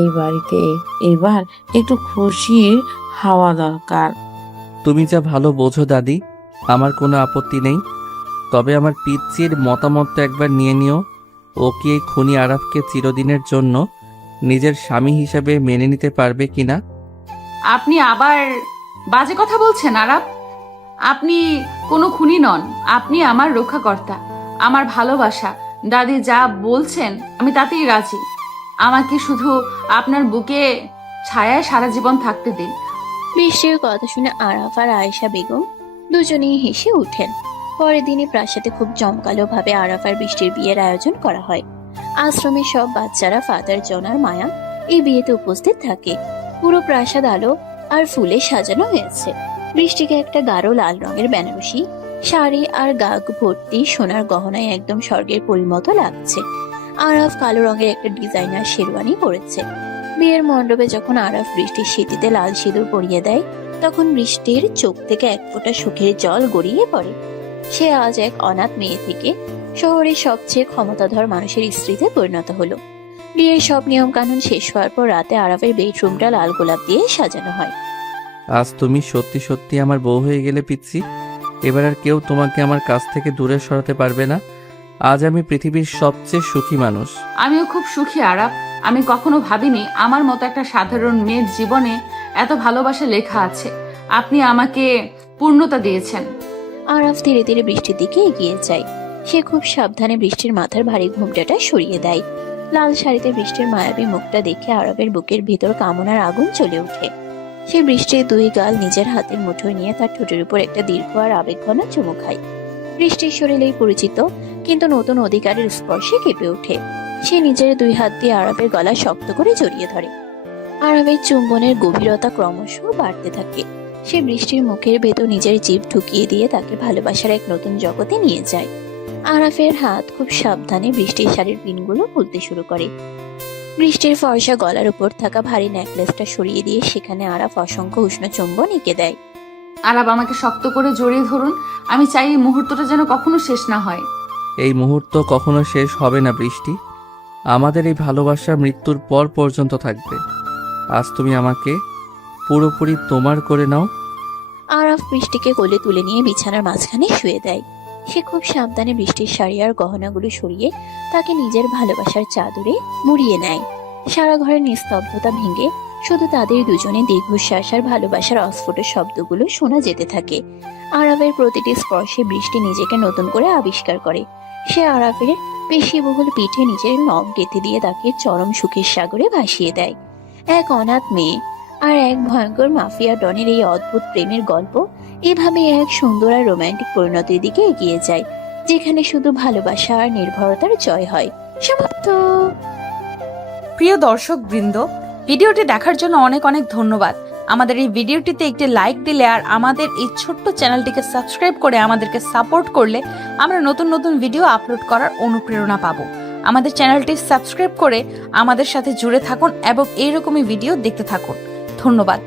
এই বাড়িতে এবার একটু খুশির হাওয়া দরকার। তুমি যা ভালো বোঝো দাদি, আমার কোনো আপত্তি নেই। তবে আমার পিচ্চির মতামতটা একবার নিয়ে নিও। ও কি এই খুনি আরাফকে চিরদিনের জন্য নিজের স্বামী হিসেবে মেনে নিতে পারবে কিনা? আপনি আবার বাজে কথা বলছেন আরাব। আপনি কোনো খুনি নন, আপনি আমার রক্ষাকর্তা। আমার ভালোবাসা, দাদি যা বলছেন আমি তাতেই রাজি। আমাকে শুধু আপনার বুকে ছায়ায় সারা জীবন থাকতে দিন। বৃষ্টির কথা শুনে আরাফ আর আয়েশা বেগম দুজনেই হেসে উঠেন। পরের দিনই প্রাসাদে খুব জমকালো ভাবে আরাফ আর বৃষ্টির বিয়ের আয়োজন করা হয়। আশ্রমের সব বাচ্চারা, ফাদার জন আর মায়া এই বিয়েতে উপস্থিত থাকে। পুরো প্রাসাদ আলো আর ফুলে সাজানো হয়েছে। বৃষ্টিকে একটা গাঢ় লাল রঙের বেনারসি শাড়ি আর গাগ ভর্তি সোনার গহনায় একদম স্বর্গের পরিমতো লাগছে। আরাফ কালো রঙের একটা ডিজাইনার শেরওয়ানি পরেছে। বিয়ের মণ্ডপে যখন আরাফ বৃষ্টির সিঁথিতে লাল সিঁদুর পরিয়ে দেয়, তখন বৃষ্টির চোখ থেকে এক ফোঁটা সুখের জল গড়িয়ে পড়ে। সে আজ এক অনাথ মেয়ে থেকে শহরের সবচেয়ে ক্ষমতাধর মানুষের স্ত্রীতে পরিণত হলো। বিয়ের সব নিয়ম কানুন শেষ হওয়ার পর রাতে আরাফের বেডরুমটা লাল গোলাপ দিয়ে সাজানো হয়। আজ তুমি সত্যি সত্যি আমার বউ হয়ে গেলে পিচ্ছি। এবার আর কেউ তোমাকে আমার কাছ থেকে দূরে সরাতে পারবে না। আজ আমি পৃথিবীর সবচেয়ে সুখী মানুষ। আমিও খুব সুখী আরাব। আমি কখনো ভাবিনি আমার মতো একটা সাধারণ মেয়ের জীবনে এত ভালোবাসা লেখা আছে। আপনি আমাকে পূর্ণতা দিয়েছেন। আরাফ ধীরে ধীরে বৃষ্টির দিকে এগিয়ে যায়। সে খুব সাবধানে বৃষ্টির মাথার ভারী ঘুমটাটা সরিয়ে দেয়। লাল শাড়িতে বৃষ্টির মায়াবী মুখটা দেখে আরবের বুকের ভিতর কামনার আগুন জ্বলে ওঠে। সে বৃষ্টির 2 গাল নিজের হাতের মুঠোয় নিয়ে তার ঠোঁটের উপর একটা দীর্ঘ আর আবেগঘন চুমু খায়। বৃষ্টির শরীরেই পরিচিত কিন্তু নতুন অধিকারের স্পর্শে কেঁপে ওঠে। সে নিজের 2 হাত দিয়ে আরবের গলা শক্ত করে জড়িয়ে ধরে। আরবের চুম্বনের গভীরতা ক্রমশ বাড়তে থাকে। সে বৃষ্টির মুখের ভেতর নিজের জিভ ঢুকিয়ে দিয়ে তাকে ভালোবাসার এক নতুন জগতে নিয়ে যায়। আরাফের হাত খুব সাবধানে বৃষ্টির শাড়ির পিনগুলো খুলতে শুরু করে। বৃষ্টির ফর্সা গলার উপর থাকা ভারী নেকলেসটা সরিয়ে দিয়ে সেখানে আরাফ অসংখ্য উষ্ণ চুম্বন এঁকে দেয়। আরাব, আমাকে শক্ত করে জড়িয়ে ধরুন। আমি চাই এই মুহূর্তটা যেন কখনো শেষ না হয়। এই মুহূর্ত কখনো শেষ হবে না বৃষ্টি। আমাদের এই ভালোবাসা মৃত্যুর পর পর্যন্ত থাকবে। আজ তুমি আমাকে পুরোপুরি তোমার করে নাও। আরাফ বৃষ্টিকে কোলে তুলে নিয়ে বিছানার মাঝখানে শুয়ে দেয়। সে খুব সাবধানে বৃষ্টির শাড়ি আর গহনাগুলো সরিয়ে তাকে নিজের ভালোবাসার চাদরে মুড়িয়ে নেয়। সারা ঘরের নিস্তব্ধতা ভেঙে শুধু তাদের দুজনে দীর্ঘশ্বাস আর ভালোবাসার অস্ফুট শব্দগুলো শোনা যেতে থাকে। আরাফের প্রতিটি স্পর্শে বৃষ্টি নিজেকে নতুন করে আবিষ্কার করে। সে আরাফের পেশিবহুল পিঠে নিজের নখ গেঁথে দিয়ে তাকে চরম সুখের সাগরে ভাসিয়ে দেয়। এক অনাথ মেয়ে আর এক ভয়ঙ্কর মাফিয়া ডনের এই অদ্ভুত প্রেমের গল্প এভাবে এক সুন্দর আর রোমান্টিক পরিণতির দিকে এগিয়ে যায়, যেখানে শুধু ভালোবাসা আর নির্ভরতার জয় হয়। সমাপ্ত। প্রিয় দর্শক বৃন্দ, ভিডিওটি দেখার জন্য অনেক অনেক ধন্যবাদ। আমাদের এই ভিডিওটিতে একটি লাইক দিলে আর আমাদের এই ছোট্ট চ্যানেলটিকে সাবস্ক্রাইব করে আমাদেরকে সাপোর্ট করলে আমরা নতুন নতুন ভিডিও আপলোড করার অনুপ্রেরণা পাবো। আমাদের চ্যানেলটি সাবস্ক্রাইব করে আমাদের সাথে জুড়ে থাকুন এবং এইরকমই ভিডিও দেখতে থাকুন। ধন্যবাদ।